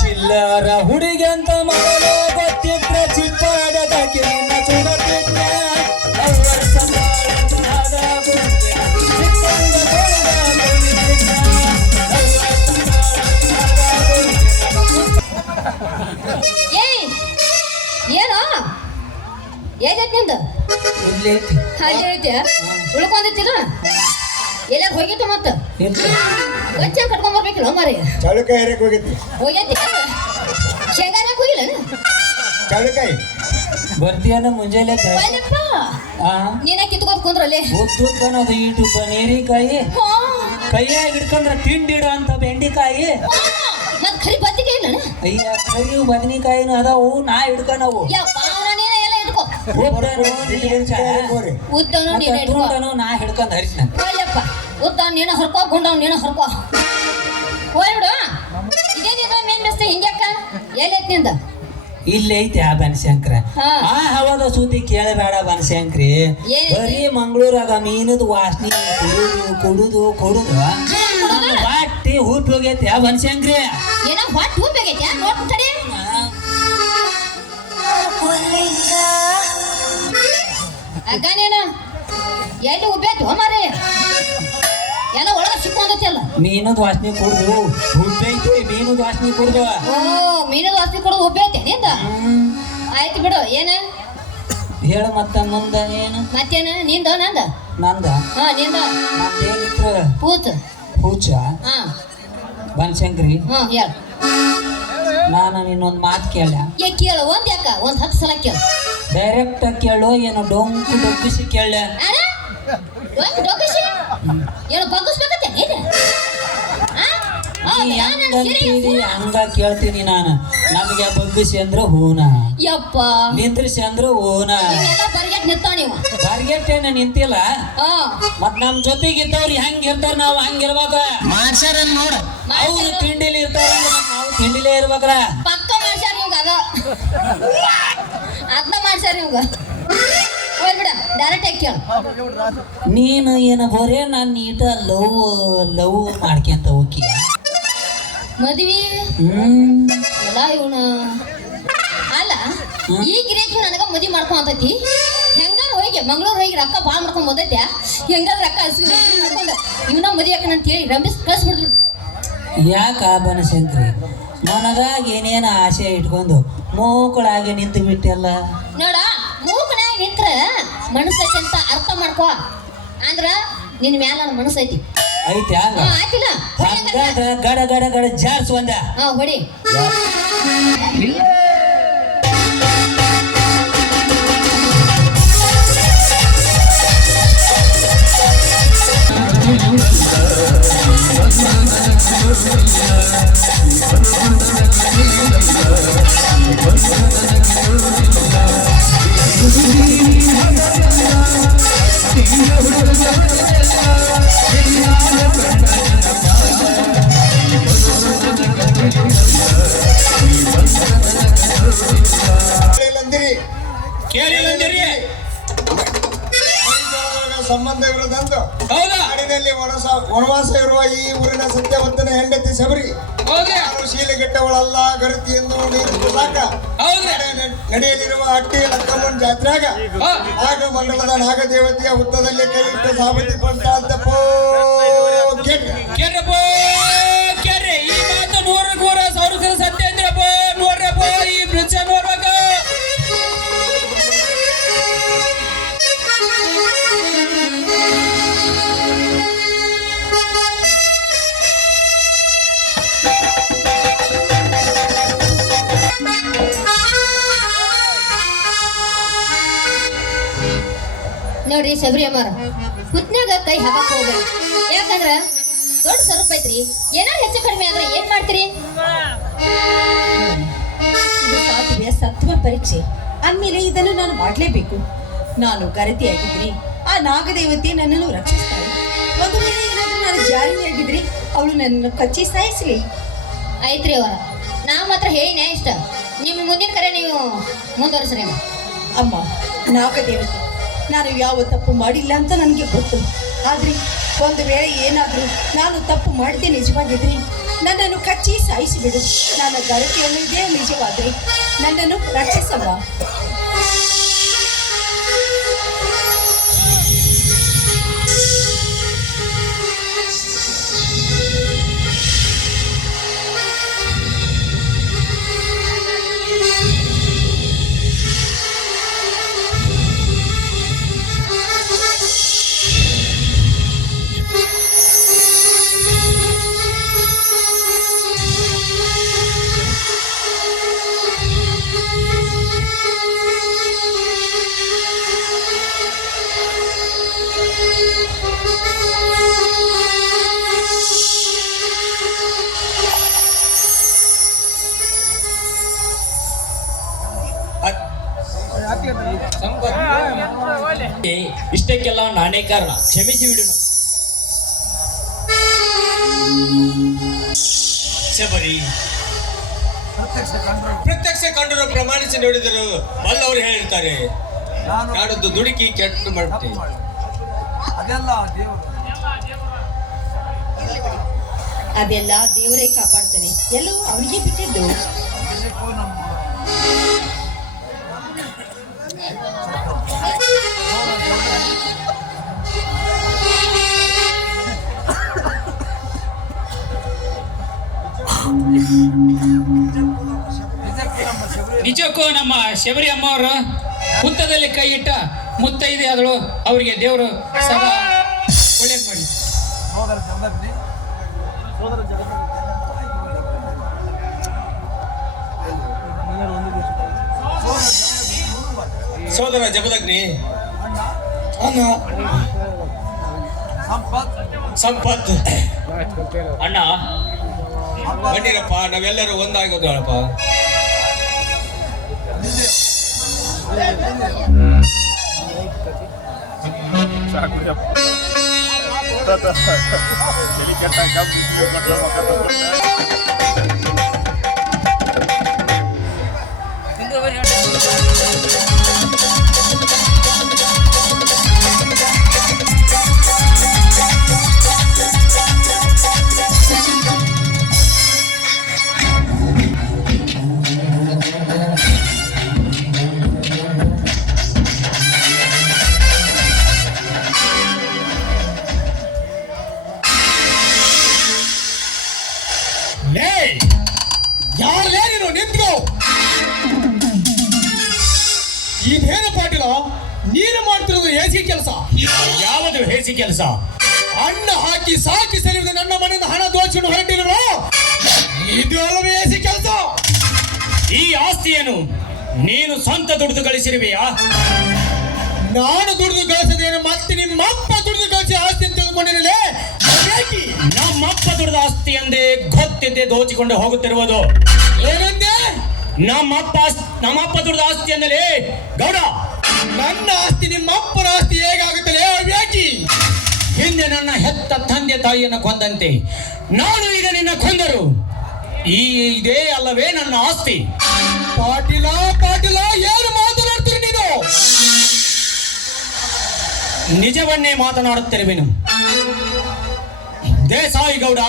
ಚಿಲ್ಲರ ಹುಡುಗಿ ಅಂತ ಮಾಡಲು ಗೊತ್ತಿದ್ರ ಚಿಪ್ಪಾಡದಕ್ಕೆ ನಿನ್ನ ಚುಡತಿದ್ದ ಅವರ ಸಂಬಾಳದ ಬುದ್ಧಿ ಚಿಕ್ಕಂದ ಕೊಳದ ಕೊಳಿಸಿದ್ದ ಏಯ್ ಏನು ಏನೈತಿ ನಿಂದು? ಅಲ್ಲಿ ಐತಿ ಉಳ್ಕೊಂಡಿತ್ತಿಲ್ಲ ಎಲ್ಲಾರು ಹೋಗಿತ್ತು ಮತ್ತ ಗಂಚ ಕಟ್ಕೊಂಡ್ ಬರ್ಬೇಕಿಲ್ಲ ಮಾರಿ ಚಳಕ ಹೇರಕ್ ಹೋಗಿತ್ತು. ಹೋಗೈತಿ ಶೇಂಗಾನ ಹೋಗಿಲ್ಲ ಚೌಳಿಕಾಯಿ ಬರ್ತೀಯನ ಮುಂಜಾನೆ ಬಾಯ್ಲಪ್ಪ, ಆ ನೀನೇ ಕಿತ್ಕೋದ್ ಕುಂದ್ರಲ್ಲಿ ಉದ್ದುದ್ದನದು ಈಟುದ್ದ ನೀರಿಕಾಯಿ ಕೈಯಾಗ ಹಿಡ್ಕೊಂಡ್ರ ತಿಂಡಿಡ ಅಂತ ಬೆಂಡಿಕಾಯಿ ಮತ್ ಖರಿ ಬದ್ನಿಕಾಯಿ ಇಲ್ಲ ಅಯ್ಯ ಕರಿವು ಬದನಿಕಾಯಿನೂ ಅದಾವು ನಾ ಹಿಡ್ಕೊಂಡವು ಯಪ್ಪ ನೀನ ಎಲ್ಲ ಇಟ್ಕೋ ಉದ್ದನು ನೀನ ಇಟ್ಕೋ ತುಂಡನು ನಾ ಹಿಡ್ಕೊಂಡ್ ಹರಿಸಿನ ಬಾಯ್ಲಪ್ಪ ಉದ್ದ ನೀನ ಹೊರ್ಕೋ ಗುಂಡವ್ ನೀನ ಹೊರ್ಕೋ ಹೋಯ್ ಬಿಡು ಇದೇನಿದ ಮೇನ್ ಬೆಸ್ತ ಹಿಂಗ್ಯಾಕ ಎಲ್ಲೈತ್ ನಿಂದ ಇಲ್ಲಿ ಐತಿ ಆ ಬನಶಂಕರ ಹಾ. ಆ ಹವಾದ ಸುದ್ದಿ ಕೇಳಬೇಡ ಬನಶಂಕ್ರಿ ಏನೈತಿ? ಬರೀ ಮಂಗಳೂರಾಗ ಮೀನದ ವಾಸನೆ ಕುಡುದು ನಮ್ಮ ಬಾಟಿ ಹೂಪಿ ಹೋಗೈತಿ ಆ ಬನಶಂಕ್ರಿ ಏನೋ ಹೊಟ್ಟು ಹೂಪಾಗೈತೆ ನೋಡ್ಬಿಟ್ಟಡಿ ಅಕ್ಕ ನೀನು ಎಲ್ಲಿ ಉಬ್ಬೇತು ಮಾರೇ ಎಲ್ಲ ಒಳಗ ಸಿಕ್ಕೊಂಡೈತಿ ಅಲ್ಲ ಮೀನದ ವಾಸನೆ ಕುಡ್ದು ಹುಬ್ಬೈತಿ ಮೀನದ ವಾಸನೆ ಕುಡ್ದು ಓ ಮೀನದ ವಾಸನೆ ಕೊಡೋದು ಉಬ್ಬೇತೆ ನಿಂದ ಆಯ್ತು ಬಿಡು ಏನ ಹೇಳ ಮತ್ತ ಮುಂದ ಏನು ಮತ್ತೇನ ನಿಂದ ನಂದ ನಂದ ಹಾ ನಿಂದ ನಂದೇನಿತ್ತು ಪೂತ್ ಹೂಚ ಹಾ ಬನಶಂಕರಿ ಹಾ ಹೇಳ ನಾನು ನಿನ್ನೊಂದು ಮಾತು ಕೇಳ ಕೇಳು ಒಂದ್ ಯಾಕ ಒಂದ್ 10 ಸಲ ಕೇಳು ಡೈರೆಕ್ಟ್ ಕೇಳು ಏನೋ ಡೊಂಕಿಸಿ ಕೇಳ ಅಣ್ಣ ಡೊಕೇಶಿ ಏನು ಬಗ್ಗಿಸ್ಬೇಕತ್ತೆ ನೀನು ಹೆಂಗಂತೀರಿ ಹಂಗ ಕೇಳ್ತೀನಿ ನಾನು ನಮಗೆ ಬಗ್ಗಿಸಿ ಅಂದ್ರ ಹೂನ ಯಪ್ಪ ನಿಂದ್ರಿಸಿ ಅಂದ್ರ ಹೂನ ನೀವೆಲ್ಲ ಬರ್ಗೆಟ್ ನಿಂತಾವ ನೀವು ಬಾರ್ಗೆಟ್ಟೇನ ನಿಂತಿಲ್ಲ ಹಾ ಮತ್ ನಮ್ ಜೊತೆಗಿದ್ದವ್ರು ಹೆಂಗ್ ಇರ್ತಾರ ನಾವು ಹಂಗಿರ್ಬೇಕ ನೋಡ ಅವ್ರು ತಿಂಡಿಲಿ ಇರ್ತಾರ ನಾವು ತಿಂಡಿಲೇ ಇರ್ಬೇಕ್ರ ಪಕ್ಕ ಮಾಡ್ಸ್ಯಾರ ನಿಮ್ಗ ಅದ ಅದನ್ನ ಮಾಡ್ಸ್ಯಾರ ನಿಮ್ಗ ಹೋಯ್ ಬಿಡ ಡೈರೆಕ್ಟ್ ಆಗಿ ಕೇಳು ನೀನು ಏನ ಬರೇ ನಾನು ನೀಟ ಲವ್ ಮಾಡ್ಕೊಂತ ಹೋಗಿ ಮದ್ವಿ ಎಲ್ಲ ಇವನ ಅಲ್ಲ ಈ ಗಿರೇಜ್ ನನಗ ಮದ್ವಿ ಮಾಡ್ಕೊಂತೈತಿ ಹೆಂಗಾರ ಹೋಗಿ ಮಂಗಳೂರು ಹೋಗಿ ರೊಕ್ಕ ಭಾಳ ಮಾಡ್ಕೊಂಡ್ ಬಂದೈತೆ ಹೆಂಗಾದ್ರ ರೊಕ್ಕ ಮಾಡ್ಕೊಂಡು ಇವನ ಮದ್ವಿ ಯಾಕನ ಅಂತ ಹೇಳಿ ರಂಬಿಸ್ ಕಳ್ಸ್ಬಿಡ್ದು ಯಾಕ ಬನಶಂಕ್ರಿ ನನಗಾಗ ಏನೇನ ಆಸೆ ಇಟ್ಕೊಂಡು ಮೂಕಳಾಗಿ ನಿಂತು ಬಿಟ್ಟೆಲ್ಲ ನೋಡ ಮೂಕನಾಗ ನಿಂತ್ರ ಮನಸ್ಸೈತಿ ಅಂತ ಅರ್ಥ ಮಾಡ್ಕೋ ಅಂದ್ರ ನಿನ್ ಮ್ಯಾಲ ನನ್ನ ಮನಸ್ಸೈತಿ ಐತಿ ಹಂಗ ಆಯ್ತಿಲ್ಲ ಹಂಗಾದ ಗಡ ಗಡ ಗಡ ಜಾರ್ಸ್ ಒಂದ ಹಾ ಹೊಡಿ ಕೇಳಿಲ್ಲಂದಿರಿ ಸಂಬಂಧ ಇರೋದಂತ ಹೌದಾ ನಾಡಿನಲ್ಲಿ ವನವಾಸ ಇರುವ ಈ ಊರಿನ ಸತ್ಯವಂತನ ಹೆಂಡತಿ ಶಬರಿ ಹೌದ್ರಿ ನಾನು ಶೀಲಗೆಟ್ಟವಳಲ್ಲ ಗರತಿ ಎಂದು ನೀರು ಸಾಕ ಹೌದ್ರಿ ನಡೆಯಲಿರುವ ಹಟ್ಟಿ ಲಕ್ಕಮ್ಮನ ಜಾತ್ರೆಯಾಗ ನಾಗ ಮಂಡಲದ ನಾಗದೇವತೆಯ ಹುತ್ತದಲ್ಲಿ ಕೈ ಇಟ್ಟು ಸಾಬತಿ ಪಡ್ತಾಳ್ತಪ್ಪೋ ಕೇಳ್ರಪ್ಪ ಕೇಳ್ರಿ ಈ ಮಾತು 100 ಸತ್ಯ ಅಂದ್ರಪ್ಪ ನೋಡ್ರಪ್ಪ ಈ ದೃಶ್ಯ ನೋಡ್ಬೇಕು ನೋಡ್ರಿ ಶಬರಿ ಅಮ್ಮಾರ ಹುತ್ನ್ಯಾಗ ಕೈ ಹಾಕಕ್ ಹೋಗ್ಬೇಡಿ ಯಾಕಂದ್ರ ದೊಡ್ಡ ಸ್ವರೂಪ ಐತ್ರಿ ಏನೋ ಹೆಚ್ಚು ಕಡಿಮೆ ಆದ್ರೆ ಏನ್ ಮಾಡ್ತೀರಿ ಇದು ಸಾಧ್ಯ ಸತ್ವ ಪರೀಕ್ಷೆ ಅಂದ್ಮೇಲೆ ಇದನ್ನು ನಾನು ಮಾಡಲೇಬೇಕು. ನಾನು ಗರತಿಯಾಗಿದ್ರಿ ಆ ನಾಗದೇವತೆ ನನ್ನನ್ನು ರಕ್ಷಿಸ್ತಾಳೆ. ಒಂದು ವೇಳೆ ಏನಾದ್ರೂ ನಾನು ಜಾರಿಯಾಗಿದ್ರಿ ಅವಳು ನನ್ನನ್ನು ಕಚ್ಚಿ ಸಾಯಿಸಲಿ. ಆಯ್ತ್ರಿ ಅವರ ನಾ ಮಾತ್ರ ಹೇಳಿನೇ ಇಷ್ಟ ನಿಮ್ಮ ಮುಂದಿನ ಕರೆ ನೀವು ಮುಂದುವರಿಸ್ರಿ ಅಮ್ಮ ನಾಗದೇವತೆ, ನಾನು ಯಾವ ತಪ್ಪು ಮಾಡಿಲ್ಲ ಅಂತ ನನಗೆ ಗೊತ್ತು. ಆದರೆ ಒಂದು ವೇಳೆ ಏನಾದರೂ ನಾನು ತಪ್ಪು ಮಾಡಿದೆ ನಿಜವಾಗಿದ್ರಿ ನನ್ನನ್ನು ಕಚ್ಚಿ ಸಾಯಿಸಿಬಿಡು. ನನ್ನ ಗರತಿಯನ್ನು ಇದೇ ನಿಜವಾದರೆ ನನ್ನನ್ನು ರಕ್ಷಿಸಮ್ಮ. ಇಷ್ಟಕ್ಕೆಲ್ಲ ನಾನೇ ಕಾರಣ, ಕ್ಷಮಿಸಿ ಬಿಡು. ಶಬರಿ, ಪ್ರತ್ಯಕ್ಷ ಕಂಡರು ಪ್ರಮಾಣಿಸಿ ನೋಡಿದರು ಬಲ್ಲವರು ಹೇಳಿರ್ತಾರೆ, ನಾನೊಂದು ದುಡುಕಿ ಕೆಟ್ಟ ಮಾಡ್ತೆ. ಅದೆಲ್ಲ ದೇವರೇ ಕಾಪಾಡ್ತಾನೆ, ಎಲ್ಲವೂ ಅವನಿಗೆ ಬಿಟ್ಟಿದ್ದು. ನಿಜಕ್ಕೂ ನಮ್ಮ ಶಬರಿ ಅಮ್ಮವರು ಹುತ್ತದಲ್ಲಿ ಕೈ ಇಟ್ಟ ಮುತ್ತೈದೆ ಆದಳು. ಅವರಿಗೆ ದೇವರು ಸದಾ ಒಳ್ಳೇದು ಮಾಡಿ. ಸೋದರ ಜಮದಗ್ನಿ, ಸಂಪತ್, ಅಣ್ಣ ಬನ್ನಿರಪ್ಪ, ನಾವೆಲ್ಲರೂ ಒಂದಾಗೋದಪ್ಪ. ಯಾರೇ ನೀನು ನಿಂತ್ಕೋ. ಇದೇನು ಪಾಟೀಲ, ನೀನು ಮಾಡ್ತಿರೋದು ಹೇಸಿ ಕೆಲಸ? ಯಾವುದು ಹೇಸಿ ಕೆಲಸ? ಅನ್ನ ಹಾಕಿ ಸಾಕಿ ಸರಿಯುವುದು ನನ್ನ ಮನೆಯಿಂದ ಹಣ ದೋಚಿಕೊಂಡು ಹೊರಟಿಲ್ವೋ? ಇದು ಅಲ್ಲವೇ ಹೇಸಿ ಕೆಲಸ? ಈ ಆಸ್ತಿಯನ್ನು ನೀನು ಸ್ವಂತ ದುಡಿದು ಗಳಿಸಿರುವೆಯಾ? ನಾನು ದುಡಿದು ಗಳಿಸದೇನು ಮತ್ತೆ ನಿಮ್ಮಪ್ಪ ದುಡಿದು ಗಳಿಸಿ ಆಸ್ತಿ ಅಂತ ತಿಳ್ಕೊಂಡಿರಲೇ? ನಮ್ಮಪ್ಪ ದುಡಿದ ಆಸ್ತಿ ಎಂದೇ ಗೊತ್ತಿದ್ದೆ ದೋಚಿಕೊಂಡು ಹೋಗುತ್ತಿರುವುದು. ಏನಂದೆ? ನಮ್ಮಪ್ಪ ದುಡಿದ ಆಸ್ತಿ ಎಂದಲೇ ಗೌಡ. ನನ್ನ ಆಸ್ತಿ ನಿಮ್ಮಪ್ಪನ ಆಸ್ತಿ ಹೇಗಾಗುತ್ತಲೇ ಅವ್ಯಾಕಿ? ಹಿಂದೆ ನನ್ನ ಹೆತ್ತ ತಂದೆ ತಾಯಿಯನ್ನು ಕೊಂದಂತೆ ನಾನು ಈಗ ನಿನ್ನ ಕೊಂದರು. ಇದೇ ಅಲ್ಲವೇ ನನ್ನ ಆಸ್ತಿ? ಪಾಟೀಲ ಪಾಟೀಲ, ಏನು ಮಾತನಾಡ್ತೀರಿ ನೀನು? ನಿಜವನ್ನೇ ಮಾತನಾಡುತ್ತಿರುವೆನು ದೇಸಾಯಿ ಗೌಡ.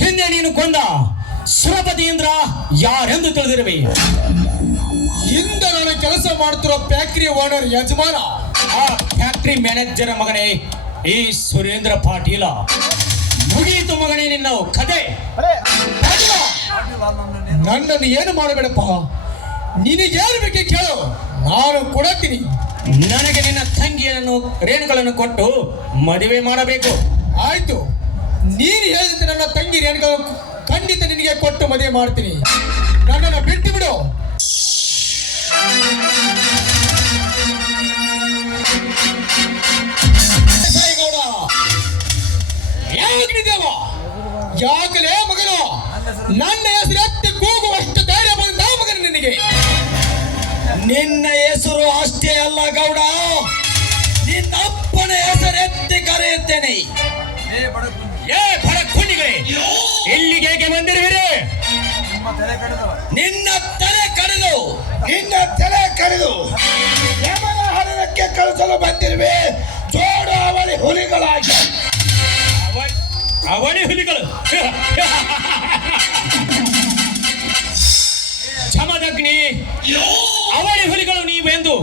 ಹಿಂದೆ ನೀನು ಕೊಂದ ಸುರಪತಿಯಿಂದ ಯಾರೆಂದು ತಿಳಿದಿರುವೆ? ಹಿಂದೆ ನಾನು ಕೆಲಸ ಮಾಡ್ತಿರೋ ಫ್ಯಾಕ್ಟರಿ ಓನರ್ ಯಜಮಾನ, ಆ ಫ್ಯಾಕ್ಟರಿ ಮ್ಯಾನೇಜರ್ ಮಗನೇ ಈ ಸುರೇಂದ್ರ ಪಾಟೀಲ. ಮುಗಿಯಿತು ಮಗನೇ ನಿನ್ನ ಕತೆ. ಪಾಟೀಲ, ನನ್ನನ್ನು ಏನು ಮಾಡಬೇಡಪ್ಪ. ನಿನಗೇನು ಬೇಕೆ ಕೇಳು, ನಾನು ಕೊಡುತ್ತೀನಿ. ನನಗೆ ನಿನ್ನ ತಂಗಿಯನ್ನು ರೇಣುಗಳನ್ನು ಕೊಟ್ಟು ಮದುವೆ ಮಾಡಬೇಕು. ಆಯ್ತು, ನೀನು ಹೇಳಿದಂತೆ ನನ್ನ ತಂಗಿ ರೇಣುಗಳು ಖಂಡಿತ ನಿನಗೆ ಕೊಟ್ಟು ಮದುವೆ ಮಾಡ್ತೀನಿ. ನನ್ನನ್ನು ಬಿಟ್ಟು ಬಿಡು. ಗೌಡ, ಯಾವಾಗಲಿದ್ದೇವ? ಯಾಕಲೇ ಮಗನು ನನ್ನ ಹೆಸರು ಎತ್ತಿ ಕೂಗುವಷ್ಟು ಧೈರ್ಯ ಬಂದ ಮಗನ ನಿನಗೆ? ನಿನ್ನ ಹೆಸರು ಅಷ್ಟೇ ಅಲ್ಲ ಗೌಡ, ನಿನ್ನ ಅಪ್ಪನ ಹೆಸರು ಎತ್ತಿ ಕರೆಯುತ್ತೇನೆ. ಏ ಬಡಕುಂಡಿಗಳೇ, ಇಲ್ಲಿಗೆ ಹೇಗೆ ಬಂದಿರುವಿರಿ? ನಿನ್ನ ತಲೆ ಕಡಿದು ಯಮನ ಹರಣಕ್ಕೆ ಕಳಿಸಲು ಬಂದಿರುವೆ. ಜೋಡು ಅವಳಿ ಹುಲಿಗಳಾಗಿ. ಅವಳಿ ಹುಲಿಗಳು ಜಮದಗ್ನಿ, ಅವಳಿ ಹುಲಿಗಳು ನೀವೆಂದು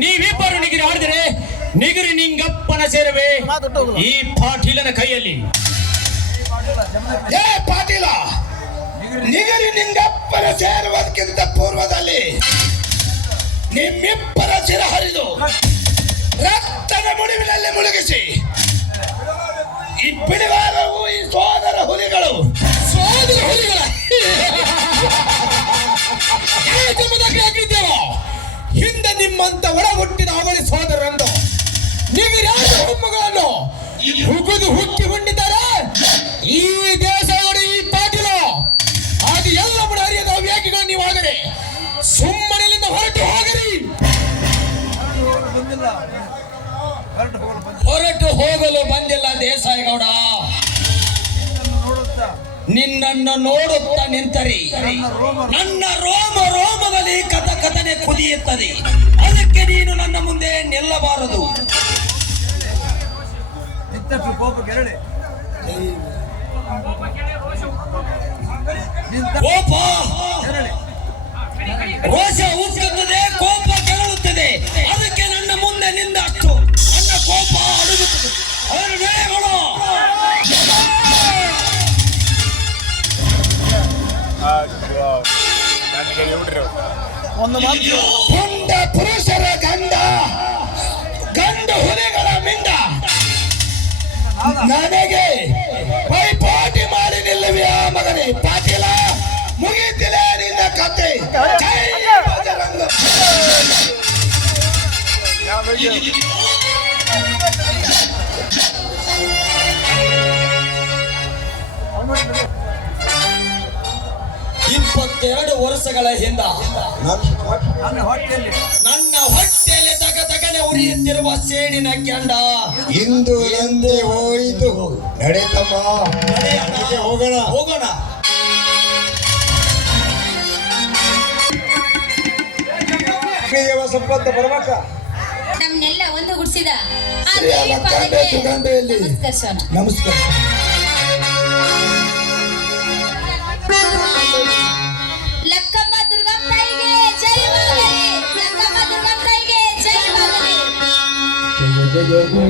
ನೀವಿಬ್ಬರು ನಿಗಿರಿ ಆಡಿದರೆ ನಿಗಿರಿ ನಿಂಗಪ್ಪನ ಸೇರುವೆ ಈ ಪಾಟೀಲನ ಕೈಯಲ್ಲಿ. ಏ ಪಾಟೀಲ, ನಿಗರಿ ನಿಂಗಪ್ಪನ ಸೇರುವುದಕ್ಕಿಂತ ಪೂರ್ವದಲ್ಲಿ ನಿಮ್ಮಿಬ್ಬರ ಶಿರ ಹರಿದು ರಕ್ತದ ಮುಡಿವಿನಲ್ಲಿ ಮುಳುಗಿಸಿ ಈ ಬಿಡಿವಾರವು ಈ ಸೋದರ ಹುಲಿಗಳ ಹಿಂದೆ ನಿಮ್ಮಂತ ಒಳ ಹುಟ್ಟಿದ ಅವಳಿ ಸೋದರನ್ನು ನಿಗರಿಯಾದ ಹುಮ್ಮಗಳನ್ನು ಹುಗುದು ಹುಕ್ಕಿ ಹೊಂದಿದ್ದಾರೆ ಈ ದೇಶದವರು. ಈ ಪಾಟೀಲ ಅದು ಎಲ್ಲ ಅರಿಯದ ವ್ಯಾಖ್ಯೆಗಳು ನೀವು ಆಗರೆ ಸುಮ್ಮನೆಲಿಂದ ಹೊರಟು ಹೋಗರಿ. ನಿನ್ನನ್ನು ನೋಡುತ್ತಾ ನಿಂತರೆ ನನ್ನ ರೋಮ ರೋಮದಲ್ಲಿ ಕಥನೆ ಕುದಿಯುತ್ತದೆ. ಅದಕ್ಕೆ ನೀನು ನನ್ನ ಮುಂದೆ ನಿಲ್ಲಬಾರದು. ಕೋಪ ರೋಷ ಉಕ್ಕುತ್ತದೆ, ಕೋಪ ಕೆರಳುತ್ತದೆ. ಅದಕ್ಕೆ ನನ್ನ ಮುಂದೆ ನಿಂದಷ್ಟು ನನ್ನ ಕೋಪ ಅಡುಗುತ್ತದೆ. ಅವರ ನ್ಯಾಯಗಳು ಪುಂಡ ಪುರುಷರ ಗಂಡು ಹುಲಿಗಳ ಮಿಂಡ ನನಗೆ ಪೈಪೋಟಿ ಮಾಡಿ ನಿಲ್ಲುವಿಯ ಮಗನೇ ಪಾಟೀಲ. ಮುಗಿತಿಲ್ಲ ನಿನ್ನ ಕತೆ. ಜೈ ಬಜರಂಗ. ಇಪ್ಪತ್ತೆರಡು ವರ್ಷಗಳ ಹಿಂದ ನನ್ನ ಹೊಟ್ಟೆಯಲ್ಲಿ ತಗತಗನೆ ಉರಿಯುತ್ತಿರುವ ಸೇಡಿನ ಕೆಂಡ ಇಂದು ಎಂದೇ ಹೋಯಿತು. ನಡೆತಮ್ಮ ಹೋಗೋಣ ಹೋಗೋಣ. ಸಂಪತ್ತು ಬರ್ಬೇಕ. ನಮ್ನೆಲ್ಲ ಒಂದು ಗುಡ್ಸಿದ ಆ ಸರಿ, ದೇವಿ ಅಲ್ಲ, ಪಾದಕ್ಕೆ ಗಂಡೆ ಸುಗಂಧೆಯಲ್ಲಿ. ನಮಸ್ಕರಿಸೋಣ. ನಮಸ್ಕಾರ. ಲಕ್ಕಮ್ಮ ದುರ್ಗಮ್ಮ ತಾಯಿಗೆ ಜಯವಾಗಲಿ. ಲಕ್ಕಮ್ಮ ದುರ್ಗಮ್ಮ ತಾಯಿಗೆ ಜಯವಾಗಲಿ. ಜಯ ಜಯ